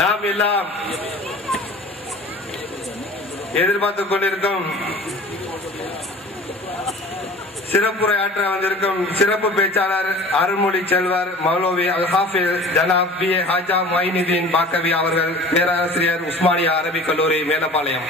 நாம் எல்லாம் எதிர்பார்த்துக் கொண்டிருக்கும் சிறப்புரை ஆற்ற வந்திருக்கும் சிறப்பு பேச்சாளர் அருள்மொழி செல்வர் மௌலவி அல் ஹாஃபிஸ் ஜனாப் B.A. ஹாஜா மொயினுதீன் பாக்கவி அவர்கள், பேராசிரியர் உஸ்மானியா அரபிக் கல்லூரி மேலப்பாளையம்.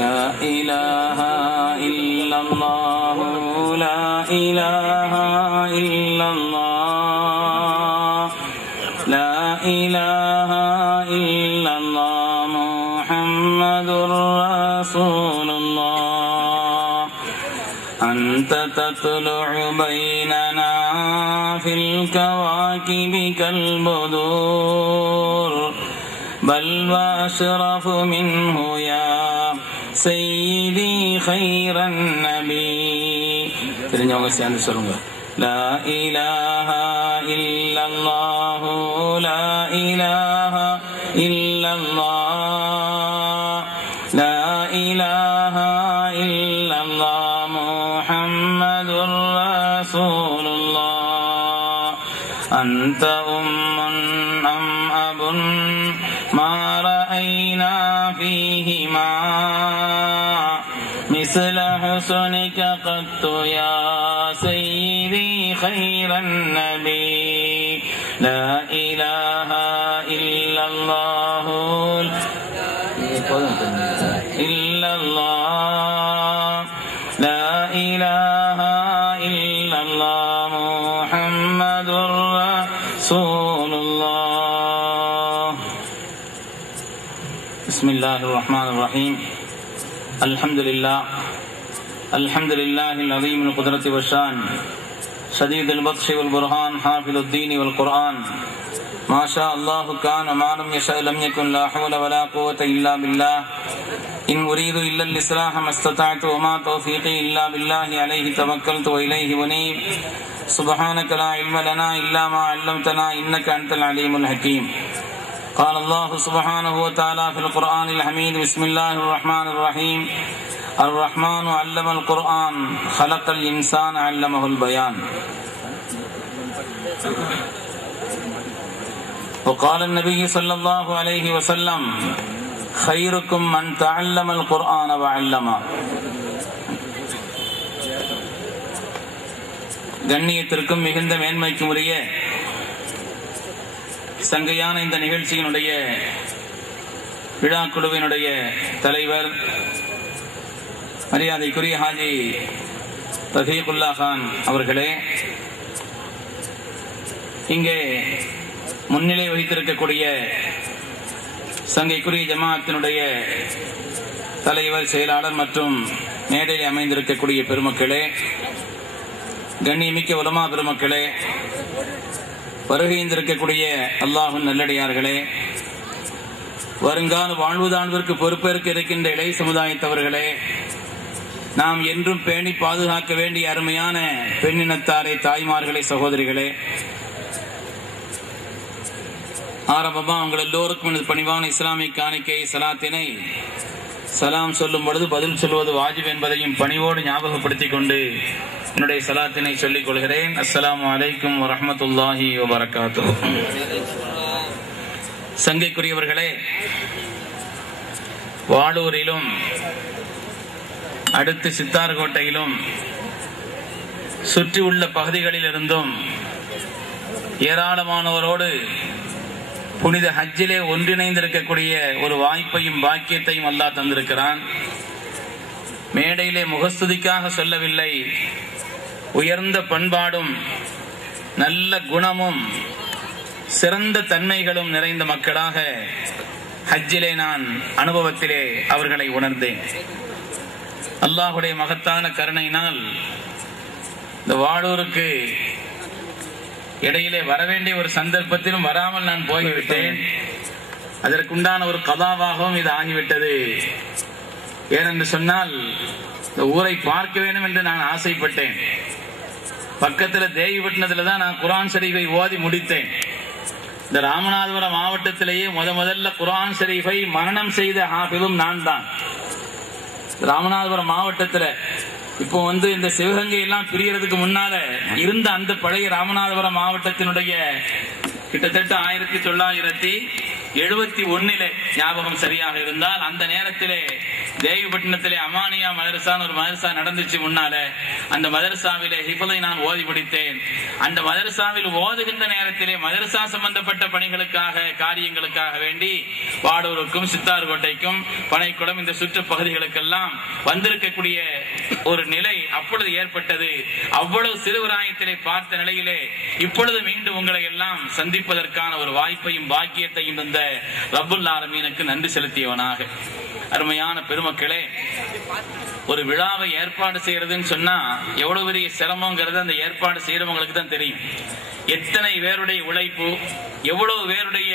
لا إله إلا الله لا إله إلا الله لا إله إلا الله محمد رسول الله أنت تطلع بيننا في الكواكب كالبدور بل وأشرف منه يا سيدي خير النبي. தெரிஞ்சவங்க சேர்ந்து சொல்லுங்க. لا إله إلا الله لا إله إلا الله لا إله إلا الله محمد رسول الله أنت أم أم أب ما رأينا فيهما مثل حسنك قط يا سيدي خير النبي. لا إله إلا الله إلا الله لا إله إلا الله محمد رسول الله. بسم الله الرحمن الرحيم. الحمد لله العظيم القدرة والشان شديد البطش والبرهان حافظ الدين والقرآن ما شاء الله كان ما لم يشاء لم يكن لا حول ولا قوة إلا بالله إن أريد إلا الإصلاح ما استطعت وما توفيقي إلا بالله عليه توكلت وإليه أنيب. سبحانك لا علم لنا إلا ما علمتنا إنك أنت العليم الحكيم. قال الله سبحانه وتعالى في القرآن الحميد. بسم الله الرحمن الرحيم. الرحمن علم القرآن خلق الإنسان علمه البيان. وقال النبي صلى الله عليه وسلم خيركم من تعلم القرآن وعلمه. கண்ணியத்திற்கும் மிகுந்த மேன்மைக்கும் உரிய சங்கையான இந்த நிகழ்ச்சியினுடைய விழா குழுவினுடைய தலைவர் மரியாதைக்குரிய ஹாஜி ரஃபீகுல்லா கான் அவர்களே, இங்கே முன்னிலை வகித்திருக்கக்கூடிய சங்கைக்குரிய ஜமாஅத்தினுடைய தலைவர், செயலாளர் மற்றும் மேடையில் அமைந்திருக்கக்கூடிய பெருமக்களே, கண்ணியமிக்க உலமா பெருமக்களே, வருகைந்திருக்கக்கூடிய அல்லாஹ்வின் நல்லடியார்களே, வருங்கால வாழ்வுதாழ்விற்கு பொறுப்பேற்க இருக்கின்ற இளைய சமுதாயத்தவர்களே, நாம் என்றும் பேணி பாதுகாக்க வேண்டிய அருமையான பெண்ணினத்தாரே, தாய்மார்களே, சகோதரிகளே, ஆரம்பமா உங்கள் எல்லோருக்கும் எனது பணிவான இஸ்லாமிய காணிக்கை சலாத்தினை சலாம் சொல்லும் பொழுது பதில் சொல்வது வாஜிப் என்பதையும் பணிவோடு ஞாபகப்படுத்திக் கொண்டு என்னுடைய சலாத்தினை சொல்லிக் கொள்கிறேன். அஸ்ஸலாமு அலைக்கும் வரஹ்மத்துல்லாஹி வபரகாத்துஹு. சங்கைக்குரியவர்களே, வாளூரிலும் அடுத்து சித்தார்கோட்டையிலும் சுற்றியுள்ள பகுதிகளில் இருந்தும் ஏராளமானவரோடு புனித ஹஜ்ஜிலே ஒன்றிணைந்திருக்கக்கூடிய ஒரு வாய்ப்பையும் பாக்கியத்தையும் அல்லாஹ் தந்திருக்கிறான். மேடையிலே முகஸ்துதிக்காக சொல்லவில்லை, உயர்ந்த பண்பாடும் நல்ல குணமும் சிறந்த தன்மைகளும் நிறைந்த மக்களாக ஹஜ்ஜிலே நான் அனுபவத்திலே அவர்களை உணர்ந்தேன். அல்லாஹுடைய மகத்தான கருணையினால் இந்த வாளூருக்கு இடையிலே வரவேண்டிய ஒரு சந்தர்ப்பத்திலும் வராமல் நான் போய்விட்டேன். அதற்குண்டான ஒரு கதாவாகவும் இது ஆகிவிட்டது. ஏனென்று சொன்னால் இந்த ஊரை பார்க்க வேண்டும் என்று நான் ஆசைப்பட்டேன். பக்கத்தில் தேவிப்பட்டினத்துல தான் நான் குர்ஆன் ஷரீஃபை ஓதி முடித்தேன். இந்த ராமநாதபுரம் மாவட்டத்திலேயே முதல்ல குர்ஆன் ஷரீஃபை மரணம் செய்த ஹாஃபிதும் நான் தான். ராமநாதபுரம் மாவட்டத்துல இப்போ இந்த சிவகங்கை எல்லாம் பிரியறதுக்கு முன்னால இருந்த அந்த பழைய ராமநாதபுரம் மாவட்டத்தினுடைய கிட்டத்தட்ட 1971 ஞாபகம் சரியாக இருந்தால் அந்த நேரத்திலே தேவிப்பட்டினத்திலே அமானியா மதரசான்னு ஒரு மதரசா நடந்துச்சு முன்னால. அந்த மதரசாவிலே ஹிஃபதை நான் ஓதி படித்தேன். அந்த மதரசாவில் ஓதுகின்ற நேரத்திலே மதரசா சம்பந்தப்பட்ட பணிகளுக்காக காரியங்களுக்காக வேண்டி வாடூருக்கும் சித்தார்கோட்டைக்கும் பனைக்குளம் இந்த சுற்று பகுதிகளுக்கெல்லாம் வந்திருக்கக்கூடிய ஒரு நிலை அப்பொழுது ஏற்பட்டது. அவ்வளவு சிறுவராயத்திலே பார்த்த நிலையிலே இப்பொழுது மீண்டும் உங்களை எல்லாம் சந்திப்பதற்கான ஒரு வாய்ப்பையும் பாக்கியத்தையும் தந்த ரப்புல் ஆலமீனுக்கு நன்றி செலுத்தியவனாக. அருமையான பெருமக்களே, ஒரு விழாவை ஏற்பாடு செய்யறதுன்னு சொன்னா எவ்வளவு பெரிய சிரமங்கிறது அந்த ஏற்பாடு செய்யறவங்களுக்கு தான் தெரியும். எத்தனை பேருடைய உழைப்பு, எவ்வளவு பேருடைய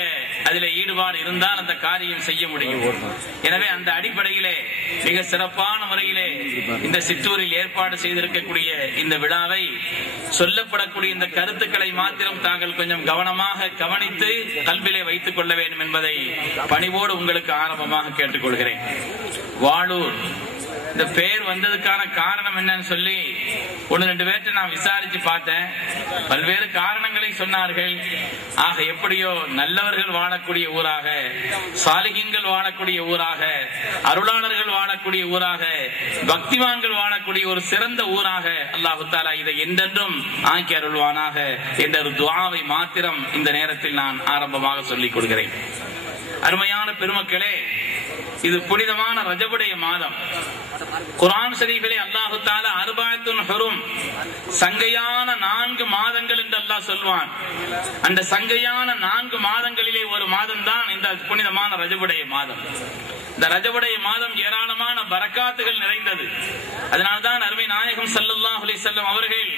அதில் ஈடுபாடு இருந்தால் அந்த காரியம் செய்ய முடியும். எனவே அந்த அடிப்படையிலே மிக சிறப்பான முறையிலே இந்த சிற்றூரில் ஏற்பாடு செய்திருக்கக்கூடிய இந்த விழாவை சொல்லப்படக்கூடிய இந்த கருத்துக்களை மாத்திரம் தாங்கள் கொஞ்சம் கவனமாக கவனித்து கல்விலே வைத்துக் கொள்ள வேண்டும் என்பதை பணிவோடு உங்களுக்கு ஆரம்பமாக கேட்டுக்கொள்கிறேன். வாளூர் இந்த பெயர் வந்ததுக்கான காரணம் என்னன்னு சொல்லி 1-2 பேர்ட்ட நான் விசாரிச்சு பார்த்தேன். பல்வேறு காரணங்களை சொன்னார்கள். ஆக எப்படியோ நல்லவர்கள் வாழக்கூடிய ஊராக, சாலிஹீன்கள் வாழக்கூடிய ஊராக, அருளாளர்கள் வாழக்கூடிய ஊராக, பக்திமான்கள் வாழக்கூடிய ஒரு சிறந்த ஊராக அல்லாஹ் தஆலா இதை என்றென்றும் ஆக்கி அருள்வானாக என்ற ஒரு துஆவை மாத்திரம் இந்த நேரத்தில் நான் ஆரம்பமாக சொல்லிக் கொள்கிறேன். அருமையான பெருமக்களே, இது புனிதமான ரஜபுடைய மாதம். குர்ஆன் ஷரீஃபிலே அல்லாஹ் தஆலா அர்பஅத்துன் ஹுரும், சங்கையான 4 மாதங்கள் என்று அல்லாஹ் சொல்வான். அந்த சங்கையான 4 மாதங்களிலே ஒரு மாதம் தான் இந்த புனிதமான ரஜபுடைய மாதம். இந்த ரஜபுடைய மாதம் ஏராளமான பரக்காத்துகள் நிறைந்தது. அதனால்தான் அருமை நாயகம் ஸல்லல்லாஹு அலைஹி வஸல்லம் அவர்கள்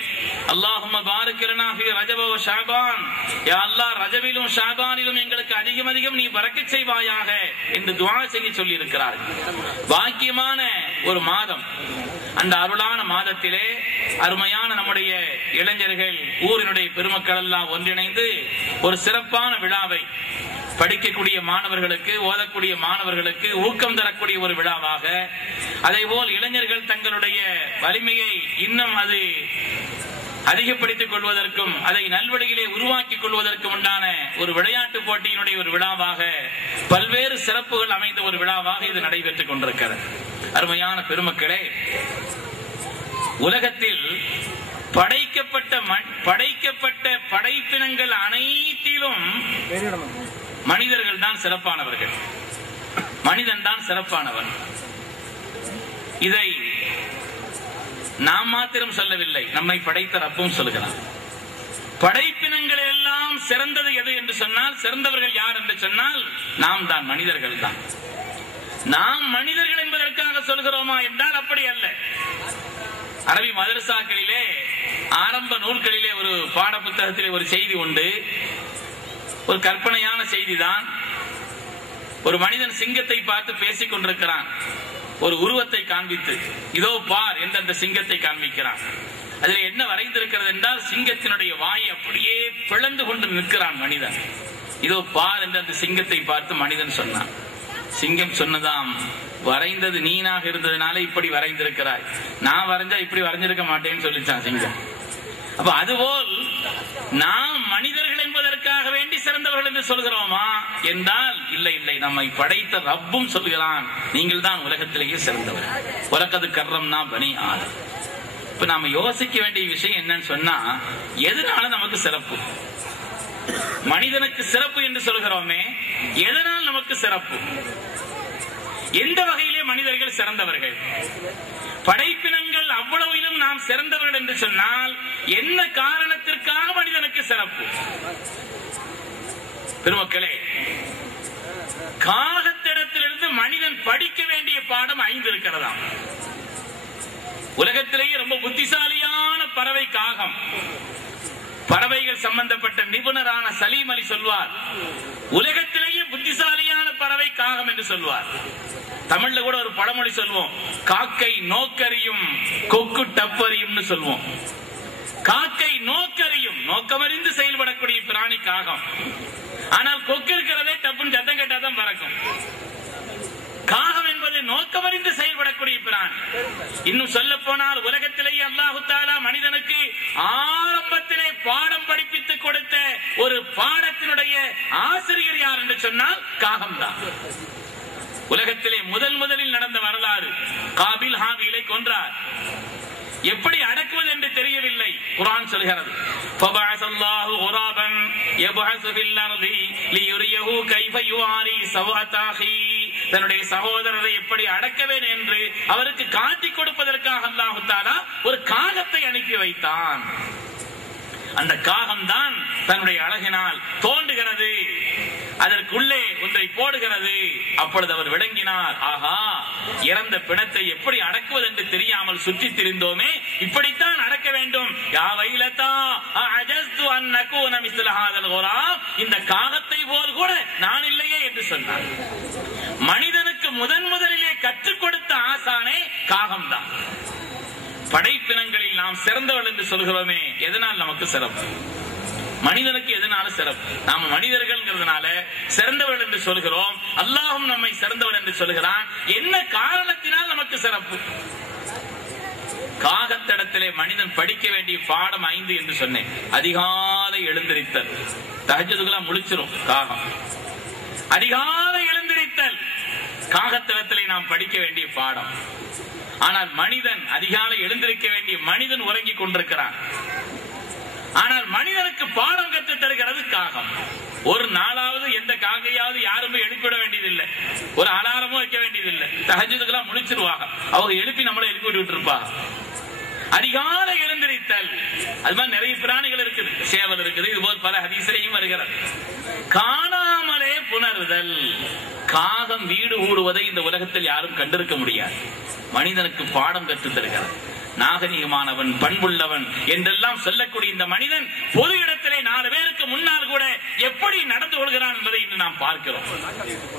அல்லாஹும்ம பாரிக் லனா ஃபீ ரஜப வ ஷஅபான், யா அல்லாஹ் ரஜபிலும் ஷஅபானிலும் எங்களுக்கு அதிகம் அதிகம் நீ பரக்கத் செய்வாயாக என்று துஆ செய்ய சொல்லி இருக்கிறார்கள். பாக்கியமான ஒரு மாதம். அந்த அருளான மாதத்திலே அருமையான நம்முடைய இளைஞர்கள், ஊரினுடைய பெருமக்கள் எல்லாம் ஒன்றிணைந்து ஒரு சிறப்பான விழாவை படிக்கக்கூடிய மாணவர்களுக்கு, ஓதக்கூடிய மாணவர்களுக்கு ஊக்கம் தரக்கூடிய ஒரு விழாவாக, அதேபோல் இளைஞர்கள் தங்களுடைய வலிமையை இன்னும் அது அதிகப்படுத்திக் கொள்வதற்கும் அதை நல்வழியிலே உருவாக்கிக் கொள்வதற்கும் உண்டான ஒரு விளையாட்டு போட்டியினுடைய ஒரு விழாவாக, பல்வேறு சிறப்புகள் அமைந்த ஒரு விழாவாக இது நடைபெற்றுக் கொண்டிருக்கிறது. அருமையான பெருமக்களே, உலகத்தில் படைக்கப்பட்ட படைப்பினங்கள் அனைத்திலும் மனிதர்கள் தான் சிறப்பானவர்கள். மனிதன் தான் சிறப்பானவன். இதை நாம் மாத்திரம் சொல்லவில்லை, நம்மை படைத்த ரப்பும் சொல்லுகிறான். படைப்பினங்கள் எல்லாம் சிறந்தது எது என்று சொன்னால், சிறந்தவர்கள் யார் என்று சொன்னால் நாம் தான், மனிதர்கள் தான். நாம் மனிதர்கள் என்பதற்காக சொல்கிறோமா என்றால் அப்படி அல்ல. அரபி மதரசாக்களிலே, ஆரம்ப நூல்களிலே ஒரு பாட புத்தகத்திலே ஒரு செய்தி உண்டு. ஒரு கற்பனையான செய்திதான். ஒரு மனிதன் சிங்கத்தை பார்த்து பேசிக் கொண்டிருக்கிறான். ஒரு உருவத்தை காண்பித்து, இதோ பார் என்று அந்த சிங்கத்தை காண்பிக்கிறான். அதில் என்ன வரைந்திருக்கிறது என்றால், சிங்கத்தினுடைய வாயை அப்படியே பிளந்து கொண்டு நிற்கிறான் மனிதன். இதோ பார் என்று அந்த சிங்கத்தை பார்த்து மனிதன் சொன்னான். சிங்கம் சொன்னதாம், வரைந்தது நீனாக இருந்ததுனால இப்படி வரைந்திருக்கிறாய், நான் வரைஞ்சா இப்படி வரைஞ்சிருக்க மாட்டேன்னு சொல்லிச்சான் சிங்கம். அப்ப அதுபோல் நாம் மனிதர்கள் என்பதற்காக வேண்டி சிறந்தவர்கள் என்று சொல்கிறோமா என்றால் இல்லை இல்லை, நம்மை படைத்த ரப்பும் சொல்கிறான், நீங்கள் தான் உலகத்திலேயே சிறந்தவர். உலகது கர்ரம்னா பனி ஆதம். இப்ப நாம யோசிக்க வேண்டிய விஷயம் என்னன்னு சொன்னா, எதனால நமக்கு சிறப்பு? மனிதனுக்கு சிறப்பு என்று சொல்கிறோமே, எதனால் நமக்கு சிறப்பு? எந்த வகையிலே மனிதர்கள் சிறந்தவர்கள்? படைப்பினங்கள் அவ்வளவிலும் நாம் சிறந்தவர்கள் என்று சொன்னால் என்ன காரணத்திற்காக மனிதனுக்கு சிறப்பு? பெருமக்களே, காகத்திடத்திலிருந்து மனிதன் படிக்க வேண்டிய பாடம் 5 இருக்கிறதாம். உலகத்திலேயே ரொம்ப புத்திசாலியான பறவை காகம். பறவைகள் சம்பந்தப்பட்ட நிபுணரான சலீம் அலி சொல்வார், உலகத்திலேயே புத்திசாலியான பறவை காகம் என்று சொல்வார். தமிழ்ல கூட ஒரு பழமொழி சொல்வோம், காக்கை நோக்கறியும் கொக்கு டப்பறியும் சொல்வோம். காக்கை நோக்கறியும், நோக்கமறிந்து செயல்படக்கூடிய பிராணி காகம். ஆனால் கொக்கு இருக்கிறதே டப்புன்னு சத்தம் கேட்டாதான் பறக்கும். காகம் என்பது நோக்கமறிந்து செயல்படக்கூடிய பிராணி. இன்னும் சொல்ல போனால் உலகத்திலேயே அல்லாஹு தஆலா மனிதனுக்கு ஆரம்பத்திலே பாடம் படிப்பித்துக் கொடுத்த ஒரு பாடத்தினுடைய ஆசிரியர் யார் என்று சொன்னால் காகம் தான். உலகத்திலே முதலில் நடந்த வரலாறு, காபில் ஹாபீலை கொன்றார். எப்படி அடக்குவது என்று தெரியவில்லை. குர்ஆன் சொல்கிறது, ஃபபஅஸல்லாஹு குராபன் யபஅஸு ஃபில் அர்தி லியுரியஹு கைஃப யுவாரி சவஅதாஹி. தன்னுடைய சகோதரரை எப்படி அடக்கவேன் என்று அவருக்கு காட்டிக் கொடுப்பதற்காக அல்லாஹ் தஆலா ஒரு காகத்தை அனுப்பி வைத்தான். அந்த காகம் தான் தன்னுடைய அழகினால் தோண்டுகிறது, அதற்குள்ளே ஒன்றை போடுகிறது. அப்பொழுது அவர் விளங்கினார், ஆஹா, இறந்த பிணத்தை எப்படி அடக்குவது என்று தெரியாமல் சுற்றி திரிந்தோமே, இப்படித்தான் அடக்க வேண்டும். யா வைலதா அஜஸ்து அன் நகூன மிஸ்ல ஹாதல் குராப். இந்த காகத்தை போல் கூட நான் இல்லையே என்று சொன்னார். மனிதனுக்கு முதலிலே கற்றுக் கொடுத்த ஆசானே காகம்தான். படைப்பினங்களில் நாம் சிறந்தவள் என்று சொல்கிறோமே, எதனால் நமக்கு சிறப்பு? மனிதனுக்கு எதனால சிறப்பு? நாம மனிதர்கள்ங்கிறதுனால சிறந்தவள் என்று சொல்கிறோம். அல்லாஹும் நம்மை சிறந்தவள் என்று சொல்கிறான். என்ன காரணத்தினால் நமக்கு சிறப்பு? காகத்திடத்திலே மனிதன் படிக்க வேண்டிய பாடம் 5 என்று சொன்னேன். அதிகாலை எழுந்திருத்தல், தஹஜ்ஜுதுலாம் முழிச்சிரும் காகம். அதிகாலை எழுந்திருத்தல் காகத்திடத்திலே நாம் படிக்க வேண்டிய பாடம். ஆனால் மனிதன் அதிகாலை எழுந்திருக்க வேண்டிய மனிதன் உறங்கிக் கொண்டிருக்கிறான். ஆனால் மனிதனுக்கு பாடம் கற்றுத் தருகிறது காகம். ஒரு நாளாவது எந்த காக்கையாவது யாருமே எழுப்பிட வேண்டியதில்லை, ஒரு அலாரமும் வைக்க வேண்டியதில்லை. தஹஜ்ஜுதுக்கெல்லாம் முழிச்சிருவாங்க, அவங்க எழுப்பி நம்மளை எழுப்பி விட்டு இருப்பாங்க. அதிகாலை எழுந்திருத்தல், அது மாதிரி நிறைய பிராணிகள் இருக்குது, சேவல் இருக்குது, இது போல் பல ஹதீஸிலேயும் வருகிறது. காணாமலே புணர்தல், காகம் வீடு ஊடுவதை இந்த உலகத்தில் யாரும் கண்டிருக்க முடியாது. மனிதனுக்கு பாடம் கற்றுத் தருகிறது. நாகரிகமானவன், பண்புள்ளவன் என்றெல்லாம் சொல்லக்கூடிய இந்த மனிதன் பொது இடத்திலே 4 பேருக்கு முன்னால் கூட எப்படி நடந்து கொள்கிறான் என்பதை இன்று நாம் பார்க்கிறோம்.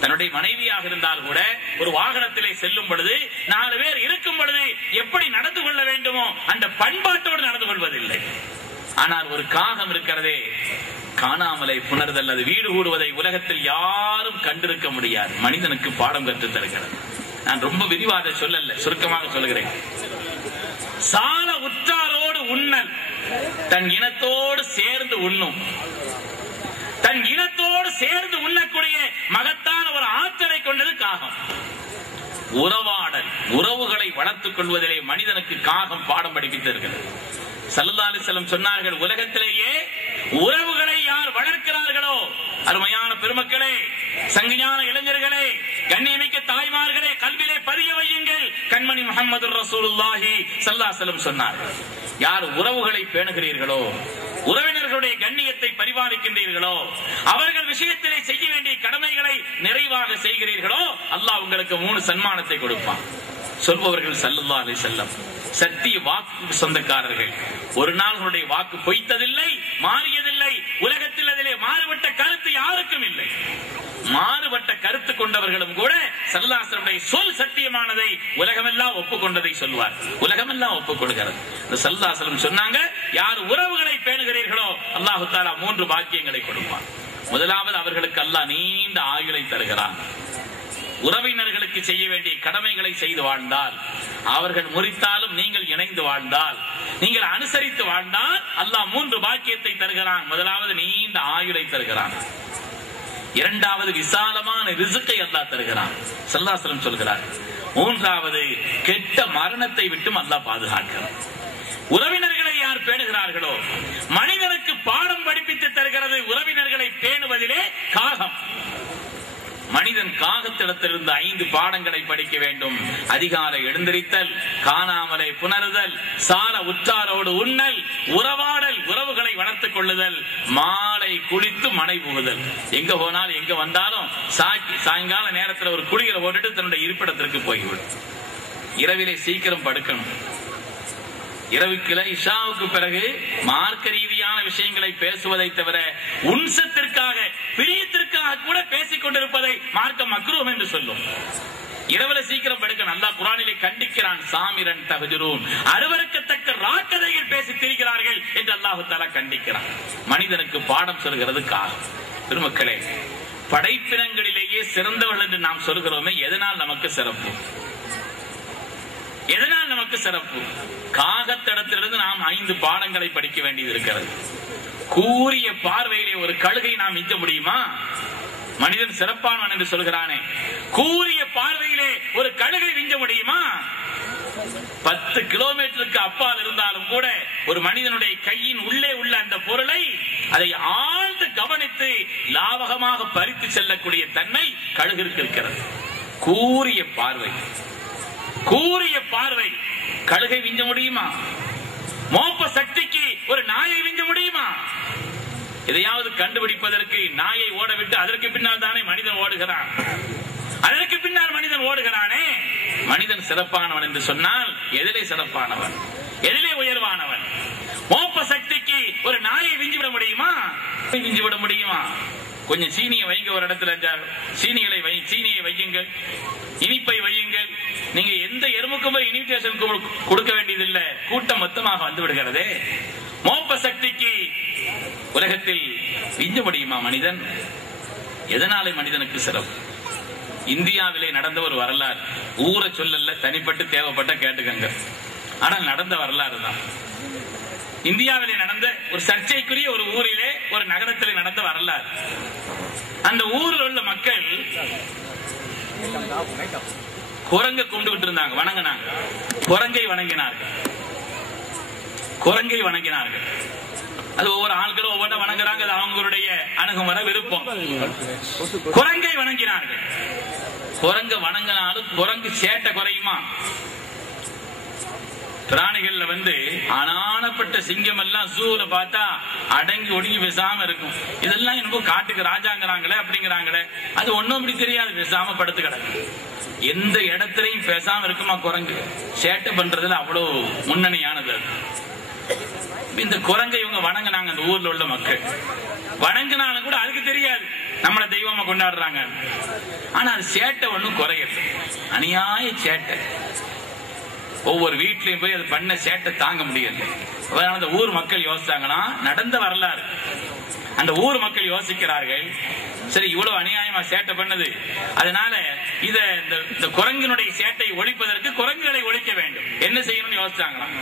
தன்னுடைய மனைவியாக இருந்தால் கூட ஒரு வாகனத்திலே செல்லும் பொழுது 4 பேர் இருக்கும் பொழுது எப்படி நடந்து கொள்ள வேண்டுமோ அந்த பண்பாட்டோடு நடந்து கொள்வதில்லை. ஆனால் ஒரு காகம் இருக்கிறதே, காணாமலை புணர்தல், அது வீடு கூடுவதை உலகத்தில் யாரும் கண்டிருக்க முடியாது. மனிதனுக்கு பாடம் கற்றுத் தருகிறது. நான் ரொம்ப விரிவாக சொல்லல, சுருக்கமாக சொல்கிறேன். சால உற்றாரோடு உண்ணல், தன் இனத்தோடு சேர்ந்து உண்ணும். தன் இனத்தோடு சேர்ந்து உண்ணக்கூடிய மகத்தான ஒரு ஆற்றலை கொண்டது காகம். உறவாடல், உறவுகளை வளர்த்துக் கொள்வதிலே மனிதனுக்கு காகம் பாடம் படிப்பித்திருக்கிறது. ஸல்லல்லாஹு அலைஹி வஸல்லம் சொன்னார்கள், உலகத்திலேயே உறவுகளை யார் வளர்க்கிறார்களோ, அருமையான பெருமக்களே, சங்கிஞான இளைஞர்களே, கண்ணியமிக்க தாய்மார்களே, கல்விலே பதிய வையுங்கள். கண்மணி முஹம்மது ரசூலுல்லாஹி ஸல்லல்லாஹு அலைஹி வஸல்லம் சொன்னார்கள், யார் உறவுகளை பேணுகிறீர்களோ, உறவினர்களுடைய கண்ணியத்தை பரிபாலிக்கின்றீர்களோ, அவர்கள் விஷயத்திலே செய்ய வேண்டிய கடமைகளை நிறைவாக செய்கிறீர்களோ, அல்லாஹ் உங்களுக்கு 3 சன்மானத்தை கொடுப்பான். சொல்பவர்கள் ஸல்லல்லாஹு அலைஹி வஸல்லம் சத்திய வாக்கு சொந்தக்காரர்கள். ஒரு நாள் வாக்கு பொய்த்ததில்லை, மாறியதில்லை. உலகத்தில் அதிலே மாறுபட்ட கருத்து யாருக்கும் இல்லை. மாறுபட்ட கருத்து கொண்டவர்களும் கூட ஸல்லல்லாஹு அலைஹி வஸல்லம் சொல் சத்தியமானதை உலகமெல்லாம் ஒப்புக்கொண்டதை சொல்வார். உலகமெல்லாம் ஒப்புக்கொள்கிறது. ஸல்லல்லாஹு அலைஹி வஸல்லம் சொன்னாங்க, யார் உறவுகளை பேணுகிறீர்களோ அல்லாஹ் தஆலா 3 பாக்கியங்களை கொடுப்பான். முதலாவது, அவர்களுக்கு அல்லாஹ் நீண்ட ஆயுளை தருகிறான். உறவினர்களுக்கு செய்ய வேண்டிய கடமைகளை செய்து வாழ்ந்தால், அவர்கள் முறித்தாலும் நீங்கள் இணைந்து வாழ்ந்தால், நீங்கள் அனுசரித்து வாழ்ந்தால் அல்லாஹ் 3 பாக்கியத்தை தருகிறான். முதலாவது, நீண்ட ஆயுளை தருகிறான். இரண்டாவது, விசாலமான ரிஸ்கை அல்லாஹ் தருகிறான். ஸல்லல்லாஹு அலைஹி வஸல்லம் சொல்கிறார். மூன்றாவது, கெட்ட மரணத்தை விட்டும் அல்லாஹ் பாதுகாக்கிறான். உறவினர்களை யார் பேணுகிறார்களோ, மனிதனுக்கு பாடம் படிப்பித்து தருகிறது உறவினர்களை பேணுவதிலே காகம். மனிதன் காகத்திடத்திலிருந்து 5 பாடங்களை படிக்க வேண்டும். அதிகாலை எழுந்திருத்தல், காணாமலை புணருதல், சால உற்றாரோடு உண்ணல், உறவாடல், உறவுகளை வளர்த்துக் கொள்ளுதல், மாலை குளித்து மனை புகுதல். எங்க போனாலும் எங்க வந்தாலும் சாயங்கால நேரத்தில் ஒரு குளியலை போட்டுட்டு தன்னுடைய இருப்பிடத்திற்கு போய்விடும். இரவிலே சீக்கிரம் படுக்கணும். இரவுக்குள்ள இஷாவுக்கு பிறகு மார்க்க ரீதியான விஷயங்களை பேசுவதை தவிர உன்சத்திற்காக, பிரியத்திற்காக கூட பேசிக் கொண்டிருப்பதை மார்க்க மக்ரூஹ் என்று சொல்லும். இரவுல சீக்கிரம் படுக்க அல்லாஹ் குர்ஆனிலே கண்டிக்கிறான். சாமிரன் தஹஜுரூன், அருவருக்கத்தக்க ராக்கதையில் பேசி திரிகிறார்கள் என்று அல்லாஹ் தஆலா கண்டிக்கிறான். மனிதனுக்கு பாடம் சொல்கிறது காகம். பெருமக்களே, படைப்பினங்களிலேயே சிறந்தவர்கள் என்று நாம் சொல்கிறோமே, எதனால் நமக்கு சிறப்பு? எதனால் நமக்கு சிறப்பு? காகத்திடத்திலிருந்து நாம் 5 பாடங்களை படிக்க வேண்டியது இருக்கிறது. கூரிய பார்வையிலே ஒரு கழுகை நாம் மிஞ்ச முடியுமா? மனிதன் சிறப்பானவன் என்று சொல்கிறானே, கூரிய பார்வையிலே ஒரு கழுகை மிஞ்ச முடியுமா? 10 கிலோமீட்டருக்கு அப்பால் இருந்தாலும் கூட ஒரு மனிதனுடைய கையின் உள்ளே உள்ள அந்த பொருளை அதை ஆழ்ந்து கவனித்து லாவகமாக பறித்து செல்லக்கூடிய தன்மை கழுகிற்கு இருக்கிறது. கூரிய பார்வை, கூரிய பார்வை கழுகை விஞ்ச முடியுமா? மோப்ப சக்திக்கு ஒரு நாயை விஞ்ச முடியுமா? எதையாவது கண்டுபிடிப்பதற்கு நாயை ஓடவிட்டு அதற்கு பின்னால் தானே மனிதன் ஓடுகிறான். அதற்கு பின்னால் மனிதன் ஓடுகிறானே. மனிதன் சிறப்பானவன் என்று சொன்னால் எதிலே சிறப்பானவன், எதிலே உயர்வானவன்? மோப்ப சக்திக்கு ஒரு நாயை விஞ்சிவிட முடியுமா? விஞ்சிவிட முடியுமா? கொஞ்சம் சீனியை வைங்க ஒரு இடத்துல, சீனியை வையுங்கள், இனிப்பை வையுங்கள். நீங்க எந்த எறும்புக்கும் போய் இன்விடேஷன் கொடுக்க வேண்டியதில்லை, கூட்டம் மொத்தமாக வந்து விடுகிறதே. மோப்ப சக்திக்கு உலகத்தில் விஞ்ச முடியுமா மனிதன்? எதனாலே மனிதனுக்கு சிறப்பு? இந்தியாவிலே நடந்த ஒரு வரலாறு, ஊரை சொல்லல, தனிப்பட்டு தேவைப்பட்ட கேட்டுக்கங்க. ஆனால் நடந்த வரலாறு தான். இந்தியாவிலே நடந்த ஒரு சர்ச்சைக்குரிய ஒரு ஊரிலே, ஒரு நகரத்தில் நடந்த வரலாறு. அந்த ஊரில் உள்ள மக்கள் குரங்கை கும்பிட்டு இருந்தாங்க, வணங்கினாங்க. குரங்கை வணங்கினார்கள், குரங்கை வணங்கினார்கள். அது ஒவ்வொரு ஆட்களும் ஒவ்வொரு வணங்குறாங்க, அது அவங்களுடைய அணுகுமுறை, விருப்பம். குரங்கை வணங்கினார்கள். குரங்க வணங்கினாலும் குரங்கு சேட்டை குறையுமா? பிராணிகள்ல ஆனானப்பட்ட சிங்கம் எல்லாம் ஜூல பார்த்தா அடங்கி ஒடுங்கி பேசாம இருக்கும். இதெல்லாம் எனக்கு காட்டுக்கு ராஜாங்கிறாங்களே அப்படிங்கிறாங்களே, அது ஒன்னும் அப்படி தெரியாது, பேசாம படுத்து கிடக்கு. எந்த இடத்துலையும் பேசாம இருக்குமா குரங்கு? சேட்டை பண்றதுல அவ்வளவு முன்னணியானது. இந்த குரங்கை இவங்க வணங்கினாங்க. அந்த ஊர்ல உள்ள மக்கள் வணங்கினாலும் கூட அதுக்கு தெரியாது நம்மள தெய்வமா கொண்டாடுறாங்க. ஆனா அது சேட்டை ஒண்ணும் குறையது, அநியாய சேட்டை. ஒவ்வொரு வீட்லயும் போய் அது பண்ண சேட்டை தாங்க முடியல. அந்த ஊர் மக்கள் யோசிச்சாங்கன்னா, நடந்த வரலாறு, அந்த ஊர் மக்கள் யோசிக்கிறார்கள், சரி இவ்வளவு அநியாயமா சேட்டை பண்ணது, அதனால இந்த குரங்கினுடைய சேட்டை ஒழிப்பதற்கு குரங்குகளை ஒழிக்க வேண்டும், என்ன செய்யணும்னு யோசிச்சாங்களாம்.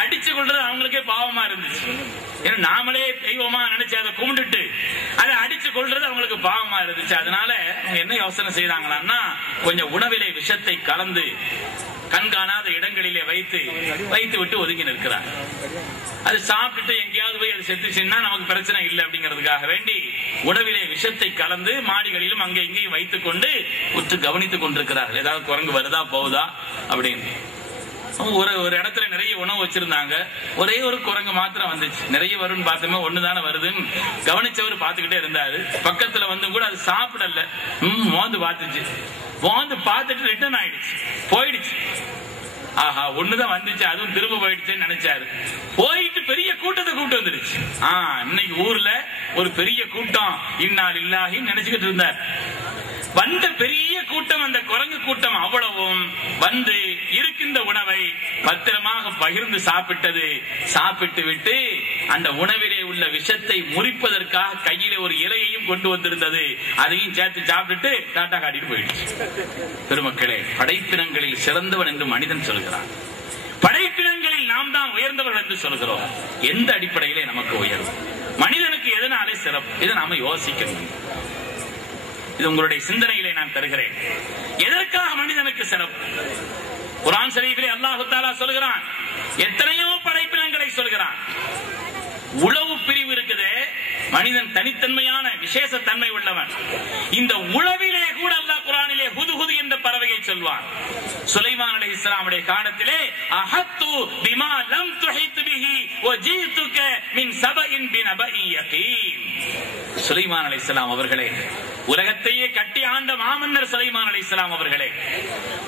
அடிச்சு கொள்றது அவங்களுக்கே பாவமா இருந்துச்சு. ஏன்னா நாமளே தெய்வமா நினைச்சு அதை கும்பிட்டுட்டு அதை அடிச்சு கொள்றது அவங்களுக்கு பாவமா இருந்துச்சு. அதனால அவங்க என்ன யோசனை செய்தாங்களான்னா, கொஞ்சம் உணவிலே விஷத்தை கலந்து கண்காணாத இடங்களிலே வைத்து விட்டு ஒதுங்கி நிற்கிறாங்க. அது சாப்பிட்டுட்டு எங்கேயாவது போய் அது செத்துச்சுன்னா நமக்கு பிரச்சனை இல்லை அப்படிங்கிறதுக்காக வேண்டி உணவிலே விஷத்தை கலந்து மாடிகளிலும் அங்கே இங்கேயும் வைத்துக் கொண்டு உற்று கவனித்துக் கொண்டிருக்கிறார்கள். ஏதாவது குரங்கு வருதா போகுதா அப்படின்னு. ஒரு இடத்துல நிறைய உணவு வச்சிருந்தாங்க, ஒரே ஒரு குரங்கு மாத்திரம் வந்துச்சு. நிறைய வரும்னு பார்த்தோமே, ஒண்ணுதானே வருதுன்னு கவனிச்சவர் பார்த்துக்கிட்டே இருந்தாரு. பக்கத்துல கூட அது சாப்பிடல, மோந்து பார்த்துச்சு. மோந்து பார்த்துட்டு ரிட்டர்ன் ஆயிடுச்சு, போயிடுச்சு. ஆஹா, ஒண்ணுதான் வந்துச்சு, அதுவும் திரும்ப போயிடுச்சுன்னு நினைச்சாரு. போயிட்டு பெரிய கூட்டத்தை கூப்பிட்டு வந்துருச்சு. இன்னைக்கு ஊர்ல ஒரு பெரிய கூட்டம், இன்னால் இல்லாஹின்னு நினைச்சுக்கிட்டு இருந்தார். வந்த பெரிய கூட்டம், அந்த குரங்கு கூட்டம் அவ்வளவும் இருக்கின்ற உணவை பத்திரமாக பகிர்ந்து சாப்பிட்டது. சாப்பிட்டு விட்டு அந்த உணவிலே உள்ள விஷத்தை முறிப்பதற்காக கையிலே ஒரு இலையையும் கொண்டு வந்திருந்தது. அதையும் சேர்த்து சாப்பிட்டுட்டு டாட்டா காட்டிட்டு போயிடுச்சு. பெருமக்களே, படைப்பினங்களில் சிறந்தவன் என்று மனிதன் சொல்கிறான். படைப்பினங்களில் நாம் தான் உயர்ந்தவர்கள் என்று சொல்கிறோம். எந்த அடிப்படையிலே நமக்கு உயர்வு? மனிதனுக்கு எதனாலே சிறப்பு? இதை நாம யோசிக்கணும். இது உங்களுடைய சிந்தனையிலே நான் தருகிறேன். எதற்காக மனிதனுக்கு சிறப்பு? குர்ஆன் ஷரீஃபிலே அல்லாஹ் தஆலா சொல்கிறான், எத்தனையோ படைப்பினங்களை சொல்கிறான். உளவு பிரிவு இருக்குதே, மனிதன் தனித்தன்மையான விசேஷ தன்மை உள்ளவன். இந்த உளவிலே கூட அல்லாஹ் குர்ஆனிலே ஹுதுஹுது என்ற பறவையை சொல்வான். சுலைமான் அலைஹிஸ்ஸலாமுடைய காலத்திலே அஹத்து பிமா லம் துஹித் இலைஹி வஜீதுக மின் சபஇன் பினபஇன் யகீன். சுலைமான் அலைஹிஸ்ஸலாம் அவர்களே, உலகத்தையே கட்டி ஆண்ட மாமன்னர் சுலைமான் அலைஹிஸ்ஸலாம் அவர்களே,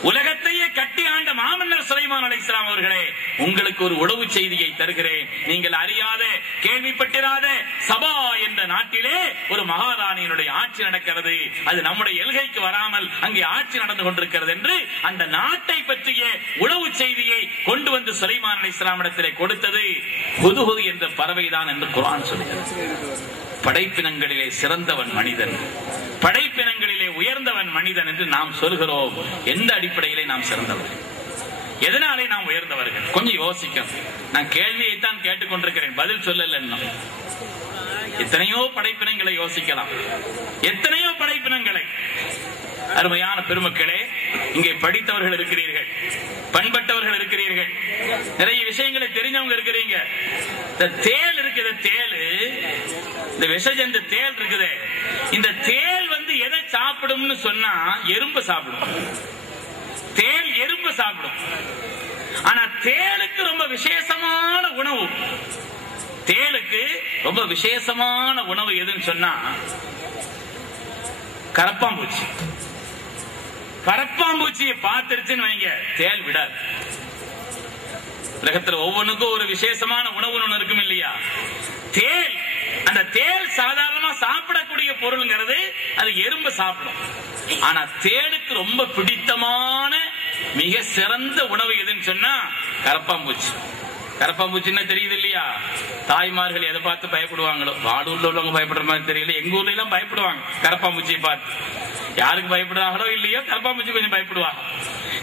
உலகத்தையே கட்டி ஆண்ட மாமன்னர் சுலைமான் அலைஹிஸ்ஸலாம் அவர்களே, உங்களுக்கு ஒரு உளவு செய்தியை தருகிறேன். நீங்கள் அறியாத, கேள்விப்பட்டிராத சபா என்ற நாட்டிலே ஒரு மகாராணியினுடைய ஆட்சி நடக்கிறது. அது நம்முடைய எல்கைக்கு வராமல் அங்கே ஆட்சி நடந்து கொண்டிருக்கிறது என்று அந்த நாட்டை பற்றிய உளவு செய்தியை கொண்டு வந்து சுலைமான் அலைஹிஸ்ஸலாம் இடத்திலே கொடுத்தது ஹுதுஹுது என்ற பறவைதான் என்று குர்ஆன் சொல்கிறது. படைப்பினங்களிலே சிறந்தவன் மனிதன், படைப்பினங்களிலே உயர்ந்தவன் மனிதன் என்று நாம் சொல்கிறோம். எந்த அடிப்படையிலே நாம் சிறந்தவர்கள், எதனாலே நாம் உயர்ந்தவர்கள்? கொஞ்சம் யோசிக்கணும். நான் கேள்வியைத்தான் கேட்டுக்கொண்டிருக்கிறேன், பதில் சொல்லல. எத்தனையோ படைப்பினங்களை யோசிக்கலாம், எத்தனையோ படைப்பினங்களை. அருமையான பெருமக்களே, இங்கே படித்தவர்கள் இருக்கிறீர்கள், பண்பட்டவர்கள் இருக்கிறீர்கள், நிறைய விஷயங்களை தெரிஞ்சவங்க இருக்கிறீங்க. இந்த தேல் இருக்குது, தேல், இந்த விஷஜந்து தேல் இருக்குது. இந்த தேல் வந்து எதை சாப்பிடும்னு சொன்னா எறும்பு சாப்பிடும். தேல் எறும்பு சாப்பிடும். ஆனா தேலுக்கு ரொம்ப விசேஷமான உணவு, தேலுக்கு ரொம்ப விசேஷமான உணவு எதுன்னு சொன்னா கரப்பாம்பூச்சி. கரப்பாம்பூச்சியை பார்த்துருச்சுன்னு வைங்க, தேல் விடாது. உலகத்துல ஒவ்வொன்றுக்கும் ஒரு விசேஷமான உணவு ஒண்ணு இருக்கும் இல்லையா? தேல், அந்த தேல் சாதாரணமா சாப்பிடக்கூடிய பொருள்ங்கிறது அது எறும்பு சாப்பிடும். ஆனா தேலுக்கு ரொம்ப பிடித்தமான மிக சிறந்த உணவு எதுன்னு சொன்னா கரப்பாம்பூச்சி. கரப்பாம்பூச்சின்னா தெரியுது இல்லையா? தாய்மார்கள் எதை பார்த்து பயப்படுவாங்களோ, வாடூர்ல உள்ளவங்க பயப்படுற மாதிரி தெரியல, எங்க ஊர்ல எல்லாம் பயப்படுவாங்க கரப்பாம்பூச்சியை பார்த்து. யாருக்கு பயப்படுறாங்களோ இல்லையோ, கரப்பாம்பூச்சி கொஞ்சம் பயப்படுவாங்க.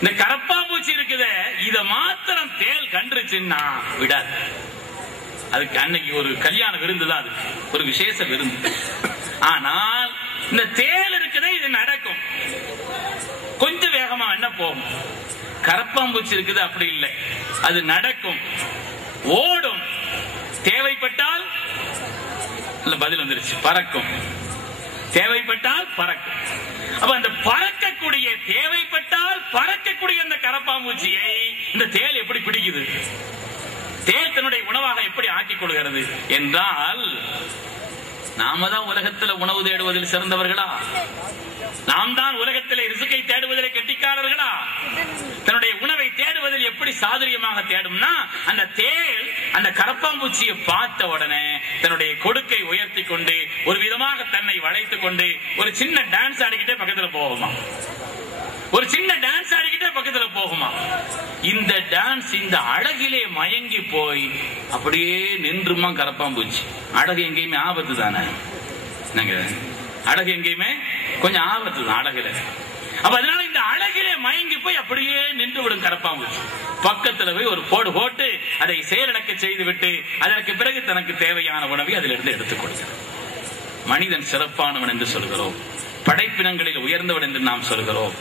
இந்த கரப்பாம்பூச்சி இருக்குது, இத மாத்திரம் தேல் கண்டுருச்சுன்னா விடாது. அதுக்கு அன்னைக்கு ஒரு கல்யாண விருந்து தான், அது ஒரு விசேஷ விருந்து. ஆனால் இந்த தேல் இருக்குது, இது நடக்கும், கொஞ்சம் வேகமா என்ன போகும். கரப்பாம்பூச்சி இருக்குது அப்படி இல்லை, அது நடக்கும், ஓடும், தேவைப்பட்டால் பதில் வந்துருச்சு, பறக்கும், தேவைப்பட்டால் பறக்கும். அப்ப அந்த பறக்கக்கூடிய, தேவைப்பட்டால் பறக்கக்கூடிய அந்த கரப்பாம்பூச்சியை இந்த தேல் எப்படி பிடிக்குது? தேல் தன்னுடைய உணவாக எப்படி ஆக்கிக் கொள்கிறது என்றால், நாம தான் உலகத்தில் உணவு தேடுவதில் சிறந்தவர்களா? நாம் தான் உலகத்திலே ரிசுக்கை தேடுவதிலே கெட்டிக்காரர்களா? தன்னுடைய உணவை தேடுவதில் எப்படி சாதுரியமாக தேடும்னா, அந்த தேல் அந்த கரப்பாம்பூச்சியை பார்த்த உடனே தன்னுடைய கொடுக்கை உயர்த்தி கொண்டு ஒரு விதமாக தன்னை வளைத்துக் கொண்டு ஒரு சின்ன டான்ஸ் ஆடிக்கிட்டே பக்கத்துல போகுமா, ஒரு சின்ன டான்ஸ் ஆடிக்கிட்டே பக்கத்துல போகுமா. இந்த டான்ஸ், இந்த அழகிலே மயங்கி போய் அப்படியே நின்றுமா கரப்பாம்பூச்சி. அழகு எங்கேயுமே ஆபத்து தானே, அழகு எங்கேயுமே கொஞ்சம் ஆபத்து தான் அழகுல. அப்ப அதனால இந்த அழகிலே மயங்கி போய் அப்படியே நின்று விடும் கரப்பாம்பூச்சி. பக்கத்துல போய் ஒரு போடு போட்டு அதை செயலிழக்க செய்து விட்டு அதற்கு பிறகு தனக்கு தேவையான உணவை அதிலிருந்து எடுத்துக் கொடுக்கிறது. மனிதன் சிறப்பானவன் என்று சொல்கிறோம், படைப்பினங்களில் உயர்ந்தவன் என்று நாம் சொல்கிறோம்.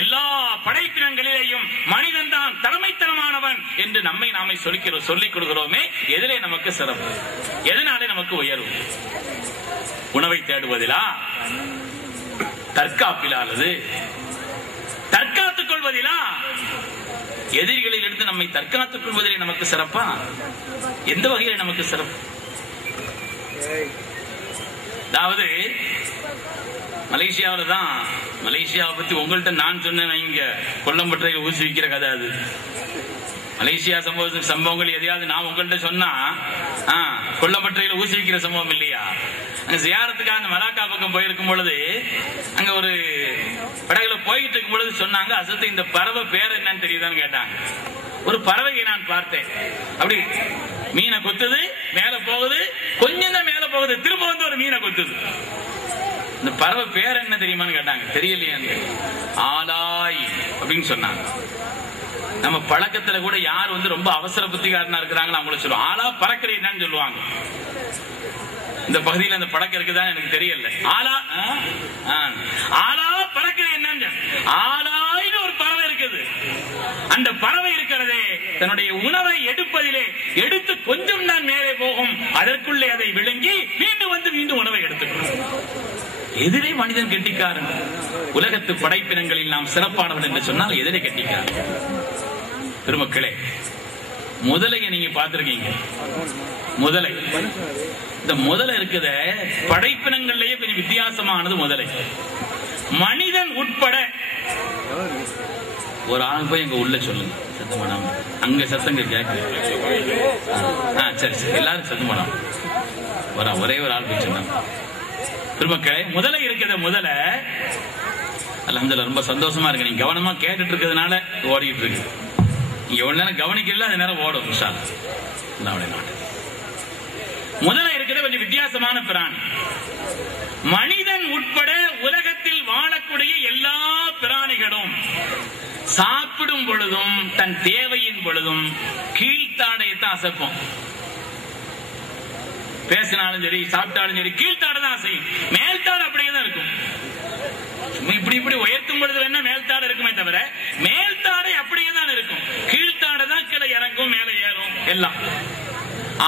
எல்லா படைப்பினங்களிலேயும் மனிதன் தான் தலைமைத்தனமானவன் என்று நம்மை நாமே சொல்லிக் கொடுக்கிறோமே. எதிலே நமக்கு சிறப்பு, எதனாலே நமக்கு உயர்வு? உணவை தேடுவதிலா, தற்காப்பிலானது, தற்காத்துக் கொள்வதிலா, எதிரிகளில் இருந்து நம்மை தற்காத்துக் கொள்வதிலே நமக்கு சிறப்பா? எந்த வகையில் நமக்கு சிறப்பு? அதாவது மலேசியாவில் தான், மலேசியாவை பத்தி உங்கள்கிட்ட நான் சொன்னேன், இங்க கொல்லம்பற்றையில் ஊசி விற்கிற கதை அது. மலேசியா சம்பவங்கள் எதையாவது நான் உங்கள்கிட்ட சொன்னா, கொல்லம்பற்றையில் ஊசி விற்கிற சம்பவம் இல்லையா? அங்க ஜியாரத்துக்காக அந்த மலாக்கா பக்கம் போயிருக்கும் பொழுது அங்க ஒரு படகுல போயிட்டு இருக்கும் பொழுது சொன்னாங்க, அசத்து இந்த பறவை பேர் என்னன்னு தெரியுதான்னு கேட்டாங்க. ஒரு பறவையை நான் பார்த்தேன், அப்படி மீனை கொத்துது, மேல போகுது, கொஞ்சம் தான் மேல போகுது, திரும்ப வந்து ஒரு மீனை கொத்துது. இந்த பறவை பேர் என்ன தெரியுமான்னு கேட்டாங்க. தெரியலையே. ஆலாய் அப்படின்னு சொன்னாங்க. நம்ம பழக்கத்துல கூட யார் வந்து ரொம்ப அவசர புத்திகாரனா இருக்கிறாங்களோ அவங்கள சொல்லுவோம் ஆலா பறக்கிறேன்னு சொல்லுவாங்க. இந்த பகுதியில் அந்த பழக்கம் இருக்குதான் எனக்கு தெரியல. ஆலா ஆலா பறக்கிறேன், ஆலாய்னு ஒரு பறவை இருக்குது. அந்த பறவை இருக்கிறதே தன்னுடைய உணவை எடுப்பதிலே எடுத்து கொஞ்சம் தான் மேலே போகும், அதற்குள்ளே அதை விழுங்கி மீண்டும் வந்து மீண்டும் உணவை எடுத்துக்கணும். எதிரே மனிதன் கெட்டிக்காரன். உலகத்து படைப்பினங்களில் நாம் சிறப்பானவன் என்று சொன்னால் எதிரே கெட்டிக்காரன். பெருமக்களே, முதலைய நீங்க பார்த்திருக்கீங்க? முதலை, இந்த முதலை இருக்குத படைப்பினங்கள்லயே கொஞ்சம் வித்தியாசமானது முதலை. மனிதன் உட்பட ஒரு ஆள் போய் எங்க உள்ள சொல்லுங்க, சத்தம் பண்ணாம. அங்க சத்தங்க கேட்க. சரி சரி, எல்லாரும் சத்தம் பண்ணாம. ஒரே ஒரு ஆள் போய் சொன்னாங்க. பெருமக்களே, முதலை இருக்கிற முதலை அல்ஹம்துலில்லாஹ் ரொம்ப சந்தோஷமா இருக்கு. நீங்க கவனமா கேட்டுட்டு இருக்கிறதுனால ஓடிட்டு இருக்கு. நீங்க எவ்வளவு நேரம் கவனிக்கல அது நேரம் ஓடும். முதலை இருக்கிறது கொஞ்சம் வித்தியாசமான பிராணி. மனிதன் உட்பட உலகத்தில் வாழக்கூடிய எல்லா பிராணிகளும் சாப்பிடும் பொழுதும் தன் தேவையின் பொழுதும் கீழ்த்தாடையத்தான் அசைப்போம். பேசினாலும் சரி, சாப்பிட்டாலும் சரி, கீழ்த்தாடை தான் அசையும். மேல்தாடு அப்படியே தான் இருக்கும். இப்படி இப்படி உயர்த்தும் பொழுது வேணா மேல்தாடு இருக்குமே தவிர மேல்தாடை அப்படியே தான் இருக்கும். கீழ்த்தாடை தான் கீழே இறங்கும், மேலே ஏறும் எல்லாம்.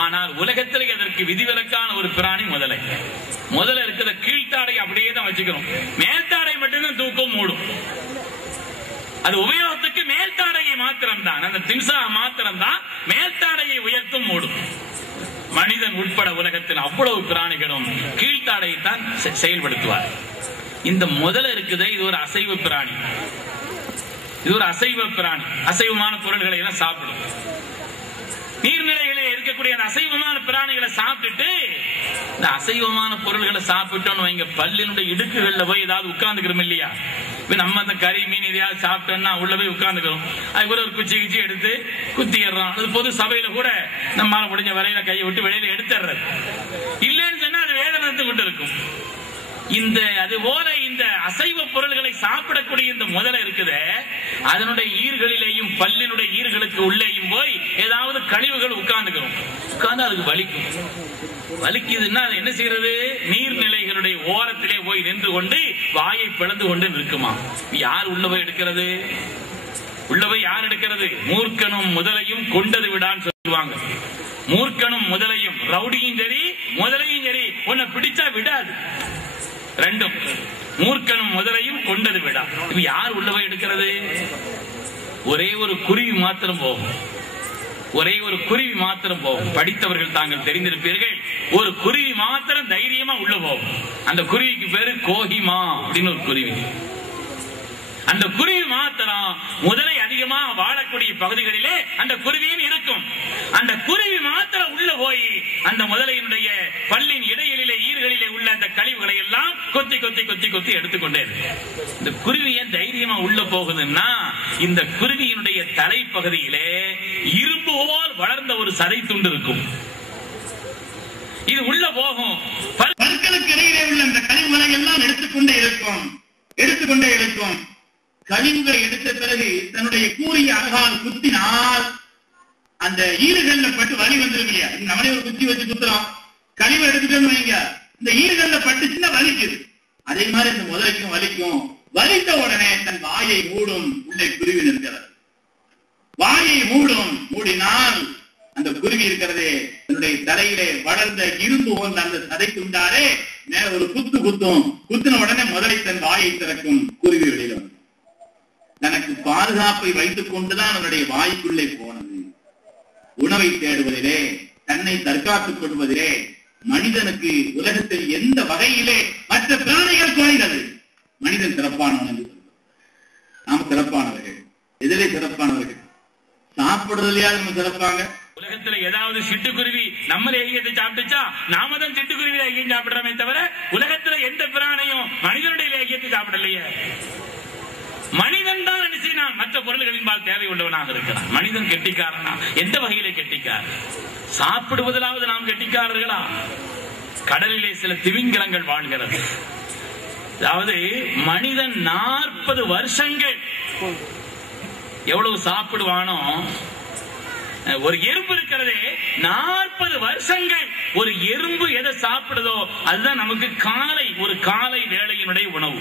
ஆனால் உலகத்தில் அதற்கு விதிவிலக்கான ஒரு பிராணி முதலை. முதல்ல இருக்கிற கீழ்த்தாடை அப்படியே தான் வச்சுக்கிறோம், மேல்தாடை மட்டும்தான் தூக்கம் மூடும். அது உபயோகத்துக்கு மேல்தாடையை மாத்திரம் தான், அந்த திம்சா மாத்திரம் தான் மேல்தாடையை உயர்த்தும் மூடும். மனிதன் உட்பட உலகத்தில் அவ்வளவு பிராணிகளும் கீழ்த்தாடையை தான் செயல்படுத்துவார். இந்த முதல்ல இருக்குதே, இது ஒரு அசைவ பிராணி. இது ஒரு அசைவ பிராணி. அசைவமான பொருள்களை எல்லாம் சாப்பிடும். நீர்நிலைகளில் இருக்கக்கூடிய அந்த அசைவமான பிராணிகளை சாப்பிட்டுட்டு, இந்த அசைவமான பொருள்களை சாப்பிட்டோன்னு வைங்க, பல்லினுடைய இடுக்குகள்ல போய் ஏதாவது உட்கார்ந்துக்கிறோம் இல்லையா? நம்ம அந்த கறி மீன் எதையாவது சாப்பிட்டோம்னா உள்ள போய் உட்கார்ந்துக்கிறோம். அதுக்கு ஒரு குச்சி குச்சி எடுத்து குத்திடுறோம். அது பொது சபையில கூட நம்மால முடிஞ்ச வரையில கையை விட்டு வெளியில எடுத்துறது. இல்லைன்னு சொன்னா அது வேதனை கொண்டு இருக்கும். இந்த அது போல இந்த அசைவ பொருள்களை சாப்பிடக்கூடிய இந்த முதலை இருக்குது, அதனுடைய ஈர்களிலேயும் பல்லினுடைய ஈர்களுக்கு உள்ளேயும் போய் ஏதாவது கழிவுகள் உட்கார்ந்துக்கிறோம். உட்கார்ந்து அதுக்கு வலிக்கும். வலிக்குதுன்னா அது என்ன செய்யறது? நீர்நிலைகளுடைய ஓரத்திலே போய் நின்று கொண்டு வாயை பிளந்து கொண்டு நிற்குமா. யார் உள்ள போய் எடுக்கிறது? உள்ள போய் யார் எடுக்கிறது? மூர்க்கனும் முதலையும் கொண்டது விடான்னு சொல்லுவாங்க. மூர்க்கனும் முதலையும், ரவுடியும் சரி முதலையும் சரி, உன்னை பிடிச்சா விடாது. ரெண்டும், மூர்க்கனும் முதலையும் கொண்டது விடா. இப்ப யார் உள்ள போய் எடுக்கிறது? ஒரே ஒரு குருவி மாத்திரம் போகும். ஒரே ஒரு குருவி மாத்திரம் போகும். படித்தவர்கள் தாங்கள் தெரிந்திருப்பீர்கள், ஒரு குருவி மாத்திரம் தைரியமா உள்ள போகும். அந்த குருவிக்கு பேரு கோஹிமா அப்படின்னு ஒரு குருவி. அந்த குருவி மாத்திரம் முதலை அதிகமா வாழக்கூடிய பகுதிகளிலே அந்த குருவியும் இருக்கும். அந்த குருவி மாத்திரம் உள்ள போய் அந்த முதலையினுடைய பல்லின் இடையிலே ஈர்களிலே உள்ள அந்த கழிவுகளை எல்லாம் கொத்தி கொத்தி கொத்தி கொத்தி எடுத்துக்கொண்டே இருக்கு. இந்த குருவி ஏன் தைரியமா உள்ள போகுதுன்னா, இந்த குருவியினுடைய தலைப்பகுதியிலே இரும்பு போல் வளர்ந்த ஒரு சதை துண்டு இருக்கும். இது உள்ள போகும். பற்களுக்கு இடையிலே உள்ள அந்த கழிவுகளை எல்லாம் எடுத்துக்கொண்டே இருக்கும். கழிவுகளை எடுத்த பிறகு தன்னுடைய கூறிய அழகால் குத்தினால் அந்த ஈறுகள்ல பட்டு வலி வந்துடும் இல்லையா? நம்மளே ஒரு குத்தி வச்சு குத்துறோம், கழிவு எடுத்துட்டோம்னு வைங்க, இந்த ஈறுகள்ல பட்டுச்சுன்னா வலிக்குது. அதே மாதிரி இந்த முதலைக்கும் வலிக்கும். வலித்த உடனே தன் வாயை மூடும். உள்ளே குருவி இருக்கிறது. வாயை மூடினால் அந்த குருவி இருக்கிறதே தன்னுடைய தலையிலே வளர்ந்த இரும்பு போன்ற அந்த சதை துண்டாரே மேல ஒரு குத்தும். குத்தின உடனே முதலை தன் வாயை திறக்கும். குருவி வெளியில வந்து தனக்கு பாதுகாப்பை வைத்துக் கொண்டுதான் அவனுடைய வாய்க்குள்ளே போனது. உணவை தேடுவதிலே, தன்னை தற்காத்துக் கொள்வதிலே மனிதனுக்கு உலகத்தில் எந்த வகையிலே மற்ற பிராணிகள் குறைந்தது? மனிதன் சிறப்பானவன் என்று சொல்லுவோம். நாம் சிறப்பானவர்கள். எதிலே சிறப்பானவர்கள்? சாப்பிடுறதுலையா நம்ம சிறப்பாங்க? உலகத்துல ஏதாவது சிட்டுக்குருவி நம்மள எகியத்தை சாப்பிட்டுச்சா? நாம தான் சிட்டுக்குருவி எகியம் சாப்பிடுறோமே தவிர உலகத்துல எந்த பிராணியும் மனிதனுடைய எகியத்தை சாப்பிடலையே. மனிதன் தான் நினைச்சான் மற்ற பொருள்களின்பால் தேவை உள்ளவனாக இருக்கிறான். மனிதன் கெட்டிக்காரனா? எந்த வகையிலே கெட்டிக்கார்? சாப்பிடுவதிலாவது நாம் கெட்டிக்காரர்களா? கடலிலே சில திமிங்கலங்கள் வாழ்கிறது. அதாவது மனிதன் 40 வருஷங்கள் எவ்வளவு சாப்பிடுவானோ, ஒரு எறும்பு இருக்கிறதே 40 வருஷங்கள் ஒரு எறும்பு எதை சாப்பிடுதோ அதுதான் நமக்கு காலை வேளையினுடைய உணவு.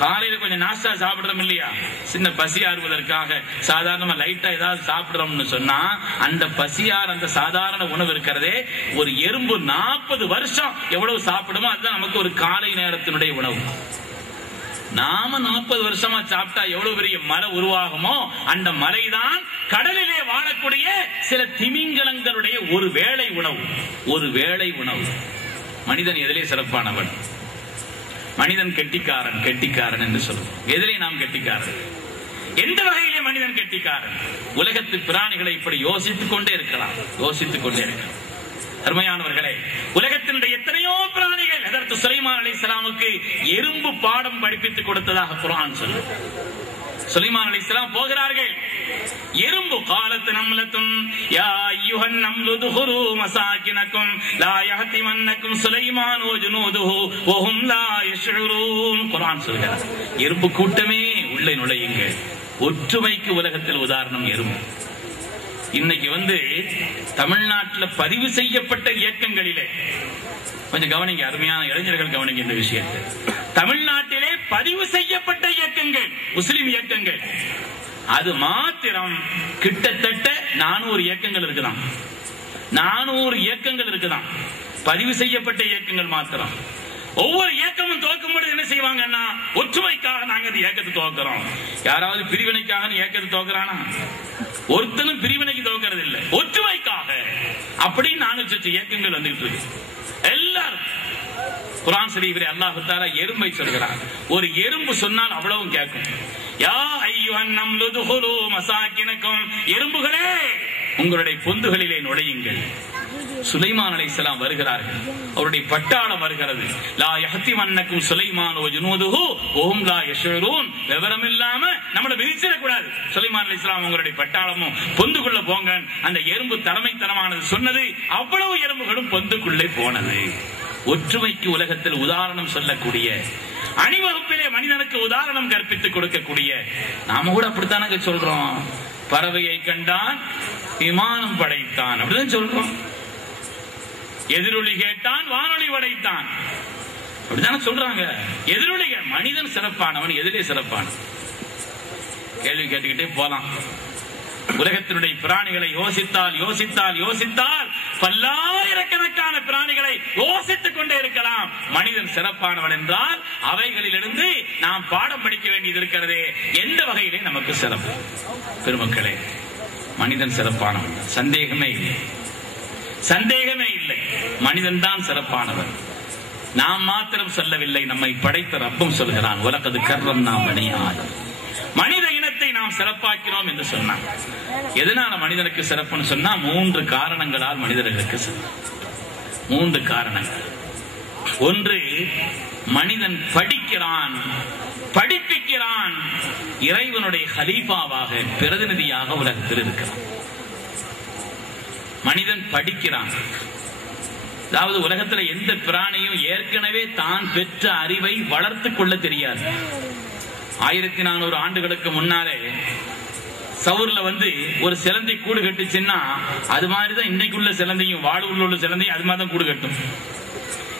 காலையில கொஞ்சம் நாஸ்டா சாப்பிடுறோம் இல்லையா, சின்ன பசி ஆறுவதற்காக சாதாரணமா லைட்டா ஏதாவது சாப்பிடுறோம்னு சொன்னா அந்த பசியார் அந்த சாதாரண உணவு இருக்கிறதே, ஒரு எறும்பு 40 வருஷம் எவ்வளவு சாப்பிடுமோ அதுதான் நமக்கு ஒரு காலை நேரத்தினுடைய உணவு. நாம 40 வருஷமா சாப்பிட்டா எவ்வளவு பெரிய மலை உருவாகுமோ அந்த மலைதான் கடலிலே வாழக்கூடிய சில திமிங்கலங்களுடைய ஒரு வேளை உணவு. மனிதன் எதிலே சிறப்பானவன்? மனிதன் கெட்டிக்காரன் என்று சொல்லுவோம். எதிலே நாம் கெட்டிக்காரன்? எந்த வகையிலே மனிதன் கெட்டிக்காரன்? உலகத்து பிராணிகளை இப்படி யோசித்துக் கொண்டே இருக்கலாம். அருமையானவர்களே, உலகத்தினுடைய எத்தனையோ பிராணிகள் அதற்கு சுலைமான் அலைஹிஸ்ஸலாமுக்கு எறும்பு பாடம் படிப்பித்துக் கொடுத்ததாக குர்ஆன் சொல்லுது. சுலைமான் அலைஹிஸ்ஸலாம் போகிறார்கள், எறும்பு காலத்து நம்லத்துன் யா அய்யுஹன் நம்லு துஹுரு மசாகினக்கும் லா யஹ்திமன்னக்கும் சுலைமான் வ ஜுனூதுஹு வ ஹும் லா யஷ்உரூன். குர்ஆன் சொல்கிறது, எறும்பு கூட்டமே உள்ளே நுழையுங்கள். ஒற்றுமைக்கு உலகத்தில் உதாரணம் எறும்பு. இன்னைக்கு தமிழ்நாட்டில் பதிவு செய்யப்பட்ட இயக்கங்களிலே கொஞ்சம் கவனிங்க, அருமையான இளைஞர்கள் கவனிங்க இந்த விஷயத்தை. தமிழ்நாட்டிலே பதிவு செய்யப்பட்ட இயக்கங்கள், முஸ்லிம் இயக்கங்கள், அது மாத்திரம் கிட்டத்தட்ட 400 இயக்கங்கள் இருக்குதான். 400 இயக்கங்கள் இருக்குதான் பதிவு செய்யப்பட்ட இயக்கங்கள் மாத்திரம். ஒவ்வொரு இயக்கமும் துவக்கும்போது என்ன செய்வாங்கன்னா, ஒற்றுமைக்காக நாங்க இந்த இயக்கத்தை துவக்கிறோம். யாராவது பிரிவினைக்காக இயக்கத்தை துவக்கிறானா? ஒருத்தனும் பிரிவினைக்கு துவக்கிறது இல்லை, ஒற்றுமைக்காக. அப்படின்னு 400 இயக்கங்கள் வந்துட்டு இருக்கு. எல்லாரும் குர்ஆன் ஷரீஃபிலே அல்லாஹ் தஆலா எறும்பை சொல்கிறார். ஒரு எறும்பு சொன்னால் அவ்வளவும் கேட்கும். யா அய்யுஹன் நம்லு துஹுரு மசாகினக்கும், எறும்புகளே உங்களுடைய பொந்துகளிலே நுழையுங்கள். சுலைமான் அலைஹிஸ்ஸலாம் வருகிறார்கள், அவருடைய பட்டாளம் வருகிறது. லா யஹ்திமன்னக்கும் சுலைமான் வ ஜுனூதுஹு வ ஹும் லா யஷ்உரூன். விவரம் இல்லாம நம்மள விரிச்சிட கூடாது. சுலைமான் அலைஹிஸ்ஸலாம் உங்களுடைய பட்டாளமும் பொந்துக்குள்ள போங்க. அந்த எறும்பு தலைமைத்தனமானது சொன்னது, அவ்வளவு எறும்புகளும் பொந்துக்குள்ளே போனது. ஒற்றுமைக்கு உலகத்தில் உதாரணம் சொல்லக்கூடிய, அணிவகுப்பிலே மனிதனுக்கு உதாரணம் கற்பித்துக் கொடுக்கக்கூடிய, நாம கூட அப்படித்தானங்க சொல்றோம். பறவையை கண்டான் விமானம் படைத்தான் அப்படிதான் சொல்றோம். எதிரொலி கேட்டான் வானொலி படைத்தான் அப்படித்தானே சொல்றாங்க. எதிரொலிகள். மனிதன் சிறப்பானவன். எதிரே சிறப்பான கேள்வி கேட்டுக்கிட்டே போலாம். உலகத்தினுடைய பிராணிகளை யோசித்தால் பல்லாயிரக்கணக்கான பிராணிகளை யோசித்துக் கொண்டே இருக்கலாம். மனிதன் சிறப்பானவன் என்றால் அவைகளிலிருந்து நாம் பாடம் படிக்க வேண்டியது இருக்கிறதே. எந்த வகையிலே நமக்கு சிறப்பு? பெருமக்களே, மனிதன் சிறப்பானவன், சந்தேகமே இல்லை. மனிதன் தான் சிறப்பானவன். நாம் மாத்திரம் சொல்லவில்லை, நம்மை படைத்த ரப்பும் சொல்கிறான், வலகது கர்ரம்னா பனி ஆதம். மனித இனத்தை நாம் சிறப்பாக்கிறோம் என்று சொன்னான். எதனால மனிதனுக்கு சிறப்புன்னு சொன்னா, 3 காரணங்களால் மனிதர்களுக்கு சிறப்பு. 3 காரணங்கள். ஒன்று, மனிதன் படிப்பிக்கிறான், இறைவனுடைய கலீஃபாவாக, பிரதிநிதியாக உலகத்தில் இருக்கிறான். மனிதன் படிக்கிறான். அதாவது உலகத்தில் எந்த பிராணியும் ஏற்கனவே தான் பெற்ற அறிவை வளர்த்து கொள்ள தெரியாது. 1400 ஆண்டுகளுக்கு முன்னாலே சவுர்ல ஒரு சிலந்தி கூடு கட்டுச்சுன்னா அது மாதிரிதான் இன்னைக்குள்ள சிலந்தையும், வாழ்வுள்ள உள்ள சிலந்தையும் அது மாதிரிதான் கூடு கட்டும்.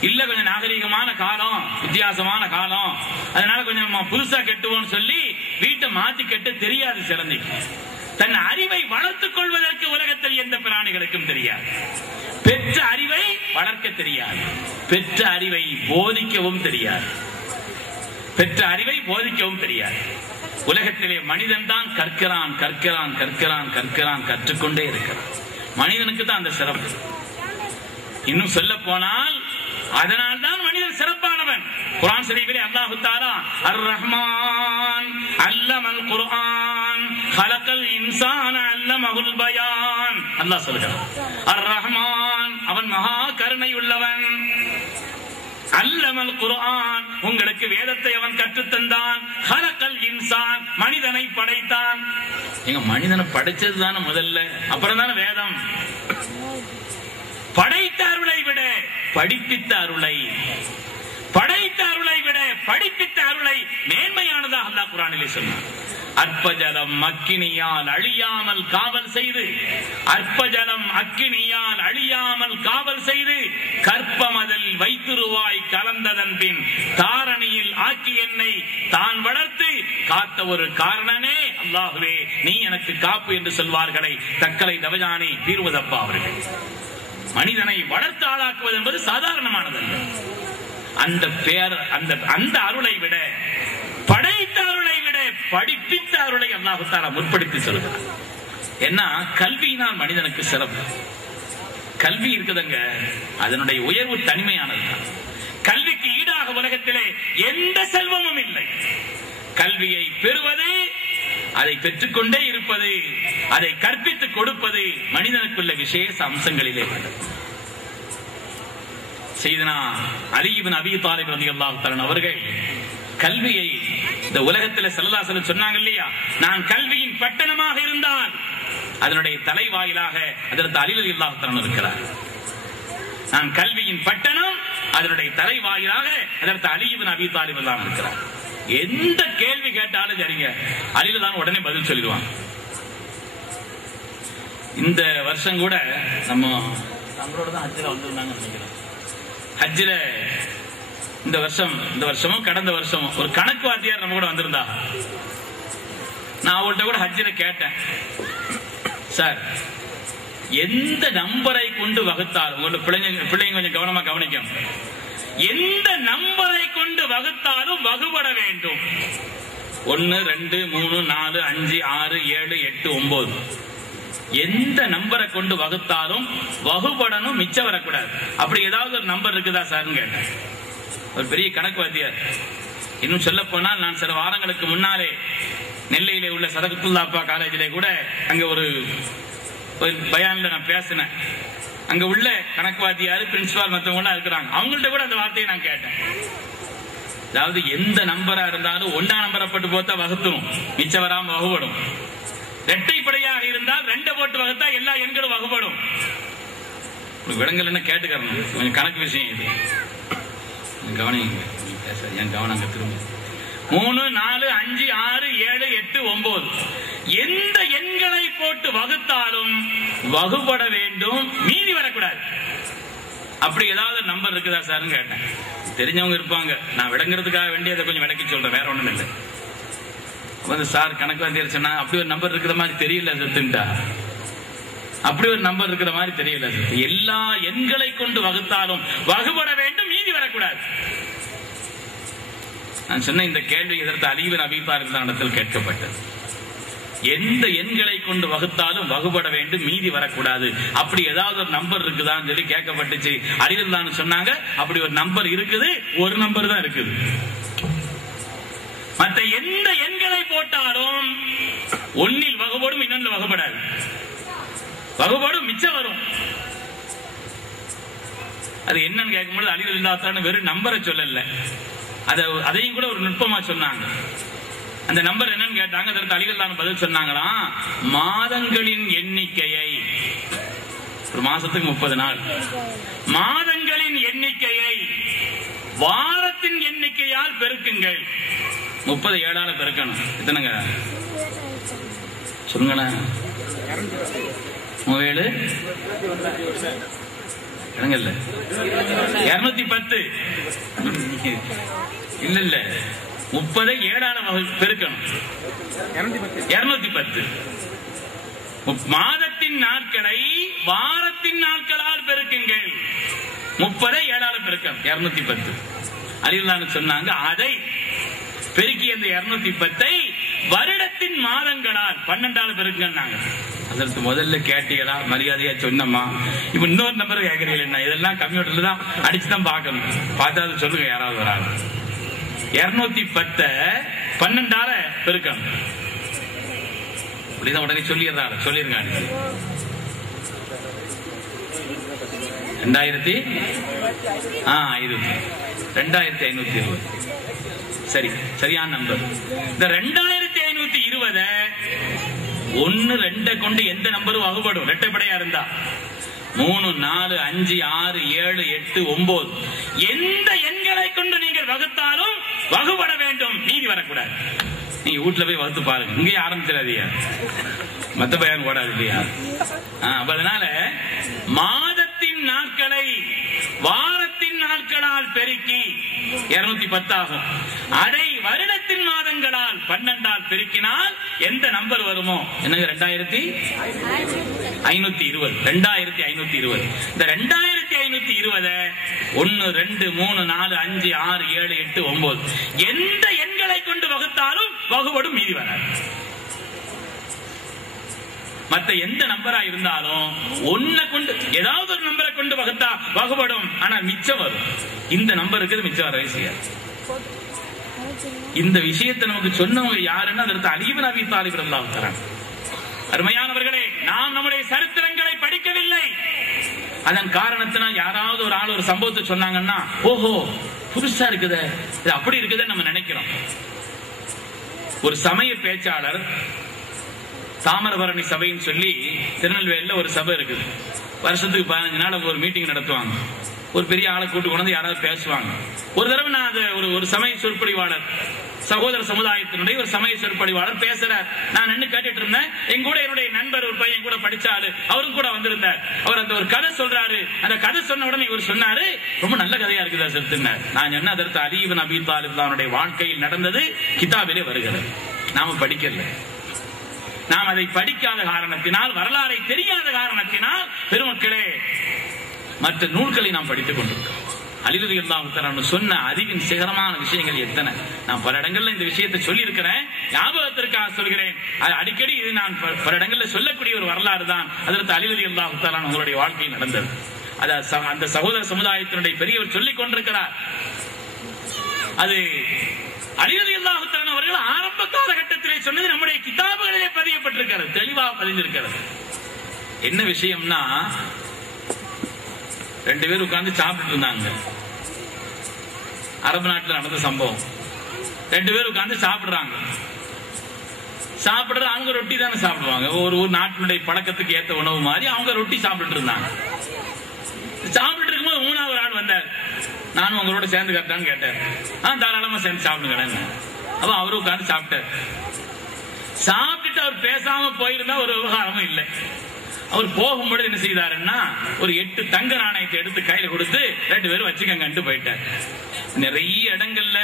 இல்ல கொஞ்சம் நாகரிகமான காலம், வித்தியாசமான காலம், அதனால கொஞ்சம் புதுசா கட்டுவோம்னு சொல்லி வீட்டை மாத்தி கட்ட தெரியாது சிலந்திக்கு. தன் அறிவை வளர்த்துக் கொள்வதற்கு உலகத்தில் எந்த பிராணிகளுக்கும் தெரியாது. பெற்ற அறிவை வளர்க்க தெரியாது, பெற்ற அறிவை போதிக்கவும் தெரியாது. உலகத்திலே மனிதன் தான் கற்றுக்கொண்டே இருக்கிறான். மனிதனுக்கு தான் அந்த சிறப்பு. இன்னும் சொல்ல போனால் அதனால்தான் மனிதன் சிறப்பானவன். குர்ஆன் ஷரீஃபிலே அல்லாஹ் தஆலா அர் ரஹ்மான் அல்லமல் குர்ஆன் خلقல் இன்சான அல்லமஹுல் பயான் அல்லாஹ் சொல்கிறான். அர் ரஹ்மான் அவன் மகா கருணை உள்ளவன். அல்லமல் குர்ஆன் உங்களுக்கு வேதத்தை அவன் கற்றுத் தந்தான். خلقல் இன்சான் மனிதனை படைத்தான். எங்க மனிதனை படைச்சது தானே முதல்ல, அப்புறம் தானே வேதம். படைத்த அருளை விட படிப்பித்த அருளை மேன்மையானதாக அல்லாஹ் குர்ஆனிலே சொன்னார். அற்பஜலம் அக்கினியால் அழியாமல் காவல் செய்து கற்பமதில் வைத்திருவாய் கலந்ததன் பின் தாரணியில் ஆக்கி என்னை தான் வளர்த்து காத்த ஒரு காரணனே அல்லாஹ்வே நீ எனக்கு காப்பு என்று சொல்வார்களே தக்கலை தவஜானி தீர்வதப்பா அவர்கள். மனிதனை வளர்த்து ஆளாக்குவது என்பது சாதாரணமானதல்ல. அந்த அருளை விட படிப்பித்த அருளை அல்லாஹ் தஆலா முற்படுத்தி சொல்கிறார். என்ன கல்வியினால் மனிதனுக்கு சிறப்பு. கல்வி இருக்குதுங்க, அதனுடைய உயர்வு தனிமையானது. கல்விக்கு ஈடாக உலகத்திலே எந்த செல்வமும் இல்லை. கல்வியை பெறுவது, அதை பெற்றுக்கொண்டே இருப்பது, அதை கற்பித்துக் கொடுப்பது மனிதனுக்குள்ள விசேஷ அம்சங்களிலே. சையதுனா அலி இப்னு அபீ தாலிப் ரலியல்லாஹு தஆலா அவர்கள் கல்வியை இந்த உலகத்தில் ஸல்லல்லாஹு அலைஹி வஸல்லம் சொன்னாங்க இல்லையா, நான் கல்வியின் பட்டணமாக இருந்தால் அதனுடைய தலைவாயிலாக ஹஜ்ரத் அலி ரலியல்லாஹு தஆலா இருக்கிறார். நான் கல்வியின் பட்டணம், அதனுடைய தலைவாயிலாக ஹஜ்ரத் அலி இப்னு அபீ தாலிப் ரலியல்லாஹு இருக்கிறார். எந்த கேள்வி கேட்டாலும் சரிங்க, அலில தான் உடனே பதில் சொல்லிடுவாங்க. இந்த வருஷம் கூட நம்மளோட தான் ஹஜ்ஜில வந்திருந்தாங்க நினைக்கிறேன். ஹஜ்ஜில இந்த வருஷமும் கடந்த வருஷமும் ஒரு கணக்கு வாத்தியார் நம்ம கூட வந்திருந்தா. நான் அவர்கிட்ட கூட ஹஜ்ஜில கேட்டேன், சார் எந்த நம்பரை கொண்டு வகுத்தாலும், உங்களோட பிள்ளைங்க கொஞ்சம் கவனமா கவனிக்கும், எந்த நம்பரை கொண்டு வகுத்தாலும் வகுபட வேண்டும். 1 2 3 4 5 6 7 8 9 எந்த நம்பரை கொண்டு வகுத்தாலும் வகுபடணும், மிச்சம் வரக்கூடாது. அப்படி ஏதாவது ஒரு நம்பர் இருக்குதா சார்னு கேட்டேன். ஒரு பெரிய கணக்கு வாத்தியார். இன்னும் சொல்ல போனால், நான் சில வாரங்களுக்கு முன்னாலே நெல்லையிலே உள்ள சதகத்துல்லா அப்பா காலேஜிலே கூட அங்க ஒரு பயான்ல நான் பேசினேன். அங்க உள்ள கணக்கு வாத்தியாரு, பிரின்சிபால் மற்றவங்க இருக்கிறாங்க. அவங்கள்ட்ட கூட அந்த வார்த்தையை நான் கேட்டேன். அதாவது எந்த நம்பரா இருந்தாலும் 1ஆம் நம்பரை போட்டு போத்தா வகுத்துரும், மிச்சம் வராம வகுபடும். இரட்டைப்படையாக இருந்தால் 2 போட்டு வகுத்தா எல்லா எண்களும் வகுபடும். விடங்கள் என்ன கேட்டுக்கிறோம், கொஞ்சம் கணக்கு விஷயம் இது. கவனிங்க, என் கவனம் அங்க திரும்ப 3 4 5 6 7 8 9 எந்த எண்களை போட்டு வகுத்தாலும் வகுபட வேண்டும், மீதி வரக்கூடாது. அப்படி ஏதாவது நம்பர் இருக்குதா சார்னு கேட்டேன். தெரிஞ்சவங்க இருப்பாங்க, நான் விளங்குறதுக்காக வேண்டியதை கொஞ்சம் விளக்கி சொல்றேன், வேற ஒண்ணும் இல்லை. வந்து சார் கணக்கு வாத்தியார் சொன்னா, அப்படி ஒரு நம்பர் இருக்கிற மாதிரி தெரியல சத்துட்டா, அப்படி ஒரு நம்பர் இருக்கிற மாதிரி தெரியல. எல்லா எண்களை கொண்டு வகுத்தாலும் வகுபட வேண்டும், மீதி வரக்கூடாது. நான் சொன்ன இந்த கேள்வி எதிர்த்து அலி இப்னு அபீ தாலிப் இடத்தில் கேட்கப்பட்டது. எந்த எண்களை கொண்டு வகுத்தாலும் வகுபட வேண்டும், மீதி வரக்கூடாது. அப்படி ஏதாவது ஒரு நம்பர் இருக்குதான்னு சொல்லி கேட்கப்பட்டுச்சு. அலிரல்லான்னு சொன்னாங்க, அப்படி ஒரு நம்பர் இருக்குது, ஒரு நம்பர் தான் இருக்குது. மற்ற எந்த எண்களை போட்டாலும் ஒன்னில் வகுபடும், இன்னொன்று வகுபடாது. வகுபடும், மிச்சம் வரும். அது என்னன்னு கேட்கும்போது அலிரல்லாஹு வெறும் நம்பரை சொல்லல, அதையும் கூட ஒரு நுட்பமா சொன்னாங்க. அந்த நம்பர் என்னன்னு கேட்டாங்க. அதற்கு அலிகல்லாஹு பதில் சொன்னாங்களாம், மாதங்களின் எண்ணிக்கையை, ஒரு மாசத்துக்கு 30 நாள், மாதங்களின் எண்ணிக்கையை வாரத்தின் எண்ணிக்கையால் பெருக்குங்கள். 30 7ஆல பெருக்கணும். எத்தனைங்க சொல்லுங்களேன்? 7 இல்ல 210 இல்ல 30 7ஆல பெருக்கணும். 210 மாதத்தின் நாட்களை வாரத்தின் நாட்களால் பெருக்குங்கள். 30 7ஆல பெருக்கணும் 210. அலில்லாஹு சொன்னாங்க, அதை பெருக்கி அந்த 210 வருடத்தின் மாதங்களால் 12ஆல பெருக்குங்க. அதற்கு முதல்ல கேட்டீங்களா, மரியாதையா சொன்னமா, இப்ப இன்னொரு நம்பர் கேட்கறீங்க. இதெல்லாம் கம்ப்யூட்டர்ல தான் அடிச்சுதான் பார்க்கணும். பார்த்தா அது சொல்லுங்க யாராவது வராது. 210 12ஆல பெருக்கணும். அப்படிதான் உடனே சொல்லிடுறாங்க. 2520 சரி, சரியான நம்பர். இந்த 2520 1 2 கொண்டு எந்த நம்பரும் வகுபடும், இரட்டைப்படையா இருந்தா. 3 4 5 6 7 8 9 எந்த எண்களை கொண்டு நீங்கள் வகுத்தாலும் வகுபட வேண்டும், மீதி வரக்கூடாது. நீங்க வீட்டுல போய் வகுத்து பாருங்க, இங்கேயே ஆரம்பிச்சிடாதியா, மத்த பையன் ஓடாது இல்லையா? அதனால மாதத்தின் நாட்களை வாரத்தின் நாட்களால் பெருக்கி 210 ஆகும். அதை வருடத்தின் மாதங்களால் 12ஆல் பெருக்கினால் எந்த நம்பர் வருமோ, என்னங்க 2520. 2520 இந்த 2520 1 2 3 4 5 6 7 8 9 எந்த எண்களை கொண்டு வகுத்தாலும் வகுபடும், மீதி வராது. மற்ற எந்த நம்பரா இருந்தாலும் ஒன்ன கொண்டு ஏதாவது ஒரு நம்பரை கொண்டு வகுத்தா வகுபடும், ஆனா மிச்சம் வரும். இந்த நம்பருக்கு மிச்சம் வரவே செய்யாது. இந்த விஷயத்தை நமக்கு சொன்னவங்க யாருன்னா அதற்கு அலி இப்னு அபீ தாலிப் ரலியல்லாஹு தஆலா. அருமையானவர்களே, நாம் நம்முடைய சரித்திரங்களை படிக்கவில்லை. அதன் காரணத்தினால் யாராவது ஒரு ஆள் ஒரு சம்பவத்தை சொன்னாங்கன்னா, ஓஹோ புதுசா இருக்குதே, இது அப்படி இருக்குதே நம்ம நினைக்கிறோம். ஒரு சமய பேச்சாளர் தாமிரபரணி சபைன்னு சொல்லி திருநெல்வேலியில ஒரு சபை இருக்குது. வருஷத்துக்கு 15 நாள் ஒரு மீட்டிங் நடத்துவாங்க. ஒரு பெரிய ஆளை கூட்டு கொண்டு யாராவது பேசுவாங்க. ஒரு தடவை நான் அது ஒரு சமய சொற்பொழிவாளர், சகோதர சமுதாயத்தினுடைய ஒரு சமய சொற்பொழிவாளர் பேசுறார். நான் நின்று கேட்டுட்டு இருந்தேன். என் கூட என்னுடைய நண்பர் ஒரு பையன் கூட படிச்சாரு, அவரும் கூட வந்திருந்தார். அவர் அந்த ஒரு கதை சொல்றாரு. அந்த கதை சொன்ன உடனே இவர் சொன்னாரு, ரொம்ப நல்ல கதையா இருக்குதா சொல்லிருந்தார். நான் என்ன அதற்கு அலி இப்னு அபீ தாலிப் அவருடைய வாழ்க்கையில் நடந்தது கிதாபிலே வருகிறது. நாம படிக்கல. நாம் அதை படிக்காத காரணத்தினால், வரலாறை தெரியாத காரணத்தினால் பெருமக்களே மற்ற நூல்களை நாம் படித்துக் கொண்டிருக்கிறோம். அலி ரலியல்லாஹு தஆலா சொன்ன அறிவின் சிகரமான விஷயங்கள் எத்தனை. நான் பல இடங்கள்ல இந்த விஷயத்தை சொல்லி இருக்கிறேன், ஞாபகத்திற்காக சொல்கிறேன். அடிக்கடி இது நான் பல இடங்கள்ல சொல்லக்கூடிய ஒரு வரலாறு தான். அதற்கு அலி ரலியல்லாஹு தஆலா உங்களுடைய வாழ்க்கையில் நடந்தது. அந்த சகோதர சமுதாயத்தினுடைய பெரியவர் சொல்லிக் கொண்டிருக்கிறார். அது அலி ரலியல்லாஹு தஆலா அவர்கள் ஆரம்ப காலகட்டத்திலே சொன்னது நம்முடைய கிதாபுகளிலே பதியப்பட்டிருக்கிறது, தெளிவாக பதிந்திருக்கிறது. என்ன விஷயம்னா, 2 பேர் உட்கார்ந்து சாப்பிட்டு இருந்தாங்க. அரபு நாட்டில் நடந்த சம்பவம். 2 பேர் உட்கார்ந்து சாப்பிடுறாங்க. அவங்க ரொட்டி தானே சாப்பிடுவாங்க. ஒரு நாட்டினுடைய பழக்கத்துக்கு ஏற்ற உணவு மாதிரி அவங்க ரொட்டி சாப்பிட்டு இருந்தாங்க. சாப்பிட்டு இருக்கும்போது 3வது ஆள் வந்தார். நானும் உங்களோட சேர்ந்து கட்டான்னு கேட்டார். தாராளமா சேர்ந்து சாப்பிடுங்க. அப்ப அவரு உட்கார்ந்து சாப்பிட்டார். சாப்பிட்டுட்டு அவர் பேசாம போயிருந்தா ஒரு விவகாரமும் இல்லை. அவர் போகும்போது என்ன செய்தாருன்னா, ஒரு 8 தங்க நாணயத்தை எடுத்து கையில கொடுத்து 2 பேரும் வச்சுக்கங்கன்ட்டு போயிட்டார். நிறைய இடங்கள்ல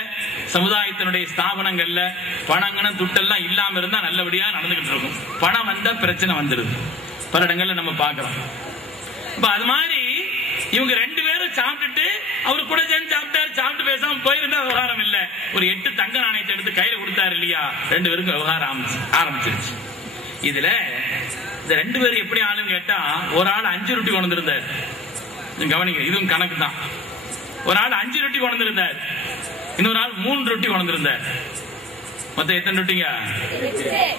சமுதாயத்தினுடைய ஸ்தாபனங்கள்ல பணங்கணும் துட்டெல்லாம் இல்லாம இருந்தா நல்லபடியா நடந்துகிட்டு இருக்கும். பணம் வந்தா பிரச்சனை வந்துருது. பல இடங்கள்ல நம்ம பாக்குறோம். இப்ப அது மாதிரி இவங்க 2 பேரும் சாப்பிட்டுட்டு அவரு கூட சேர்ந்து சாப்பிட்டு பேசாம போயிருந்தா விவகாரம் இல்ல. ஒரு 8 தங்க நாணயத்தை எடுத்து கையில கொடுத்தாரு இல்லையா, 2 பேருக்கும் விவகாரம் ஆரம்பிச்சிருச்சு. இதுல இந்த 2 பேரும் எப்படி ஆளுன்னு கேட்டா, ஒரு ஆள் 5 ரொட்டி கொண்டு இருந்தார். கவனிங்க, இதுவும் கணக்கு தான். ஒரு ஆள் 5 ரொட்டி கொண்டு இருந்தார், இன்னொரு ஆள் 3 ரொட்டி கொண்டு இருந்தார். மொத்தம் எத்தனை ரொட்டிங்க?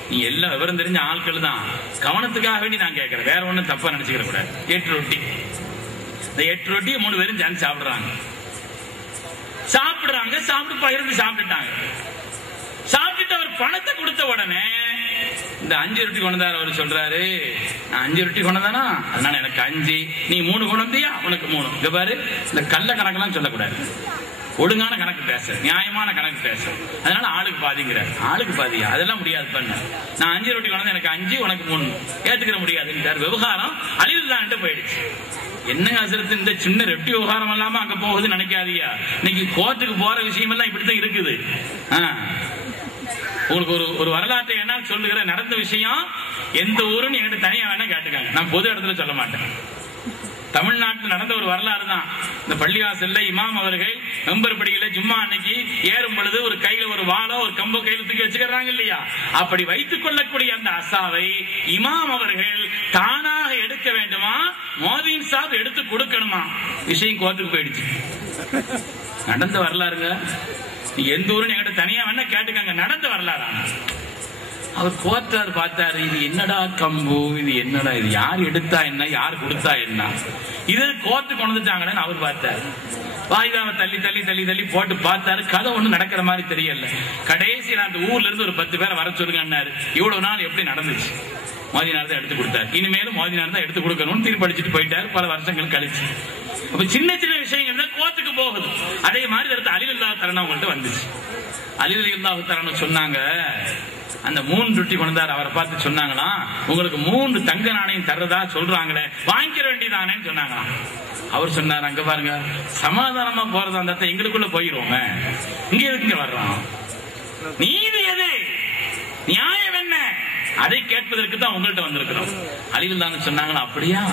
நீங்க எல்லாம் விவரம் தெரிஞ்ச ஆட்கள் தான். கவனத்துக்காக வேண்டி நான் கேட்கிறேன், வேற ஒண்ணும் தப்பா நினைச்சுக்கிற கூடாது. 8 ரொட்டி. இந்த 8 ரொட்டியை 3 பேரும் சேர்ந்து சாப்பிடுறாங்க. சாப்பிட்டு பகிர்ந்து சாப்பிட்டுட்டாங்க. சாப்பிட்டுட்டு அவர் பணத்தை கொடுத்த உடனே இந்த 5 ரொட்டி கொண்டாரு. அவர் சொல்றாரு, 5 ரொட்டி கொண்டானா அதனால எனக்கு 5, நீ 3 கொண்டியா உனக்கு 3. இங்க பாரு, இந்த கள்ள கணக்கெல்லாம் சொல்லக்கூடாது. ஒழுங்கான கணக்கு பேச, நியாயமான கணக்கு பேச. அதனால ஆளுக்கு பாதிங்கிற. ஆளுக்கு பாதியா? அதெல்லாம் முடியாது. பண்ண நான் 5 ரொட்டி கொண்டு எனக்கு 5 உனக்கு 3 ஏத்துக்கிற முடியாது. விவகாரம் அழிவுதான் போயிடுச்சு. என்னங்க அசரத்து, இந்த சின்ன ரெட்டி விவகாரம் இல்லாம அங்க போகுதுன்னு நினைக்காதீயா. இன்னைக்கு கோர்ட்டுக்கு போற விஷயம் எல்லாம் இப்படித்தான் இருக்குது. உங்களுக்கு ஒரு வரலாற்றை என்ன சொல்லுகிற நடந்த விஷயம் எந்த ஊருன்னு என்கிட்ட தனியா வேணா கேட்டுக்காங்க. நான் பொது இடத்துல சொல்ல மாட்டேன். தமிழ்நாட்டில் நடந்த ஒரு வரலாறு தான். இந்த பள்ளிவாசல்ல இமாம் அவர்கள் மெம்பர் படிக்கல ஜும்மா அன்னைக்கு ஏறும் பொழுது ஒரு கையில ஒரு வாழோ ஒரு கம்போ கையில தூக்கி வச்சுக்கிறாங்க இல்லையா, அப்படி வைத்துக் கொள்ளக்கூடிய அந்த அசாவை இமாம் அவர்கள் தானாக எடுக்க வேண்டுமா, மோதீன் சாப் எடுத்து கொடுக்கணுமா? விஷயம் கோர்ட்டுக்கு போயிடுச்சு. நடந்த வரலாறுங்க. எந்த ஊருன்னு என்கிட்ட தனியா வேணா கேட்டுக்காங்க. நடந்த வரலாறு. அவர் கோர்ட்டார் பார்த்தாரு, இது என்னடா கம்பு, இது என்னடா, இது யார் எடுத்தா என்ன, யார் கொடுத்தா என்ன, இது கோர்ட்டு கொண்டுட்டாங்கன்னு அவர் பார்த்தாரு. வாய்தாவை தள்ளி தள்ளி தள்ளி தள்ளி போட்டு பார்த்தாரு. கதை ஒண்ணு நடக்கிற மாதிரி தெரியல. கடைசியில் அந்த ஊர்ல இருந்து ஒரு 10 பேரை வர சொல்லுங்கன்னாரு. இவ்வளவு நாள் எப்படி நடந்துச்சு? மோதினார் தான் எடுத்து கொடுத்தாரு. இனிமேலும் மோதினார் தான் எடுத்து கொடுக்கணும்னு தீர்ப்பளிச்சுட்டு போயிட்டாரு. பல வருஷங்கள் கழிச்சு அப்ப சின்ன சின்ன விஷயங்கள் தான் கோர்ட்டுக்கு போகுது. அதே மாதிரி அலி ரலியல்லாஹு தஆலா அவங்கள்ட்ட வந்துச்சு. அலி ரலியல்லாஹு தஆலா சொன்னாங்க, அந்த 3 ரொட்டி கொண்டாரு. அவரை பார்த்து சொன்னாங்களா, உங்களுக்கு 3 தங்க நாணயம் தர்றதா சொல்றாங்களே, வாங்கிக்க வேண்டியதானேன்னு சொன்னாங்களாம். அவர் சொன்னார், அங்க பாருங்க, சமாதானமா போறதா இருந்தா எங்களுக்குள்ள போயிருவோங்க, இங்க எதுக்குங்க வர்றோம்? நீதி எது, நியாயம் என்ன, அதை கேட்பதற்கு தான் உங்கள்கிட்ட வந்திருக்கிறோம். அலி ரலியல்லாஹு சொன்னாங்களா, அப்படியா,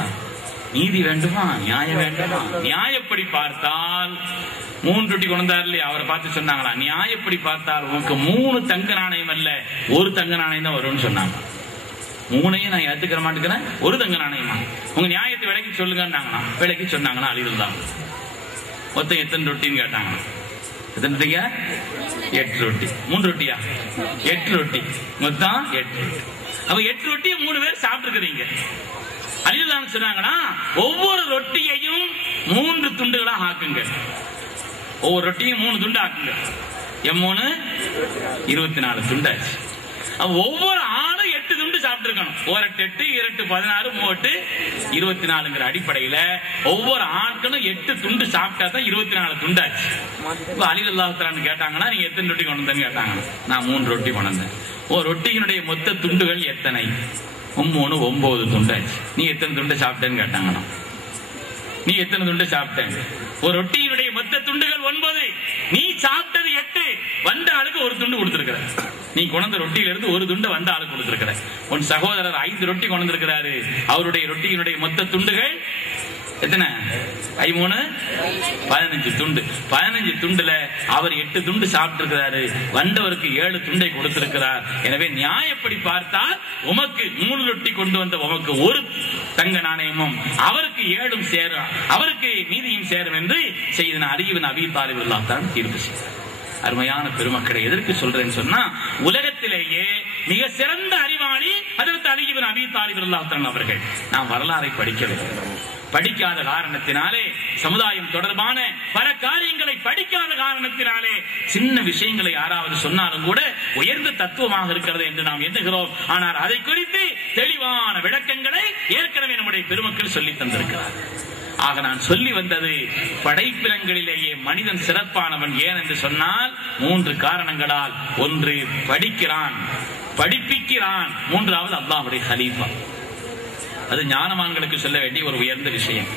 நீதி வேண்டுமா, நியாயம் வேண்டுமா? நியாயப்படி பார்த்தால் 3 ரொட்டி கொண்டாரு இல்லையா, அவரை பார்த்து சொன்னாங்களா, நியாயப்படி பார்த்தால் உனக்கு 3 தங்க நாணயம் அல்ல 1 தங்க நாணயம் தான் வரும்னு சொன்னாங்க. 3ஐயும் நான் ஏத்துக்கிற மாட்டேங்கிறேன், 1 தங்க நாணயமா, உங்க நியாயத்தை விலைக்கு சொல்லுங்கன்னாங்களா. விலைக்கு சொன்னாங்கன்னா அலிதான். மொத்தம் எத்தனை ரொட்டின்னு கேட்டாங்க. எத்தனை ரொட்டியா? 8 ரொட்டி. 3 ரொட்டியா? 8 ரொட்டி. மொத்தம் 8 ரொட்டி. அப்ப 8 ரொட்டியை 3 பேர் சாப்பிட்டுருக்கிறீங்க. அலிதான் சொன்னாங்கன்னா ஒவ்வொரு ரொட்டியையும் 3 துண்டுகளா ஆக்குங்க. ஒவ்வொரு ரொட்டியும் 3 துண்டு ஆக்குங்க. M3 24 துண்டாச்சு. ஒவ்வொரு ஆளும் 8 துண்டு சாப்பிட்டு இருக்கணும். 1 8 2 16 3 24ங்கிற அடிப்படையில ஒவ்வொரு ஆட்களும் 8 துண்டு சாப்பிட்டா தான் 24 துண்டாச்சு. இப்ப அலி அல்லாஹ் தஆலா கேட்டாங்கன்னா நீங்க எத்தனை ரொட்டி கொண்டு வந்தேன்னு கேட்டாங்க. நான் 3 ரொட்டி கொண்டு வந்தேன். ஒரு ரொட்டியினுடைய மொத்த துண்டுகள் எத்தனை? 3 9 துண்டாச்சு. நீ எத்தனை துண்டு சாப்பிட்டேன்னு கேட்டாங்கன்னா நீ எத்தனை துண்டு சாப்பிட்டேன்? ஒரு ரொட்டியினுடைய மொத்த துண்டுகள் 9, நீ சாப்பிட்டது 8. வந்த ஆளுக்கு 1 துண்டு கொடுத்திருக்கிற. நீ கொண்ட ரொட்டியில இருந்து 1 துண்டு வந்த ஆளுக்கு கொடுத்திருக்கிற. உன் சகோதரர் 5 ரொட்டி கொண்டு இருக்கிறாரு. அவருடைய ரொட்டியினுடைய மொத்த துண்டுகள் எத்தனை? 3 15 துண்டு. 15 துண்டுல அவர் 8 துண்டு சாப்பிட்டு இருக்கிறாரு. வந்தவருக்கு 7 துண்டை கொடுத்திருக்கிறார். எனவே நியாயப்படி பார்த்தால் உமக்கு 3 ரொட்டி கொண்டு வந்த உமக்கு 1 தங்க நாணயமும் அவருக்கு 7 சேரும், அவருக்கு மீதியும் சேரும் என்று செய்தன அலி இப்னு அபீ தாலிப் ரலியல்லாஹு தஆலா தீர்ப்பு செய்தார். அருமையான பெருமக்களை எதற்கு சொல்றேன்னு சொன்னா, உலகத்திலேயே மிக சிறந்த அறிவாளி ஹஜ்ரத் அலி இப்னு அபீ தாலிப் ரலியல்லாஹு தஆலா அவர்கள். நாம் வரலாறை படிக்கவில்லை. படிக்காத காரணத்தினாலே, சமுதாயம் தொடர்பான பல காரியங்களை படிக்காத காரணத்தினாலே சின்ன விஷயங்களை யாராவது சொன்னாலும் கூட உயர்ந்த தத்துவமாக இருக்கிறது என்று நாம் எண்ணுகிறோம். ஆனால் அதை குறித்து தெளிவான விளக்கங்களை ஏற்கனவே நம்முடைய பெருமக்கள் சொல்லி தந்திருக்கிறார். ஆக நான் சொல்லி வந்தது, படைப்பினங்களிலேயே மனிதன் சிறப்பானவன் ஏன் என்று சொன்னால் 3 காரணங்களால். 1 படிக்கிறான், படிப்பிக்கிறான். 3வது அல்லாஹ்வுடைய கலீஃபா. அது ஞானவான்களுக்கு சொல்ல வேண்டிய ஒரு உயர்ந்த விஷயம்.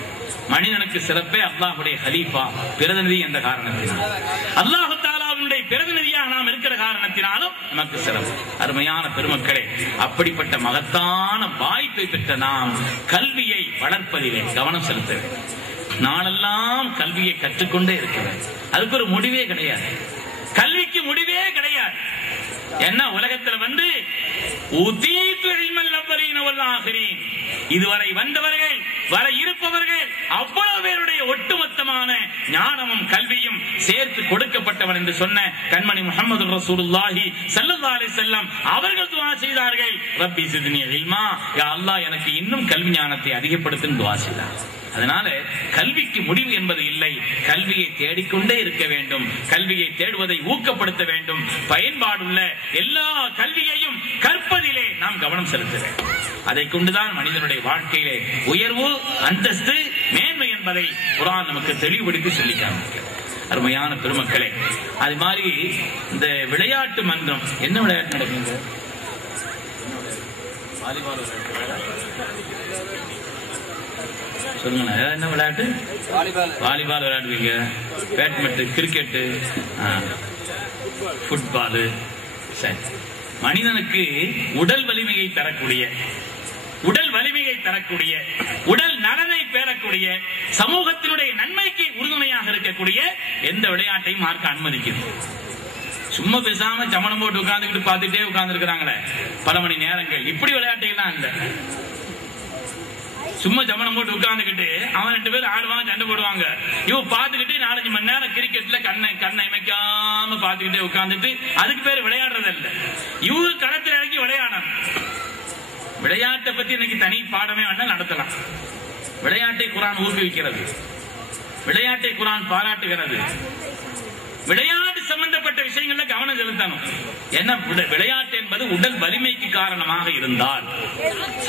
மனிதனுக்கு சிறப்பே அல்லாஹ்வுடைய கலீஃபா, பிரதிநிதி என்ற காரணத்தினால், அல்லாஹ் தஆலாவுடைய பிரதிநிதியாக நாம் இருக்கிற காரணத்தினாலும் நமக்கு சிறப்பு. அருமையான பெருமக்களே, அப்படிப்பட்ட மகத்தான வாய்ப்பை பெற்ற நாம் கல்வியை வளர்ப்பதிலே கவனம் செலுத்த வேண்டும். நாளெல்லாம் கல்வியை கற்றுக்கொண்டே இருக்க வேண்டும். அதுக்கு ஒரு முடிவே கிடையாது. கல்விக்கு முடிவே கிடையாது. என்ன உலகத்தில் வந்து இதுவரை வந்தவர்கள், வர இருப்பவர்கள் அவ்வளவு பேருடைய ஒட்டுமொத்தமான ஞானமும் கல்வியும் சேர்த்து கொடுக்கப்பட்டவன் என்று சொன்ன கண்மணி முஹம்மது ரசூலுல்லாஹி ஸல்லல்லாஹு அலைஹி வஸல்லம் அவர்கள் துஆ செய்தார்கள், ரப்பி ஸித்னி இல்மா, யா அல்லாஹ் எனக்கு இன்னும் கல்வி ஞானத்தை அதிகப்படுத்துன்னு துஆ செய்தார். அதனால கல்விக்கு முடிவு என்பது இல்லை. கல்வியை தேடிக்கொண்டே இருக்க வேண்டும். கல்வியை தேடுவதை ஊக்கப்படுத்த வேண்டும். பயன்பாடுள்ள எல்லா கல்வியையும் கற்பதிலே நாம் கவனம் செலுத்த வேண்டும். அதை கொண்டுதான் மனிதனுடைய வாழ்க்கையிலே உயர்வு, அந்தஸ்து, மேன்மை என்பதை குர்ஆன் நமக்கு தெளிவுபடுத்தி சொல்லி காண்பிக்கிறது. அருமையான பெருமக்களே, அது மாதிரி இந்த விளையாட்டு மன்றம், என்ன விளையாட்டு நடக்குங்க? சொல்லுங்க, என்ன விளையாட்டு? வாலிபால் விளையாடுவீங்க, பேட்மிண்டன், கிரிக்கெட்டு, ஃபுட்பாலு. சரி, மனிதனுக்கு உடல் வலிமையை தரக்கூடிய, உடல் வலிமையை தரக்கூடிய, உடல் நலனை பெறக்கூடிய, சமூகத்தினுடைய நன்மைக்கு உறுதுணையாக இருக்கக்கூடிய எந்த விளையாட்டையும் மார்க்க அனுமதிக்கிறது. சும்மா பேசாம சமணம் போட்டு உட்கார்ந்துக்கிட்டு பார்த்துட்டே உட்கார்ந்து இருக்கிறாங்களே பல மணி நேரங்கள், இப்படி விளையாட்டையெல்லாம் இல்ல. சும்மா ஜமனம் போட்டு உட்கார்ந்துக்கிட்டு அவன் 2 பேரும் ஆடுவாங்க, சண்டை போடுவாங்க. இவ பாத்துக்கிட்டு 4-5 மணி நேரம் கிரிக்கெட்ல கண்ணை இமைக்காம பாத்துக்கிட்டே உட்கார்ந்துட்டு, அதுக்கு பேரு விளையாடுறது இல்ல. இவங்க களத்தில் இறங்கி விளையாடணும். விளையாட்டை பத்தி இன்னைக்கு தனி பாடமே வேணா நடத்தலாம். விளையாட்டை குர்ஆன் ஊக்குவிக்கிறது, விளையாட்டை குர்ஆன் பாராட்டுகிறது. விளையாட்டு சம்பந்தப்பட்ட விஷயங்கள்ல கவனம் செலுத்தணும். என்ன, விளையாட்டு என்பது உடல் வலிமைக்கு காரணமாக இருந்தால்,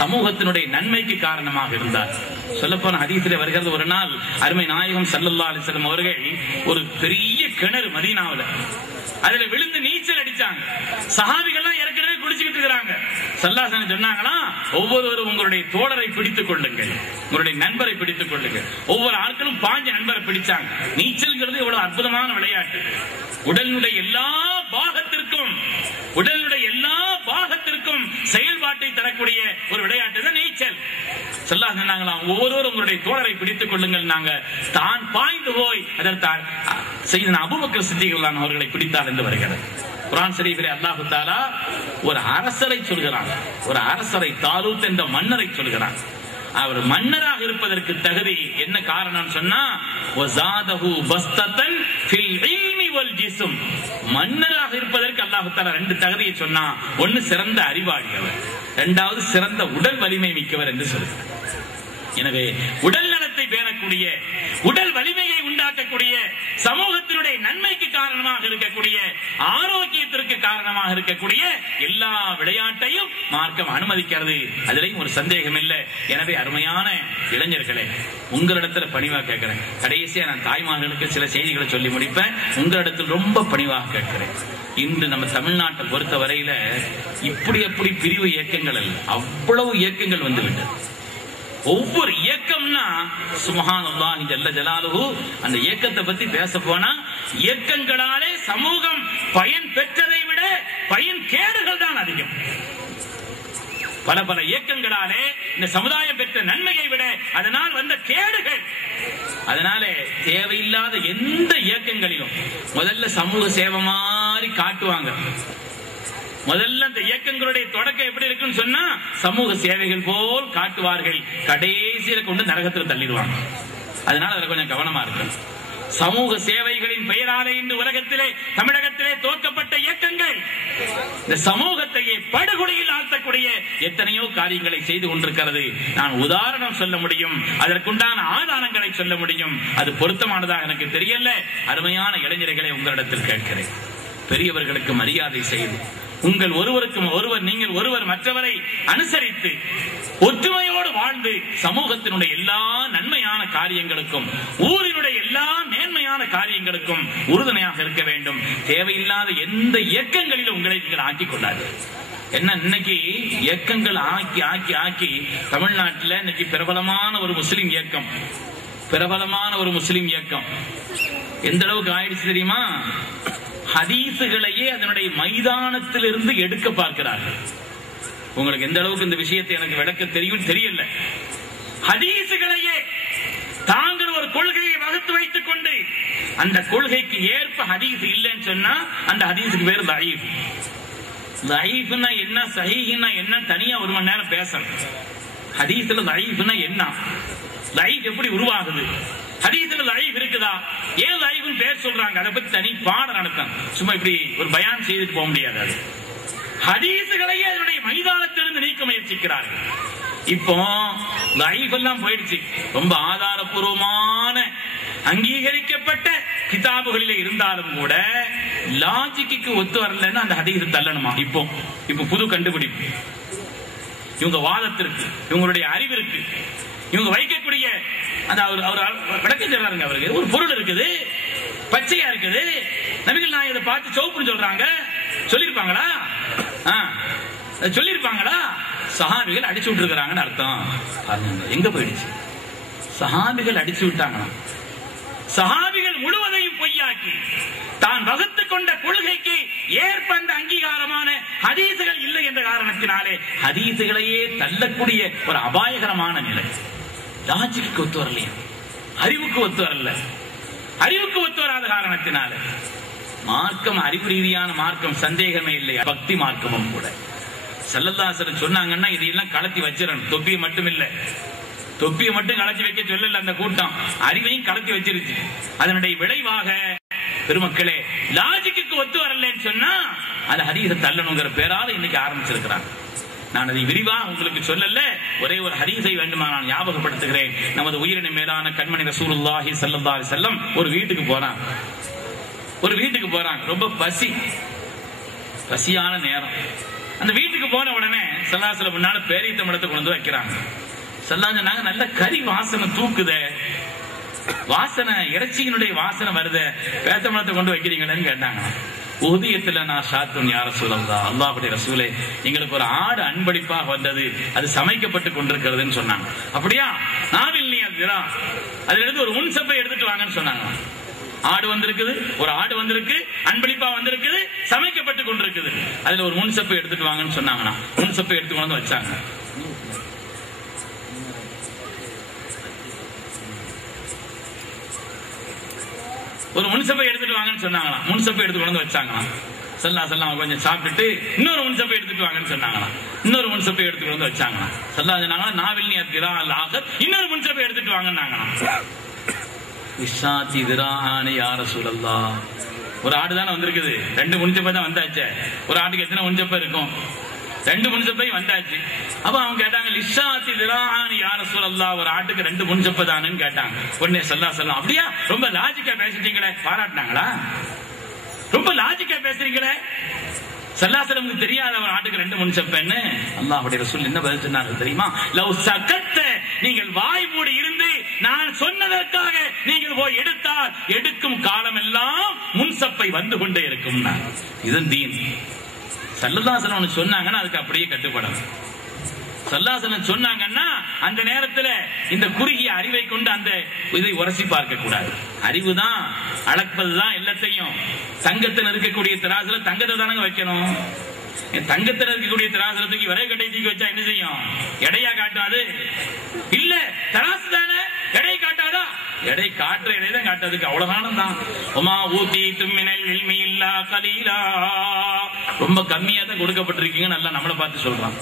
சமூகத்தினுடைய நன்மைக்கு காரணமாக இருந்தால். சொல்லப்போன ஹதீஸிலே வருகிறது, ஒரு நாள் அருமை நாயகம் ஸல்லல்லாஹு அலைஹி வஸல்லம் அவர்கள் ஒரு பெரிய கிணறு மதீனாவுல, அதுல விழுந்து நீச்சல் அடிச்சாங்க. சஹாபிகள்லாம் ஏற்கனவே குளிச்சுக்கிட்டு இருக்காங்க. ஸல்லல்லாஹு அலைஹி வஸல்லம் சொன்னாங்களா, ஒவ்வொருவரும் உங்களுடைய தோழரை பிடித்துக் கொள்ளுங்கள், உங்களுடைய நண்பரை பிடித்துக் கொள்ளுங்கள். ஒவ்வொரு ஆட்களும் 5 நண்பரை பிடிச்சாங்க. நீச்சல்ங்கிறது எவ்வளவு அற்புதமான விளையாட்டு. உடலுடைய எல்லா பாகத்திற்கும், உடலுடைய எல்லா பாகத்திற்கும் செயல்பாட்டை தரக்கூடிய ஒரு விளையாட்டு தான் நீச்சல். ஸல்லல்லாஹு அலைஹி வஸல்லம் ஒவ்வொருவரும் உங்களுடைய தோழரை பிடித்துக் கொள்ளுங்கள். நாங்க தான் பாய்ந்து போய் அதற்கு சையதுனா அபூபக்கர் சித்திக் ரலியல்லாஹு அவர்களை பிடித்தார் என்று வருகிறது. குர்ஆன் ஷரீஃபிலே அல்லாஹ் தஆலா ஒரு அரசரை சொல்கிறான், ஒரு அரசரை, தாலூத் என்ற மன்னரை சொல்கிறான். அவர் மன்னராக இருப்பதற்கு தகுதி என்ன காரணம் சொன்னா, வஸாதஹு பஸ்தன் ஃபில் இல்மி வல் ஜிஸ்ம். மன்னராக இருப்பதற்கு அல்லாஹ் தஆலா ரெண்டு தகுதியை சொன்னா, ஒன்னு சிறந்த அறிவாளியவர், இரண்டாவது சிறந்த உடல் வலிமை மிக்கவர் என்று சொல்கிறார். எனவே உடல் நலத்தை பேணக்கூடிய, உடல் வலிமையை உண்டாக்கக்கூடிய, சமூகத்தினுடைய நன்மைக்கு காரணமாக இருக்கக்கூடிய, ஆரோக்கியத்திற்கு காரணமாக இருக்கக்கூடிய எல்லா விளையாட்டையும் மார்க்கம் அனுமதிக்கிறது. அதிலையும் ஒரு சந்தேகம் இல்லை. எனவே அருமையான இளைஞர்களே, உங்களிடத்துல பணிவாக கேட்கிறேன். கடைசியா நான் தாய்மார்களுக்கு சில செய்திகளை சொல்லி முடிப்பேன். உங்களிடத்தில் ரொம்ப பணிவாக கேட்கிறேன். இன்று நம்ம தமிழ்நாட்டை பொறுத்த வரையில இப்படி எப்படி பிரிவு இயக்கங்கள் அல்ல, அவ்வளவு இயக்கங்கள் வந்துவிட்டது. ஒவ்வொரு இயக்கம்னா சுப்ஹானல்லாஹி ஜல்ல ஜலாலுஹு, அந்த இயக்கத்தை பத்தி பேச போனா இயக்கங்களாலே சமூகம் பயன் பெற்றதை விட பயன் கேடுகள் தான் அதிகம். பல பல இயக்கங்களாலே இந்த சமுதாயம் பெற்ற நன்மையை விட அதனால் வந்த கேடுகள். அதனாலே தேவையில்லாத எந்த இயக்கங்களிலும் முதல்ல சமூக சேவை மாதிரி காட்டுவாங்க. முதல்ல அந்த இயக்கங்களுடைய தொடக்கம் எப்படி இருக்குன்னு சொன்னா, சமூக சேவைகள் போல் காட்டுவார்கள், கடைசியில கொண்டு நரகத்தில் தள்ளிடுவாங்க. அதனால அதுல கொஞ்சம் கவனமா இருக்கு. சமூக சேவைகளின் பெயராலே இன்று உலகத்திலே, தமிழகத்திலே தோற்கப்பட்ட இயக்கங்கள் இந்த சமூகத்தையே படுகொலையில் ஆழ்த்தக்கூடிய எத்தனையோ காரியங்களை செய்து கொண்டிருக்கிறது. நான் உதாரணம் சொல்ல முடியும், அதற்குண்டான ஆதாரங்களை சொல்ல முடியும். அது பொருத்தமானதாக எனக்கு தெரியல. அருமையான இளைஞர்களை உங்களிடத்தில் கேட்கிறேன், பெரியவர்களுக்கு மரியாதை செய்து, உங்கள் ஒருவருக்கு ஒருவர், நீங்கள் ஒருவர் மற்றவரை அனுசரித்து ஒற்றுமையோடு வாழ்ந்து சமூகத்தினுடைய எல்லா நன்மையான காரியங்களுக்கும், ஊரினுடைய எல்லா மேன்மையான காரியங்களுக்கும் உறுதுணையாக இருக்க வேண்டும். தேவையில்லாத எந்த இயக்கங்களிலும் உங்களை நீங்கள் ஆக்கிக் கொள்ளாது. என்ன இன்னைக்கு இயக்கங்கள் ஆக்கி ஆக்கி ஆக்கி தமிழ்நாட்டில் இன்னைக்கு பிரபலமான ஒரு முஸ்லிம் இயக்கம், பிரபலமான ஒரு முஸ்லிம் இயக்கம் எந்த அளவுக்கு ஆயிடுச்சு தெரியுமா? ஹதீசுகளையே அதனுடைய மைதானத்திலிருந்து எடுக்க பார்க்கிறார்கள். உங்களுக்கு எந்த அளவுக்கு இந்த விஷயத்தை எனக்கு விளக்க தெரியும் தெரியல. ஹதீசுகளையே தாங்கள் ஒரு கொள்கையை வகுத்து வைத்துக் கொண்டு அந்த கொள்கைக்கு ஏற்ப ஹதீஸ் இல்லைன்னு சொன்னா அந்த ஹதீஸுக்கு பேர் தஈஃப். தஈஃப்னா என்ன, சஹீஹ்னா என்ன, தனியா ஒரு மணி நேரம் பேசணும். ஹதீஸ்ல தஈஃப்னா என்ன, தஈஃப் எப்படி உருவாகுது, ஹதீஸ்ல தஈஃப் இருக்குதா, ஏன் தஈஃப்னு பேர் சொல்றாங்க, அதை பத்தி தனி பாடம் நடக்கும். சும்மா இப்படி ஒரு பயான் செய்துட்டு போக முடியாது. அது ஹதீசுகளையே அதனுடைய மைதானத்திலிருந்து நீக்க முயற்சிக்கிறார்கள். இப்போ தஈஃப் எல்லாம் போயிடுச்சு. ரொம்ப ஆதாரபூர்வமான அங்கீகரிக்கப்பட்ட கிதாபுகளில் இருந்தாலும் கூட லாஜிக்கு ஒத்து வரலன்னா அந்த ஹதீஸ் தள்ளணுமா? இப்போ புது கண்டுபிடிப்பு. இவங்க வாதத்திற்கு, இவங்களுடைய அறிவிற்கு, இவங்க வைக்கக்கூடிய விளக்கம் சொல்றாங்க. அவருக்கு ஒரு பொருள் இருக்குது, பச்சையா இருக்குது, நபிகள் நாயகத்தை பார்த்து சோப்புன்னு சொல்றாங்க. சொல்லிருப்பாங்களா? சொல்லிருப்பாங்களா? சஹாபிகள் அடிச்சு விட்டுருக்காங்கன்னு அர்த்தம். எங்க போயிடுச்சு? சஹாபிகள் அடிச்சு விட்டாங்களா? சஹாபிகள் முழுவதையும் பொய்யாக்கி தான் வகுத்து கொண்ட கொள்கைக்கு ஏற்ப அந்த அங்கீகாரமான ஹதீசுகள் இல்லை என்ற காரணத்தினாலே ஹதீசுகளையே தள்ளக்கூடிய ஒரு அபாயகரமான நிலை. லாஜிக்கு ஒத்து வரலையா? அறிவுக்கு ஒத்து வரல. அறிவுக்கு ஒத்து வராத காரணத்தினால மார்க்கம் அறிவு ரீதியான மார்க்கம், சந்தேகமே இல்லை. பக்தி மார்க்கமும் கூட. ஸல்லல்லாஹு அலைஹி வஸல்லம் சொன்னாங்கன்னா இதையெல்லாம் கலத்தி வச்சிடணும். தொப்பியை மட்டும் இல்ல, தொப்பியை மட்டும் கலத்தி வைக்க சொல்லல அந்த கூட்டம், அறிவையும் கலத்தி வச்சிருச்சு. அதனுடைய விளைவாக பெருமக்களே லாஜிக்கு ஒத்து வரலன்னு சொன்னா அது ஹதீஸை தள்ளணுங்கிற பேரால இன்னைக்கு ஆரம்பிச்சிருக்கிறாங்க. நான் அதை விரிவாக உங்களுக்கு சொல்லல, ஒரே ஒரு ஹதீஸை வேண்டுமா நான் ஞாபகப்படுத்துகிறேன். நமது உயிரின மேலான கண்மணி ரசூலுல்லாஹி ஸல்லல்லாஹு அலைஹி வஸல்லம் ஒரு வீட்டுக்கு போறாங்க. ரொம்ப பசியான நேரம். அந்த வீட்டுக்கு போன உடனே ஸல்லல்லாஹு அலைஹி வஸல்லம் முன்னால பேரீத்தம்பழத்தை கொண்டு வந்து வைக்கிறாங்க. ஸல்லல்லாஹு சொன்னாங்க, நல்ல கறி வாசனை தூக்குதே, வாசனை, இறைச்சியினுடைய வாசனை வருது, பேத்தம்பழத்தை கொண்டு வைக்கிறீங்களேன்னு கேட்டாங்க. உஹதியத்துல நான் ஷாத்துன் யா ரசூலல்லாஹ், அல்லாஹ்வுடைய ரசூலே, எங்களுக்கு ஒரு ஆடு அன்பளிப்பாக வந்தது, அது சமைக்கப்பட்டு கொண்டிருக்கிறதுன்னு சொன்னாங்க. அப்படியா? நாவில் நீ அதுல இருந்து ஒரு முன்சப்பை எடுத்துட்டு வாங்கன்னு சொன்னாங்க. ஆடு வந்திருக்குது, ஒரு ஆடு வந்திருக்கு, அன்பளிப்பா வந்திருக்குது, சமைக்கப்பட்டு கொண்டிருக்குது, அதுல ஒரு முன்சப்பை எடுத்துட்டு வாங்கன்னு சொன்னாங்கன்னா முன்சப்பை எடுத்து கொண்டு வச்சாங்க. ஒரு முன்சப்பை எடுத்துட்டு வாங்கன்னு சொன்னாங்களாம். முன்சப்பை எடுத்து கொண்டு வச்சாங்களாம். சல்லல்லாஹு கொஞ்சம் சாப்பிட்டுட்டு இன்னொரு முன்சப்பை எடுத்துட்டு வாங்கன்னு சொன்னாங்களாம். இன்னொரு முன்சப்பை எடுத்துட்டு வந்து வச்சாங்களாம். சல்லல்லாஹு சொன்னாங்க நாவில்னி அத்திரால் ஆகர் இன்னொரு முன்சப்பை எடுத்துட்டு வாங்கன்னாங்களாம். இஷாத்தி திராஹானி யா ரசூலல்லாஹ். ஒரு ஆடு தானே வந்திருக்குது, 2 முன்சப்பை தான் வந்தாச்சு. ஒரு ஆட்டுக்கு எத்தனை முன்சப்பை இருக்கும்? 2 முன்சப்பை வந்தாச்சு. அப்ப அவங்க கேட்டாங்க லிஷாத்தி திராஹானி யா ரசூலல்லாஹ், ஒரு ஆட்டுக்கு 2 முன்சப்பை தானேன்னு கேட்டாங்க. உடனே சல்லல்லாஹு அப்படியா ரொம்ப லாஜிக்கா பேசிட்டீங்களே, பாராட்டினாங்களா? ரொம்ப லாஜிக்கா பேசுறீங்களே, சல்லல்லாஹு தெரியாத ஒரு ஆட்டுக்கு 2 முன்சப்பைன்னு. அல்லாஹ்வுடைய ரசூல் என்ன பதில் சொன்னாங்க தெரியுமா? லவ் சகத்த, நீங்கள் வாய் மூடி இருந்து நான் சொன்னதற்காக நீங்கள் போய் எடுத்தால் எடுக்கும் காலம் எல்லாம் முன்சப்பை வந்து கொண்டே இருக்கும். இதன் தீன். சல்லல்லாஹு சொன்னாங்கன்னா அதுக்கு அப்படியே கட்டுப்படணும். சல்லல்லாஹு சொன்னாங்கன்னா அந்த நேரத்தில் இந்த குறுகிய அறிவை கொண்டு அந்த இதை உரசி பார்க்க கூடாது. அறிவுதான் அளப்பதுதான் எல்லாத்தையும். தங்கத்தில் இருக்கக்கூடிய திராசுல தங்கத்தை தானங்க வைக்கணும். தங்கத்தில் இருக்கக்கூடிய திராசுலத்துக்கு விரை கட்டை தூக்கி வச்சா என்ன செய்யும்? எடையா காட்டாது இல்ல, தராசு தானே எடை காட்டாதா? எடை காட்டுற எடை தான் காட்டாதுக்கு அவ்வளவுதானம் தான். உமா ஊத்தி தும்மினல் இல்மி இல்லா கலீலா, ரொம்ப கம்மியா தான் கொடுக்கப்பட்டிருக்கீங்க நல்லா நம்மளை பார்த்து சொல்றான்.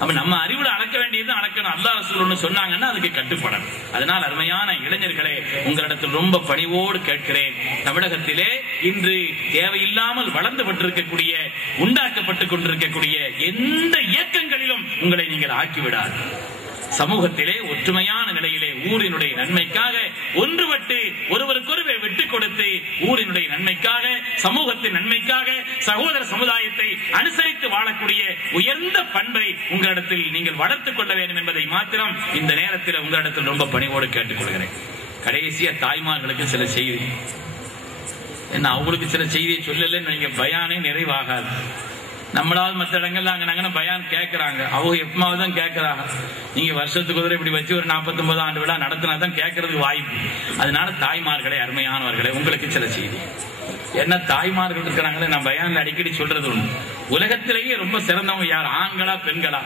அப்ப நம்ம அறிவுல அளக்க வேண்டியது அளக்கணும். அல்லாஹ் ரசூல் சொன்னாங்கன்னா அதுக்கு கட்டுப்படணும். அதனால் அருமையான இளைஞர்களே, உங்களிடத்தில் ரொம்ப பணிவோடு கேட்கிறேன். தமிழகத்திலே இன்று தேவையில்லாமல் வளர்ந்துபட்டிருக்கக்கூடிய உண்டாக்கப்பட்டுக் கொண்டிருக்கக்கூடிய எந்த இயக்கங்களிலும் உங்களை நீங்கள் ஆக்கிவிடாது. சமூகத்திலே ஒற்றுமையான நிலையிலே ஊரினுடைய நன்மைக்காக ஒன்றுபட்டு ஒருவருக்கொருவர் விட்டுக் கொடுத்து ஊரினுடைய நன்மைக்காக சமூகத்தின் நன்மைக்காக சகோதர சமுதாயத்தை அனுசரித்து வாழக்கூடிய உயர்ந்த பண்பை உங்களிடத்தில் நீங்கள் வளர்த்துக் கொள்ள வேண்டும் என்பதை மாத்திரம் இந்த நேரத்தில் உங்களிடத்தில் ரொம்ப பணிவோடு கேட்டுக்கொள்கிறேன். கடைசியா தாய்மார்களுக்கு சில செய்தி, என்ன அவங்களுக்கு சில செய்தியை சொல்லலன்னு நீங்க பயானே நிறைவாகாது. நம்மளாவது மற்ற இடங்கள்ல அங்க பயான் கேட்கறாங்க, அவங்க எப்பமாவது தான் கேட்கறாங்க. நீங்க வருஷத்துக்கு ஒரு இப்படி வச்சு ஒரு 49 ஆண்டு விழா நடத்தினா தான் கேட்கறதுக்கு வாய்ப்பு. அதனால தாய்மார்களே, அருமையானவர்களே, உங்களுக்கு சில செய்தி. என்ன தாய்மார்கள் இருக்கிறாங்களே, நான் பயான்ல அடிக்கடி சொல்றது ஒண்ணு, உலகத்திலேயே ரொம்ப சிறந்தவங்க யார், ஆண்களா பெண்களா?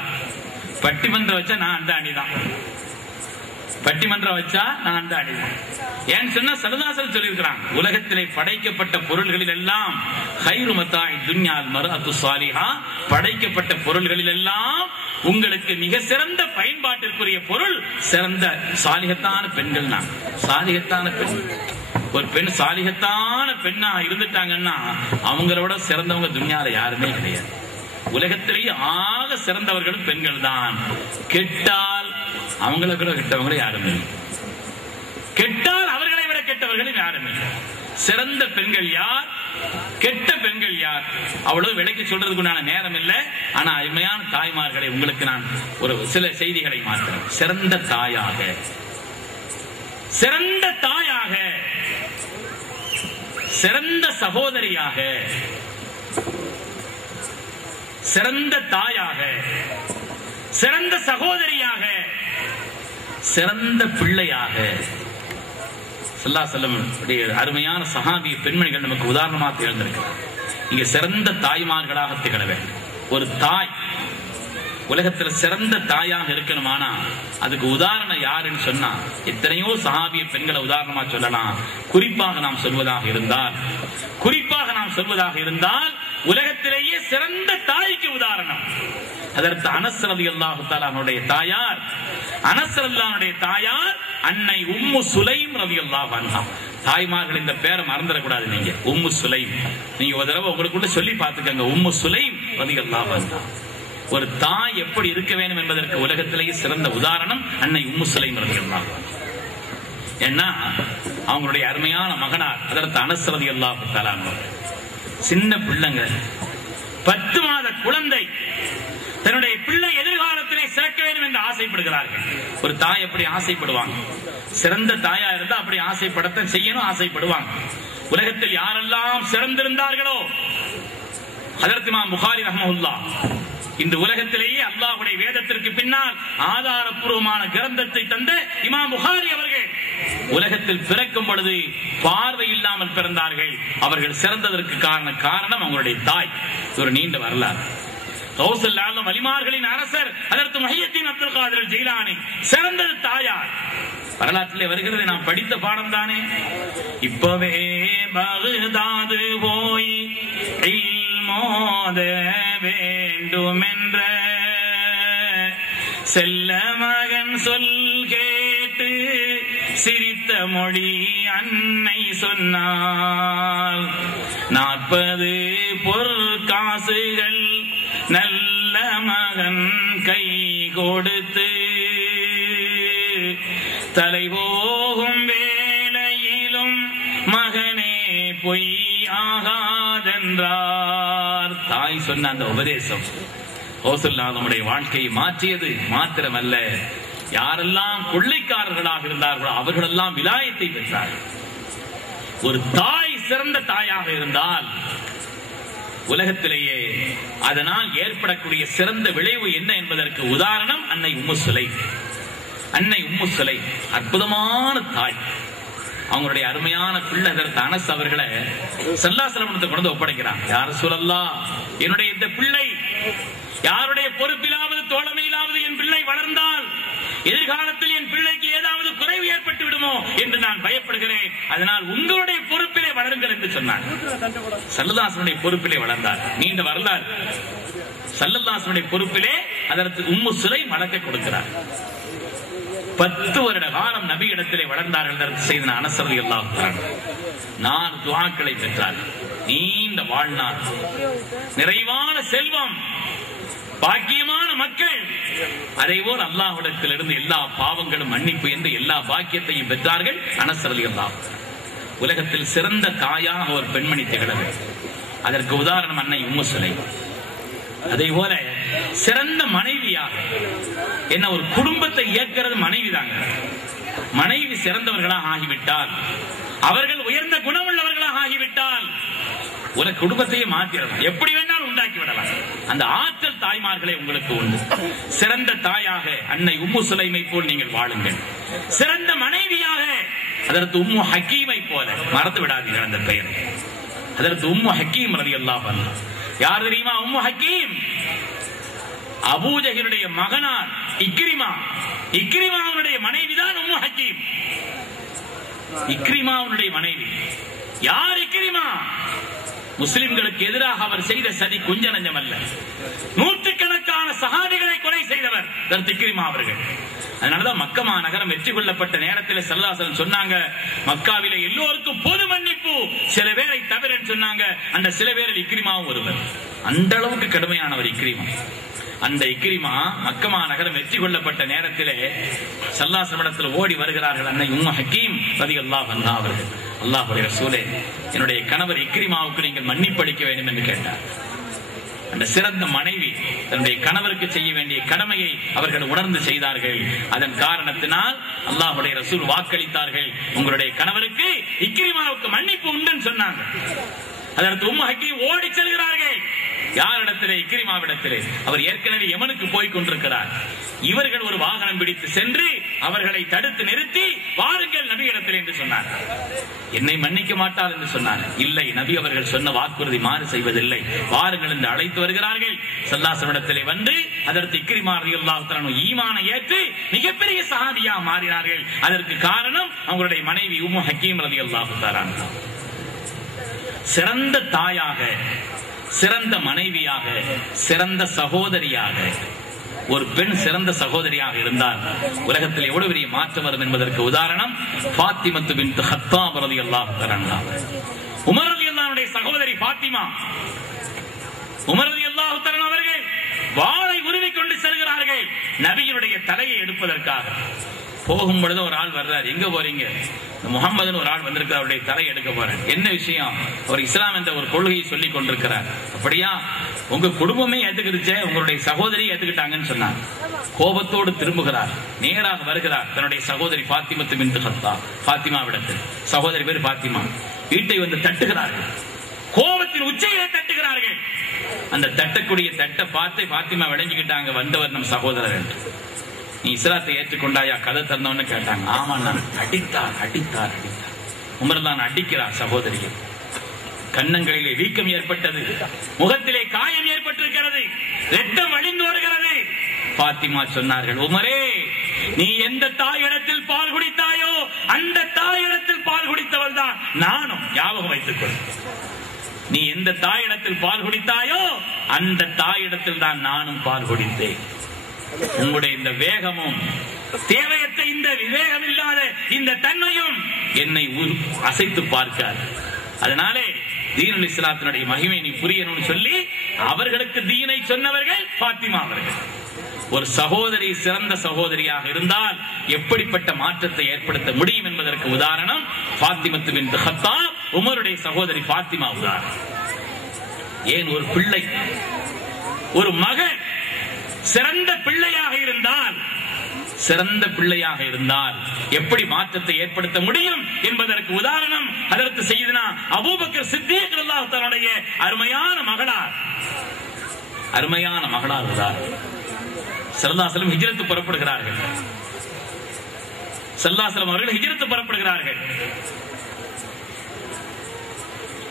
பட்டிமன்றம் வச்சா நான் அந்த அணிதான். பட்டிமன்றம் வச்சா நான் அந்த அணிதான். ஏன்னு சொன்னா சல்லல்லாஹு சொல்லியிருக்கிறான், உலகத்திலே படைக்கப்பட்ட பொருள்களில் எல்லாம் கைரு மத்தாஇ துன்யால் மர்அத்து ஸாலிஹா, படைக்கப்பட்ட பொருள்களில் எல்லாம் உங்களுக்கு மிக சிறந்த பயன்பாட்டிற்குரிய பொருள் சிறந்த சாலிஹத்தான பெண்கள் தான். சாலிஹத்தான பெண், ஒரு பெண் சாலிஹத்தான பெண்ணா இருந்துட்டாங்கன்னா அவங்களோட சிறந்தவங்க துன்யால யாருமே கிடையாது. உலகத்திலேயே ஆக சிறந்தவர்களும் பெண்கள் தான். கெட்டால் அவங்களை கூட கெட்டவங்களும் யாருமே, கெட்டால் அவர்களை விட கெட்டவர்களும் யாருமே. சிறந்த பெண்கள் யார், கெட்ட பெண்கள் யார், அவ்வளவு விலைக்கு சொல்றதுக்குண்டான நேரம் இல்லை. ஆனா அருமையான தாய்மார்களை உங்களுக்கு நான் ஒரு சில செய்திகளை மாற்றுறேன். சிறந்த தாயாக, சிறந்த தாயாக, சிறந்த சகோதரியாக, சிறந்த தாயாக, சிறந்த சகோதரியாக, சிறந்த பிள்ளையாக ஸல்லல்லாஹு அலைஹி வஸல்லம் அருமையான சஹாபிய பெண்மணிகள் நமக்கு உதாரணமாக திகழ்ந்திருக்கிறார். இங்க சிறந்த தாய்மார்களாக திகழ வேண்டும். ஒரு தாய் உலகத்தில் சிறந்த தாயாக இருக்கணுமானா அதுக்கு உதாரணம் யாருன்னு சொன்னா எத்தனையோ சஹாபிய பெண்களை உதாரணமா சொல்லலாம். குறிப்பாக நாம் சொல்வதாக இருந்தால் உலகத்திலேயே சிறந்த தாய்க்கு உதாரணம் அதற்கு அனஸ் ரலியல்லாஹு தஆலா அவருடைய தாயார், அனஸ் ரலியல்லாஹுடைய தாயார் அன்னை உம்மு சுலைம் ரலியல்லாஹு அன்ஹா. தாய்மார்கள் இந்த பேரை மறந்துடக்கூடாது. நீங்க உம்மு சுலைம், நீங்க ஒரு தடவை உங்களுக்குள்ள சொல்லி பார்த்துக்கங்க. உம்மு சுலைம் ரலியல்லாஹு அன்ஹா. ஒரு தாய் எப்படி இருக்க வேண்டும் என்பதற்கு உலகத்திலேயே சிறந்த உதாரணம் அன்னை உம்மு சுலைம் ரலியல்லாஹு அன்ஹா. ஏன்னா அவங்களுடைய அருமையான மகனார் அதற்கு அனஸ் ரலியல்லாஹு தஆலா சின்ன பிள்ளைங்க, 10 மாத குழந்தை, தன்னுடைய பிள்ளை எதிர்காலத்திலே சிறக்க வேண்டும் என்று ஆசைப்படுகிறார்கள். ஒரு தாய் எப்படி ஆசைப்படுவாங்க? சிறந்த தாயா இருந்தா அப்படி ஆசைப்படத்தான் செய்யணும், ஆசைப்படுவாங்க. உலகத்தில் யாரெல்லாம் சிறந்திருந்தார்களோ ஹஜ்ரத் இமாம் புகாரி ரஹ்மத்துல்லாஹ் இந்த உலகத்திலேயே அல்லாஹ்வுடைய வேதத்திற்கு பின்னால் ஆதாரப்பூர்வமான கிரந்தத்தை தந்த இமாம் புகாரி அவர்கள் உலகத்தில் பிறக்கும் பொழுது பார்வை இல்லாமல் பிறந்தார்கள். அவர்கள் சிறந்ததற்கு காரணம் அவங்களுடைய தாய். ஒரு நீண்ட வரலாறு. கௌசல் ஆலம் வலிமார்களின் அரசர் ஹஜ்ரத் முஹையத்தீன் அப்துல் அப்துல் காதர் ஜீலானி. சிறந்தது தாயார். வரலாற்றிலே வருகிறது, நாம் படித்த பாடம் தானே. இப்பவே பகதாது போய் இல்மோத வேண்டுமென்ற செல்ல மகன் சொல் கேட்டு சிரித்த மொழி அன்னை சொன்னாள். 40 பொற்காசுகள் நல்ல மகன் கை கொடுத்து தலை போகும் வேளையிலும் மகனே பொய் ஆகாதென்றார். தாய் சொன்ன அந்த உபதேசம் நம்முடைய வாழ்க்கையை மாற்றியது. மாத்திரமல்ல, யாரெல்லாம் கொள்ளைக்காரர்களாக இருந்தார்களோ அவர்களெல்லாம் விலாயத்தை பெற்றார்கள். ஒரு தாய் சிறந்த தாயாக இருந்தால் உலகத்திலேயே அதனால் ஏற்படக்கூடிய சிறந்த விளைவு என்ன என்பதற்கு உதாரணம் அன்னை உம்மு சுலைம். அன்னை உம்மு சுலைம் அற்புதமான தாய். அவங்களுடைய அருமையான பிள்ளை அனஸ் அவர்களை ஸல்லல்லாஹு அலைஹி வஸல்லம் கொண்டு ஒப்படைக்கிறாங்க. யா ரசூலல்லாஹ், என்னுடைய இந்த பிள்ளை யாருடைய பொறுப்பிலாவது தோழமையிலாவது என் பிள்ளை வளர்ந்தால் எதிர்காலத்தில் என் பிள்ளைக்கு ஏதாவது குறைவு ஏற்பட்டு விடுமோ என்று நான் பயப்படுகிறேன். அதனால் உங்களுடைய பொறுப்பிலே வளருங்கள் என்று சொன்னார். ஸல்லல்லாஹு அலைஹி வஸல்லம் பொறுப்பிலே வளர்ந்தார். நீண்ட வரலாறு. ஸல்லல்லாஹு அலைஹி வஸல்லம் பொறுப்பிலே அதற்கு உம்மு சுலைம் வளர்க்க கொடுக்கிறார். 10 வருட காலம் நபி இடத்திலே வளர்ந்தார்கள். செய்த அனஸ் ரலியல்லாஹு அன்ஹு 4 துஆக்களை பெற்றார். நீண்ட வாழ்நாள், நிறைவான செல்வம், பாக்கியமான மக்கள். அதே போல் அல்லாஹ்விடத்திலிருந்து எல்லா பாவங்களும் மன்னிப்பு என்று எல்லா பாக்கியத்தையும் பெற்றார்கள் அனஸ் ரலியல்லாஹு அன்ஹு. உலகத்தில் சிறந்த தாயாக ஒரு பெண்மணி திகழவர். அதற்கு உதாரணம் அன்னை உம்மு சுலைம். அதே போல சிறந்த மனைவியாக, என்ன ஒரு குடும்பத்தை இயக்கிறது மனைவி தாங்க. மனைவி சிறந்தவர்களாக ஆகிவிட்டால், அவர்கள் உயர்ந்த குணமுள்ளவர்களாக ஆகிவிட்டால் ஒரு குடும்பத்தையே மாற்றிடலாம், எப்படி வேணாலும் உண்டாக்கி விடலாம். அந்த ஆற்றல் தாய்மார்களே உங்களுக்கு உண்டு. சிறந்த தாயாக அன்னை உம்மு சுலைமை போல் நீங்கள் வாழுங்கள். சிறந்த மனைவியாக அதற்கு உம்மு ஹக்கீமை போல, மறந்து விடாதீர்கள் அந்த பெயர். அதற்கு உம்மு ஹக்கீம் ரலியல்லாஹு அன்ஹா. யார் தெரியுமா உம்மு ஹக்கீம்? அபூஜஹலுடைய மகனார் இக்ரிமா. இக்ரிமாவுடைய மனைவிதான் உம்மு ஹக்கீம். இக்ரிமாவுடைய மனைவி. யார் இக்ரிமா? முஸ்லிம்களுக்கு எதிராக அவர் செய்த சதி கொஞ்ச நஞ்சம் அல்ல. 100கணக்கான சஹாபிகளை கொலை செய்தவர் இக்ரிமா அவர்கள். அதனாலதான் மக்கா நகரம் வெற்றி கொள்ளப்பட்ட நேரத்தில் ஸல்லல்லாஹு அலைஹி வஸல்லம் சொன்னாங்க, மக்காவிலே எல்லோருக்கும் பொது மன்னிப்பு, சில பேரை தவிர சொன்னாங்க. அந்த சில பேரில் இக்ரிமாவும் ஒருவர். அந்த அளவுக்கு கடுமையானவர் இக்ரிமா. அந்த இக்ரிமா மக்கா நகரம் வெற்றி கொள்ளப்பட்ட நேரத்திலே ஸல்லல்லாஹு அலைஹி வஸல்லம் ஓடி வருகிறார்கள். அன்னை உம்மு ஹக்கீம் ரலியல்லாஹு அன்ஹா அவர்கள், அல்லாஹ்வுடைய ரசூலே, என்னுடைய கணவர் இக்ரிமாவுக்கு நீங்கள் மன்னிப்பு அளிக்க வேண்டும் என்று கேட்டார். அந்த சிறந்த மனைவி தன்னுடைய கணவருக்கு செய்ய வேண்டிய கடமையை அவர்கள் உணர்ந்து செய்தார்கள். அதன் காரணத்தினால் அல்லாஹ்வுடைய ரசூல் வாக்களித்தார்கள், உங்களுடைய கணவருக்கு இக்ரிமாவுக்கு மன்னிப்பு உண்டுன்னு சொன்னாங்க. அதற்கு உம்மு ஹக்கீம் ஓடி செல்கிறார்கள். யாரிடத்திலே? இக்ரிமாவிடத்திலே. அவர் ஏற்கனவே யமனுக்கு போய் கொண்டிருக்கிறார். இவர்கள் ஒரு வாகனம் பிடித்து சென்று அவர்களை தடுத்து நிறுத்தி, வாருங்கள் நபி இடத்தில் என்று சொன்னார். என்னை மன்னிக்க மாட்டார் என்று சொன்னார். இல்லை, நபி அவர்கள் சொன்ன வாக்குறுதி மாறு செய்வதில்லை, வாருங்கள் என்று அழைத்து வருகிறார்கள். ஸல்லல்லாஹு அலைஹி வஸல்லம் வந்து அதற்கு இக்ரிமா ரலியல்லாஹு தஆலா ஈமானை ஏற்று மிகப்பெரிய சஹாபியாக மாறினார்கள். அதற்கு காரணம் அவங்களுடைய மனைவி உம்மு ஹக்கீம் ரலியல்லாஹு தஆலா. சிறந்த தாயாக, சிறந்த மனைவியாக, சிறந்த சகோதரியாக ஒரு பெண் சிறந்த சகோதரியாக இருந்தால் உலகத்தில் எவ்வளவு பெரிய மாற்றம் வரும் என்பதற்கு உதாரணம் ஃபாத்திமத்து பின்த் ஹத்தாப் ரலியல்லாஹு தஆலா. உமர் ரலியல்லாஹு அன்ஹுடைய சகோதரி ஃபாத்திமா. உமர் ரலியல்லாஹு தஆலா அவர்கள் வாளை உருவிக் கொண்டு செல்கிறார்கள் நபியினுடைய தலையை எடுப்பதற்காக. போகும் பொழுது ஒரு ஆள் வர்றார். எங்க போறீங்க? முகமதுன்னு ஒரு ஆள் வந்திருக்கார், அவருடைய தலை எடுக்க போறேன். என்ன விஷயம்? அவர் இஸ்லாம் என்ற ஒரு கொள்கையை சொல்லிக் கொண்டிருக்கிறார். அப்படியா? உங்க குடும்பமே ஏத்துக்கிடுச்சே, உங்களுடைய சகோதரி ஏத்துக்கிட்டாங்கன்னு சொன்னார். கோபத்தோடு திரும்புகிறார், நேராக வருகிறார் தன்னுடைய சகோதரி ஃபாத்திமத்து பின்த் ஹத்தாப், ஃபாத்திமாவிடத்தில். சகோதரி பேர் ஃபாத்திமா. வீட்டை வந்து தட்டுகிறார்கள், கோபத்தின் உச்சையிலே தட்டுகிறார்கள். அந்த தட்டக்கூடிய தட்டை பார்த்து ஃபாத்திமா விளங்கிக்கிட்டாங்க, வந்தவர் நம் சகோதரர் என்று. நீ இஸ்லாத்தை ஏற்றுக்கொண்டாயா? கதை திறந்தவன்னு கேட்டாங்க. ஆமா, நான் அடித்தார் அடித்தார் அடித்தார். உமர்தான் அடிக்கிறார் சகோதரியை. கன்னங்களிலே வீக்கம் ஏற்பட்டது, முகத்திலே காயம் ஏற்பட்டிருக்கிறது, ரத்தம் வழிந்து வருகிறது. பாத்திமா சொன்னார்கள், உமரே, நீ எந்த தாயிடத்தில் பால் குடித்தாயோ அந்த தாயிடத்தில் பால் குடித்தவள் தான் நானும். ஞாபகம் வைத்துக் கொள். நீ எந்த தாயிடத்தில் பால் குடித்தாயோ அந்த தாயிடத்தில் தான் நானும் பால் குடித்தேன். உங்களுடைய இந்த வேகமும் தேவையற்ற இந்த விவேகம் இல்லாத இந்த தன்மையும் என்னை அசைத்து பார்க்காது. அதனாலே தீனுல் இஸ்லாத்தினுடைய மகிமை நீ புரியணும்னு சொல்லி அவர்களுக்கு தீனை சொன்னவர்கள் பாத்திமா அவர்கள். ஒரு சகோதரி சிறந்த சகோதரியாக இருந்தால் எப்படிப்பட்ட மாற்றத்தை ஏற்படுத்த முடியும் என்பதற்கு உதாரணம் பாத்திமத்து பின்த் கத்தாப், உமருடைய சகோதரி பாத்திமா உதாரணம். ஏன் ஒரு பிள்ளை, ஒரு மகன் சிறந்த பிள்ளையாக இருந்தால் எப்படி மாற்றத்தை ஏற்படுத்த முடியும் என்பதற்கு உதாரணம் ஹஜ்ரத் சய்யிதுனா அபூபக்கர் சித்தீக் ரலியல்லாஹு தஆலாவுடைய அருமையான மகளார் உதாரணம். ஸல்லல்லாஹு அலைஹி வஸல்லம் ஹிஜ்ரத் புறப்படுகிறார்கள். ஸல்லல்லாஹு அலைஹி வஸல்லம் அவர்கள் ஹிஜ்ரத் புறப்படுகிறார்கள்.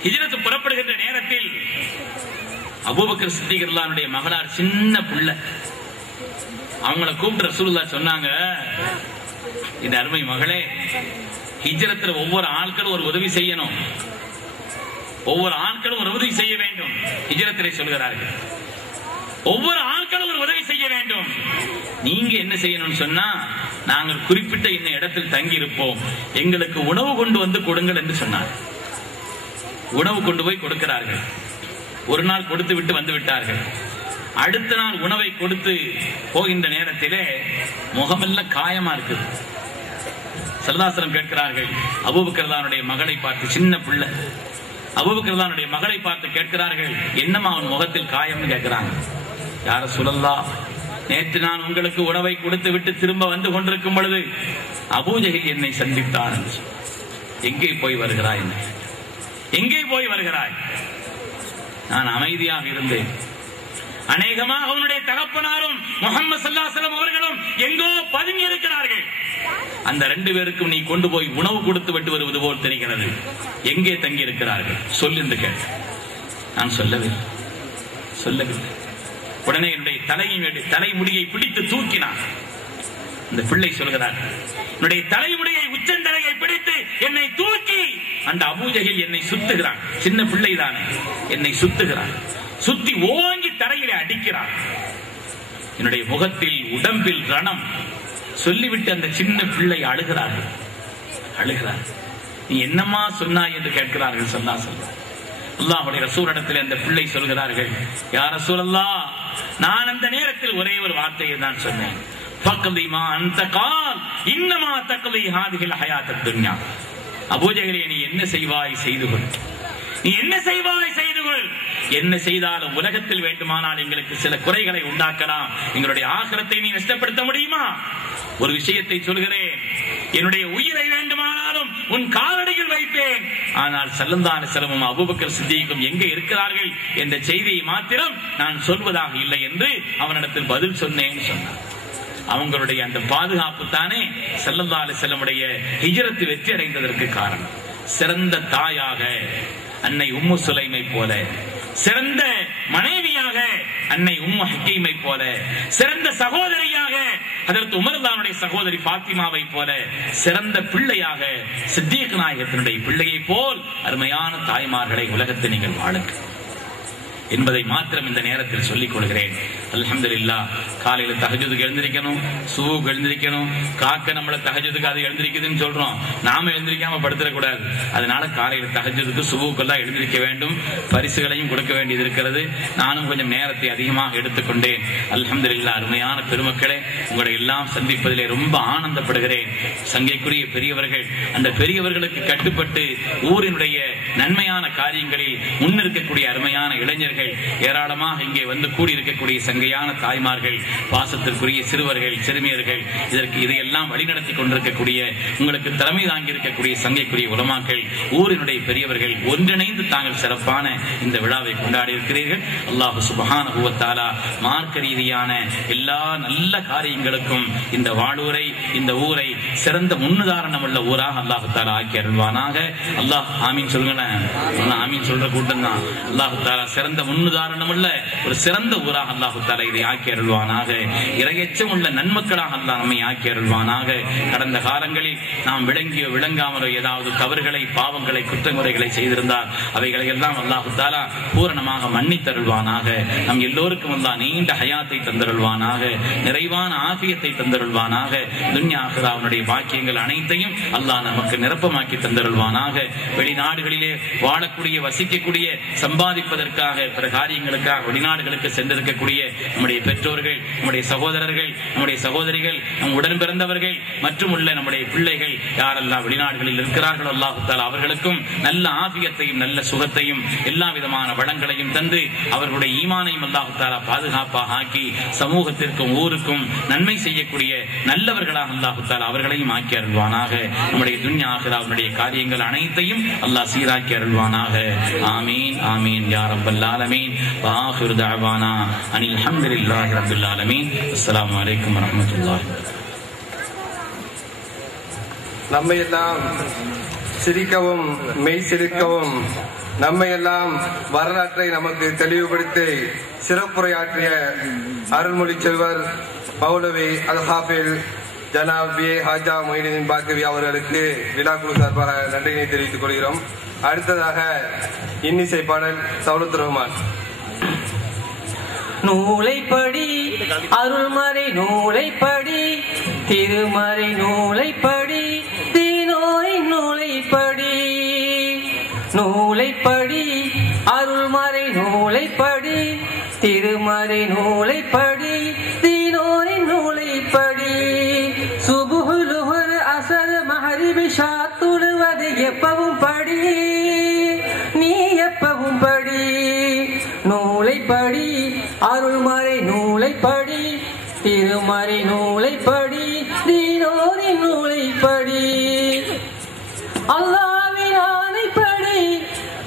ஹிஜ்ரத் புறப்படுகின்ற நேரத்தில் அபூபக்கர் சித்தீக் ரலியல்லாஹுடைய மகளார் சின்ன பிள்ளை. அவங்கள கூப்பிட்டு ரசூலுல்லாஹ் சொன்னாங்க, இந்த அருமை மகளே, ஹிஜ்ரத்துல ஒவ்வொரு ஆட்களும் ஒரு உதவி செய்யணும், ஒவ்வொரு ஆட்களும் ஒரு உதவி செய்ய வேண்டும். ஹிஜ்ரத்திலே சொல்கிறார்கள், ஒவ்வொரு ஆட்களும் ஒரு உதவி செய்ய வேண்டும். நீங்க என்ன செய்யணும்னு சொன்னா, நாங்கள் குறிப்பிட்ட இந்த இடத்தில் தங்கி இருப்போம், எங்களுக்கு உணவு கொண்டு வந்து கொடுங்கள் என்று சொன்னார். உணவு கொண்டு போய் கொடுக்கிறார்கள். ஒரு நாள் கொடுத்து விட்டு வந்து விட்டார்கள். அடுத்த நாள் உணவை கொடுத்து போகின்ற நேரத்திலே முகமெல்லாம் காயமா இருக்குது. ஸல்லல்லாஹு அலைஹி வஸல்லம் கேட்கிறார்கள், அபூபக்கர் ரலியல்லாஹுடைய மகளை பார்த்து, சின்ன பிள்ளை அபூபக்கர் ரலியல்லாஹுடைய மகளை பார்த்து கேட்கிறார்கள், என்னமா அவன் முகத்தில் காயம்னு கேட்கிறாங்க. யா ரசூலல்லாஹ், நேற்று நான் உங்களுக்கு உணவை கொடுத்து விட்டு திரும்ப வந்து கொண்டிருக்கும் பொழுது அபூஜஹில் என்னை சந்தித்தான். எங்கே போய் வருகிறாய்? எங்கே போய் வருகிறாய்? நான் அமைதியாக இருந்தேன். அநேகமாக அவனுடைய தகப்பனாரும் முஹம்மது ஸல்லல்லாஹு அலைஹி வஸல்லம் அவர்களும் எங்கோ பதுங்கி இருக்கிறார்கள். அந்த ரெண்டு பேருக்கும் நீ கொண்டு போய் உணவு கொடுத்து விட்டு வருவது போல் தெரிகிறது. எங்கே தங்கி இருக்கிறார்கள் சொல் என்று கேட்ட. நான் சொல்லவில்லை. உடனே என்னுடைய தலைமுடியை பிடித்து தூக்கினான். இந்த பிள்ளை சொல்கிறார், என்னுடைய தலைமுடியை உச்சந்தலையை பிடித்து என்னை தூக்கி அந்த அபூஜஹில் என்னை சுத்துகிறான். சின்ன பிள்ளைதானே, என்னை சுத்துகிறான். சுத்தி ஓங்கி தரையிலே அடிக்கிறான். என்னுடைய முகத்தில் உடம்பில் ரணம். சொல்லிவிட்டு அந்த சின்ன பிள்ளை அழுகிறார். நீ என்னமா சொன்னாய் என்று கேட்கிறார்கள். அல்லாஹ்வுடைய ரசூலிடத்தில் அந்த பிள்ளை சொல்கிறார்கள், யா ரசூலல்லாஹ், நான் அந்த நேரத்தில் ஒரே ஒரு வார்த்தையை தான் சொன்னேன், ஃபக்லி மா அன்த கால் இன்னமா தக்லி ஹாதிஹில் ஹயாத்தத் துன்யா. அபூஜஹிலே, நீ என்ன செய்வாய் செய்து கொள். நீ என்ன செய்வாய் செய்து கொள். என்ன செய்தாலும் உலகத்தில் வேண்டுமானால் எங்களுக்கு சில குறைகளை உண்டாக்கலாம், எங்களுடைய ஆகிரத்தை நீ நஷ்டப்படுத்த முடியுமா? ஒரு விஷயத்தை சொல்கிறேன், என்னுடைய உயிரை வேண்டுமானாலும் உன் காலடியில் வைப்பேன். ஆனால் ஸல்லல்லாஹு அலைஹி வஸல்லம் அபூபக்கர் சித்தீக்கும் எங்கே இருக்கிறார்கள் என்ற செய்தியை மாத்திரம் நான் சொல்வதாக இல்லை என்று அவனிடத்தில் பதில் சொன்னேன் சொன்னார். அவங்களுடைய அந்த பாதுகாப்பு தானே ஸல்லல்லாஹு அலைஹி வஸல்லமுடைய ஹிஜ்ரத் வெற்றி அடைந்ததற்கு காரணம். சிறந்த தாயாக அன்னை உம்மு சுலைமை போல, சிறந்த மனைவியாக அன்னை உம்மு ஹக்கீமை போல, சிறந்த சகோதரியாக ஹஜ்ரத் உமர் ரலியல்லாஹுடைய சகோதரி பாத்திமாவை போல, சிறந்த பிள்ளையாக சித்தீக் நாயகத்தினுடைய பிள்ளையை போல் அருமையான தாய்மார்களை உலகத்தை நீங்கள் வாழுங்கள் என்பதை மாத்திரம் இந்த நேரத்தில் சொல்லிக் கொள்கிறேன். அல்ஹம்துலில்லாஹ், காலையில தஹஜ்ஜுதுக்கு எழுந்திருக்கணும், சுபுக்கு எழுந்திருக்கணும். காக்க நம்மள தஹஜ்ஜுதுக்கு அது எழுந்திருக்குதுன்னு சொல்றோம், நாம எழுந்திருக்காம படுத்துடக்கூடாது. அதனால காலையில தஹஜ்ஜுதுக்கு சுபுக்கெல்லாம் எழுந்திருக்க வேண்டும். பரிசுகளையும் கொடுக்க வேண்டியது இருக்கிறது. நானும் கொஞ்சம் நேரத்தை அதிகமாக எடுத்துக்கொண்டேன். அல்ஹம்துலில்லாஹ், அருமையான பெருமக்களே, உங்களை எல்லாம் சந்திப்பதிலே ரொம்ப ஆனந்தப்படுகிறேன். சங்கைக்குரிய பெரியவர்கள், அந்த பெரியவர்களுக்கு கட்டுப்பட்டு ஊரினுடைய நன்மையான காரியங்களில் முன்னிற்கக்கூடிய அருமையான இளைஞர்கள் ஏராளமாக இங்கே வந்து கூடியிருக்கக்கூடிய சங்கையான தாய்மார்கள், பாசத்திற்குரிய சிறுவர்கள், சிறுமியர்கள், இதையெல்லாம் வழிநடத்தி கொண்டிருக்கக்கூடிய உங்களுக்கு தலைமை தாங்கி இருக்கக்கூடிய சங்கைக்குரிய உலமாக்கள், ஊரினுடைய பெரியவர்கள் ஒன்றிணைந்து தாங்கள் சிறப்பான இந்த விழாவை கொண்டாடி இருக்கிறீர்கள். அல்லாஹ் சுப்ஹானஹு வ தஆலா மார்க்க ரீதியான எல்லா நல்ல காரியங்களுக்கும் இந்த வாழூரை, இந்த ஊரை சிறந்த முன்னுதாரணம் உள்ள ஊராக அல்லாஹ் தஆலா ஆக்கி அருள்வானாக. அல்லாஹ் ஆமீன் சொல்லுங்களேன். ஆமீன் சொல்ற கூட்டம் தான். அல்லாஹ் தஆலா சிறந்த முன்னுதாரணம் உள்ள ஒரு சிறந்த ஊராக அல்லாஹ் தஆலா இதை ஆக்கி அருள்வானாக. இரையச்சம் உள்ள நன்மக்களாக அல்லாஹ் நம்மை ஆக்கி அருள்வானாக. கடந்த காலங்களில் நாம் விளங்கியோ விளங்காமலோ ஏதாவது தவறுகளை, பாவங்களை, குற்றமுறைகளை செய்திருந்தால் அவைகளை எல்லாம் அல்லாஹ் தஆலா பூரணமாக மன்னித்தருள்வானாக. நம் எல்லோருக்கும் அல்லாஹ் நீண்ட ஹயாத்தை தந்தருள்வானாக, நிறைவான ஆஃபியத்தை தந்தருள்வானாக. துன்யா ஆகிராவுடைய பாக்கியங்கள் அனைத்தையும் அல்லாஹ் நமக்கு நிரப்பமாக்கி தந்தருள்வானாக. வெளிநாடுகளிலே வாழக்கூடிய, வசிக்கக்கூடிய, சம்பாதிப்பதற்காக, பிற காரியங்களுக்காக வெளிநாடுகளுக்கு சென்றிருக்கக்கூடிய நம்முடைய பெற்றோர்கள், நம்முடைய சகோதரர்கள், நம்முடைய சகோதரிகள், நம் உடன் பிறந்தவர்கள் மற்றும் உள்ள நம்முடைய பிள்ளைகள் யாரெல்லாம் வெளிநாடுகளில் இருக்கிறார்கள் அல்லாஹ் தஆலா அவர்களுக்கும் நல்ல ஆஃபியத்தையும் நல்ல சுகத்தையும் எல்லா விதமான வளங்களையும் தந்து அவர்களுடைய ஈமானையும் அல்லாஹ் தஆலா பாதுகாப்பாக ஆக்கி சமூகத்திற்கும் ஊருக்கும் நன்மை செய்யக்கூடிய நல்லவர்களாக அல்லாஹ் தஆலா அவர்களையும் ஆக்கி அருள்வானாக. நம்முடைய துன்யா ஆகிராவுடைய காரியங்கள் அனைத்தையும் அல்லாஹ் சீராக்கி அருள்வானாக. ஆமீன் ஆமீன் யா ரப்பல் ஆலமீன். வ ஆகிரு தஅவானா அனில் ஹம்துலில்லாஹி ரப்பில் ஆலமீன். அஸ்ஸலாமு அலைக்கும் வரஹ்மத்துல்லாஹி. நம்மை எல்லாம் சிரிக்கவும் மெய் சிரிக்கவும் நம்மை எல்லாம் வரலாற்றை நமக்கு தெளிவுபடுத்தி சிறப்புரையாற்றிய அருள்மொழி செல்வர் மௌலவி அல் ஹாஃபில் ஜனாப் பிஏ ஹாஜா மொய்னுதீன் பாக்கவி அவர்களுக்கு விழாக்குழு சார்பாக நன்றியினை தெரிவித்துக் கொள்கிறோம். அடுத்ததாக இன்னிசை பாடல் சௌலத் ரஹ்மான். நூலைப்படி அருள்மறை நூலைப்படி திருமறை நூலைப்படி தீனோய் நூலைப்படி நூலைப்படி அருள்மறை நூலைப்படி திருமறை நூலைப்படி தீனோய் நூலைப்படி சுபுஹு லுஹர் அஸர் மஹரிப் இஷா தொழுவது எப்பவும் படி, நீ எப்பவும் படி. நூலைப்படி அருள்மறை நூலைப்படி திருமறை நூலைப்படி தீனோரின் நூலைப்படி அல்லாஹ்வின் ஆணைப்படி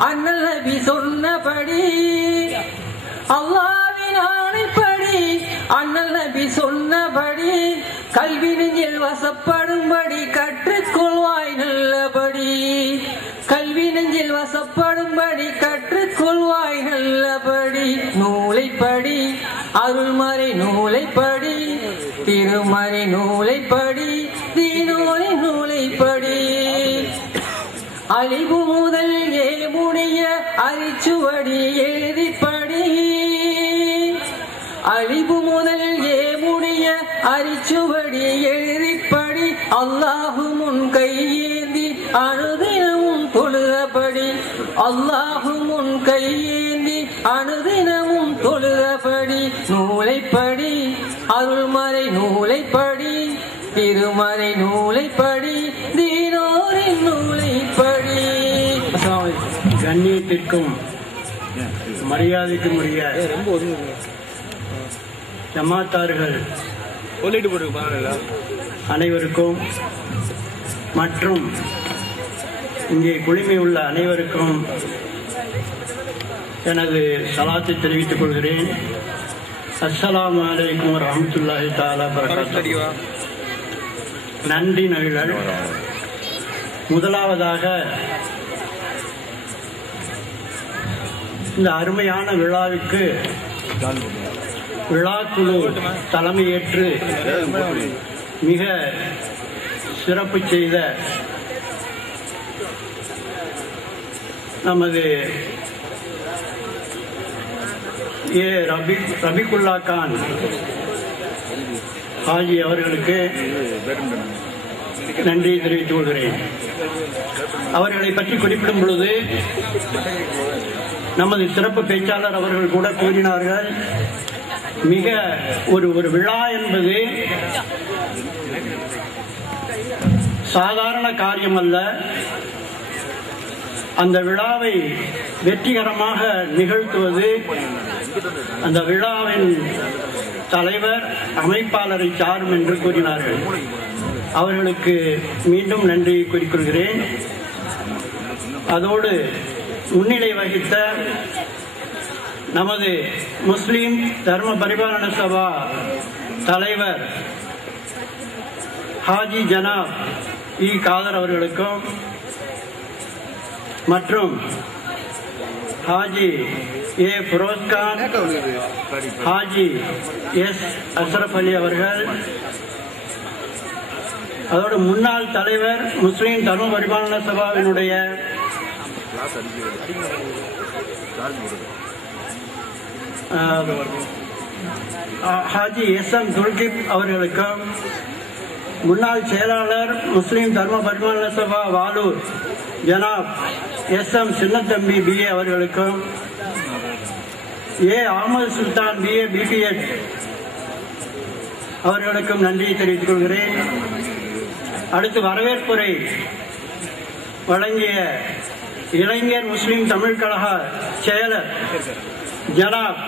அண்ணல் நபி சொன்னபடி அல்லாஹ்வின் ஆணைப்படி அண்ணல் நபி சொன்னபடி கல்வி நெஞ்சில் வசப்படும்படி கற்றுக்கொள்வாய் நல்லபடி. கல்வி நெஞ்சில் வசப்படும்படி கற்றுக்கொள்வாய் நல்லபடி. நூலைப்படி அருள்மறை நூலைப்படி திருமறை நூலைப்படி தீனோய் நூலைப்படி அழிவு முதல் ஏமுடிய அரிச்சுவடி எழுதிப்படி அழிவு முதல் ஏமுடிய அரிச்சுவடி எழுதிப்படி அல்லாஹு முன் கையேந்தி அனுதினமும் தொழுதபடி அல்லாஹு முன் கையேந்தி அனுதினமும் தொழுதபடி நூலைப்படி அருள்மறை நூலைப்படி திருமறை நூலைப்படி தீனோரின் நூலைப்படி. கண்ணியத்திற்கும் மரியாதைக்கும் உரிய ஜமாத்தார்கள் அனைவருக்கும் மற்றும் இங்கே குழுமி உள்ள அனைவருக்கும் எனது சலாத்தை தெரிவித்துக் கொள்கிறேன். அஸ்ஸலாமு அலைக்கும் வரஹ்மத்துல்லாஹி தஆலா பரகாத்துஹு. நன்றி நகிழல். முதலாவதாக இந்த அருமையான விழாவிற்கு விழாக்குழு தலைமையேற்று மிக சிறப்பு செய்த நமது ரபிகுல்லா கான் ஹாஜி அவர்களுக்கு நன்றி தெரிவித்துக் கொள்கிறேன். அவர்களை பற்றி குறிப்பிடும் பொழுது நமது சிறப்பு பேச்சாளர் அவர்கள் கூட கூறினார்கள், மிக ஒரு விழா என்பது சாதாரண காரியம் அல்ல. அந்த விழாவை வெற்றிகரமாக நிகழ்த்துவது அந்த விழாவின் தலைவர் அமைப்பாளரை சாரும் என்று கூறினார்கள். அவர்களுக்கு மீண்டும் நன்றி கூறிக்கொள்கிறேன். அதோடு முன்னிலை வகித்த நமது முஸ்லிம் தர்ம பரிபாலன சபா தலைவர் ஹாஜி ஜனாப் இ காதர் அவர்களுக்கும் மற்றும் ஹாஜி ஏ ஃபிரோஸ்கான், ஹாஜி எஸ் அஷ்ரப் அலி அவர்கள், அதோடு முன்னாள் தலைவர் முஸ்லிம் தர்ம பரிபாலன சபாவினுடைய ஹாஜி எஸ் எம் துல்கிப் அவர்களுக்கும், முன்னாள் செயலாளர் முஸ்லிம் தர்ம பரிபாலன சபா வாலூர் ஜனாப் எஸ் எம் சின்னத்தம்பி BA அவர்களுக்கும், ஏ அகமது சுல்தான் BA BPEd அவர்களுக்கும் நன்றியை தெரிவித்துக் கொள்கிறேன். அடுத்து வரவேற்புரை வழங்கிய இளைஞர் முஸ்லிம் தமிழ் கழக செயலர் ஜனாப்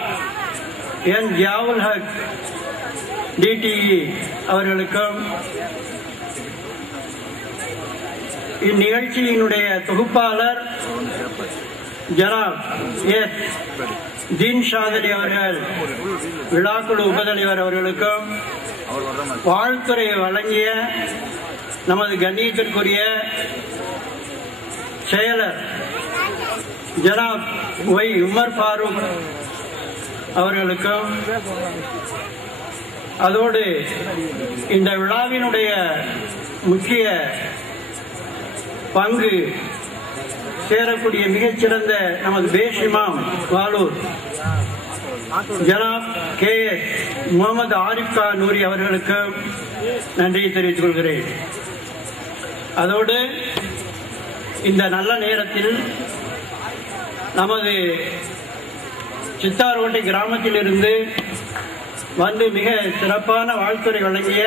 என் ஜியாவுல் ஹக் DTE அவர்களுக்கும், இந்நிகழ்ச்சியினுடைய தொகுப்பாளர் ஜனாப் எஸ் தீன் ஷாதலி அவர்கள், விழாக்குழு உபதலைவர் அவர்களுக்கும், வாழ்த்துறை வழங்கிய நமது கண்ணியத்திற்குரிய செயலர் ஜனாப் ஒய் உமர் ஃபாரூக் அவர்களுக்கும், அதோடு இந்த விழாவினுடைய முக்கிய பங்கு சேரக்கூடிய மிகச்சிறந்த நமது பேஷ் இமாம் வாலூர் ஜனாப் KS முகமது ஆரிஃப் கான் நூரி அவர்களுக்கு நன்றியை தெரிவித்துக் கொள்கிறேன். அதோடு இந்த நல்ல நேரத்தில் நமது சித்தார்கோட்டை கிராமத்திலிருந்து வந்து மிக சிறப்பான வாழ்த்துறை வழங்கிய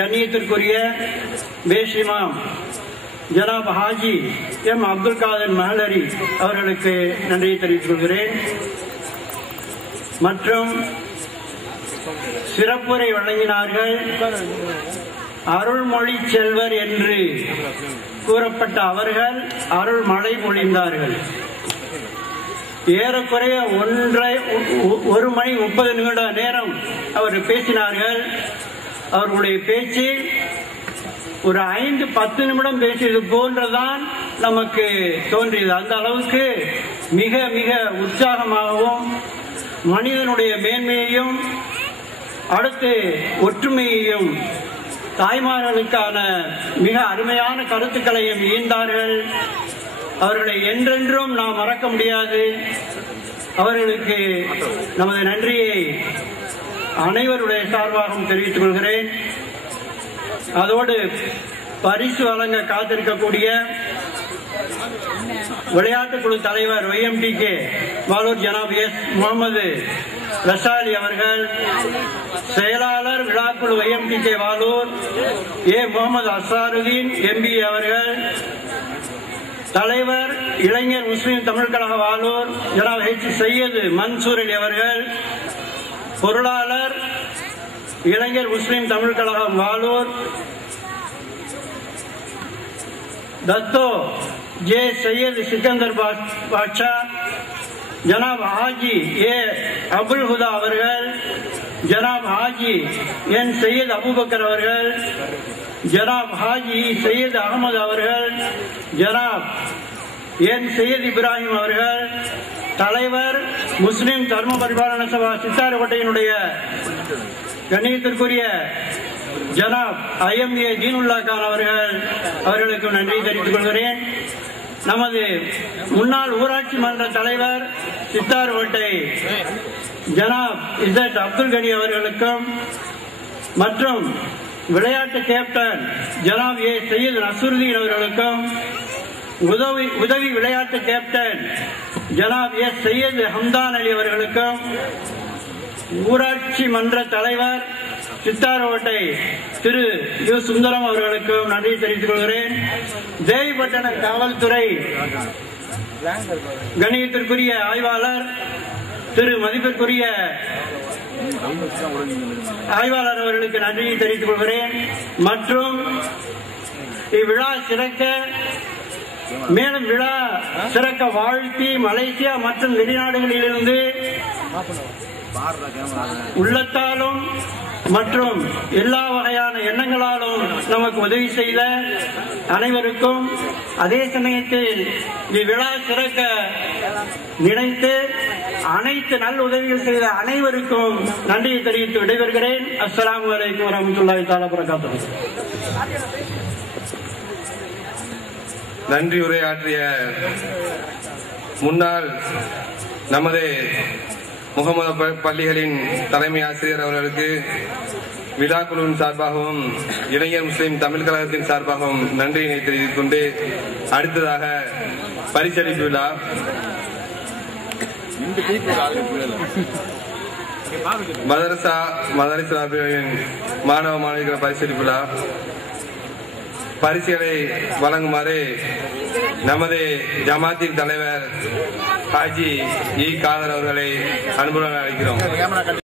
கண்ணியத்திற்குரிய பேஷ் இமாம் ஜனாப் ஹாஜி எம் அப்துல் காதர் மஹலரி அவர்களுக்கு நன்றியை தெரிவித்துக் கொள்கிறேன். மற்றும் சிறப்புரை வழங்கினார்கள் அருள்மொழி செல்வர் என்று கூறப்பட்ட அவர்கள் அருள் மழை பொழிந்தார்கள். ஏறக்குறைய 1 மணி 30 நிமிட நேரம் அவர் பேசினார்கள். அவர்களுடைய பேச்சு ஒரு 5-10 நிமிடம் பேசியது போன்றதான் நமக்கு தோன்றியது. அந்த அளவுக்கு மிக மிக உற்சாகமாகவும் மனிதனுடைய மேன்மையையும் அடுத்து ஒற்றுமையையும் தாய்மார்களுக்கான மிக அருமையான கருத்துக்களையும் ஈந்தார்கள். அவர்களை என்றென்றும் நாம் மறக்க முடியாது. அவர்களுக்கு நமது நன்றியை அனைவருடைய சார்பாகவும் தெரிவித்துக் கொள்கிறேன். அதோடு பரிசு வழங்க காத்திருக்கக்கூடிய விளையாட்டுக்குழு தலைவர் YMTK வாலூர் ஜனாப் எஸ் முகமது ரசாலி அவர்கள், செயலாளர் விழாக்குழு YMTK வாலூர் ஏ முகமது அசாருதீன் MBA அவர்கள், தலைவர் இளைஞர் முஸ்லிம் தமிழ் கழக வாலூர் ஜனாப் H சையது மன்சூர் அலி அவர்கள், பொருளாளர் இளைஞர் முஸ்லிம் தமிழ் கழகம் வாலூர் தத்தோ ஜே சையது சிக்கந்தர் பாட்ஷா, ஜனாப் ஹாஜி ஏ அபுல் ஹுதா அவர்கள், ஜனாப் ஹாஜி என் சையத் அபுபக்கர் அவர்கள், ஜனாப் ஹாஜி சையத் அகமது அவர்கள், ஜனாப் என் சையத் இப்ராஹிம் அவர்கள், தலைவர் முஸ்லிம் தர்ம பரிபாலன சபா சித்தார்கோட்டையினுடைய கண்ணியத்திற்குரிய ஜனாப் IMA தீனுல்லா கான் அவர்களுக்கு நன்றி தெரிவித்துக் கொள்கிறேன். நமது முன்னாள் ஊராட்சி மன்ற தலைவர் சித்தார்கோட்டை ஜனாப் இசட் அப்துல் கனி அவர்களுக்கும் மற்றும் விளையாட்டு கேப்டன் ஜனாப் ஏ சையது நசருதீன் அவர்களுக்கும், உதவி விளையாட்டு கேப்டன் ஜனாப் எஸ் சையது ஹம்தான் அலி அவர்களுக்கும், ஊராட்சி மன்ற தலைவர் சித்தார்கோட்டை திரு யு சுந்தரம் அவர்களுக்கும் நன்றி தெரிவித்துக் கொள்கிறேன். தேவிப்பட்டண காவல்துறை கணியத்திற்குரிய ஆய்வாளர் திரு மதிப்பிற்குரிய ஆய்வாளர் அவர்களுக்கு நன்றியை தெரிவித்துக் கொள்கிறேன். மற்றும் இவ்விழா சிறக்க மேலும் விழா சிறக்க வாழ்த்தி மலேசியா மற்றும் வெளிநாடுகளிலிருந்து உள்ளத்தாலும் மற்றும் எல்லா வகையான எண்ணங்களாலும் நமக்கு உதவி செய்த அனைவருக்கும், அதே சமயத்தில் இவ்விழா சிறக்க நினைத்து அனைத்து நல்ல உதவிகள் செய்த அனைவருக்கும் நன்றியை தெரிவித்து விடைபெறுகிறேன். அஸ்ஸலாமு அலைக்கும் வரஹ்மத்துல்லாஹி தஆலா வபரகாத்துஹு. நன்றி உரையாற்றிய முன்னாள் நமது முகமது பள்ளிகளின் தலைமை ஆசிரியர் அவர்களுக்கு விழா குழுவின் சார்பாகவும் இளைஞர் முஸ்லிம் தமிழ் கழகத்தின் சார்பாகவும் நன்றியினை தெரிவித்துக் கொண்டு, அடுத்ததாக பரிசளிப்பு விழா. மதரசா மாணவ மாணவிகள் பரிசளிப்பு விழா. பரிசுகளை வழங்குமாறு நமது ஜமாத்தின் தலைவர் ஹாஜி இ காதர் அவர்களை அன்புடன் அழைக்கிறோம்.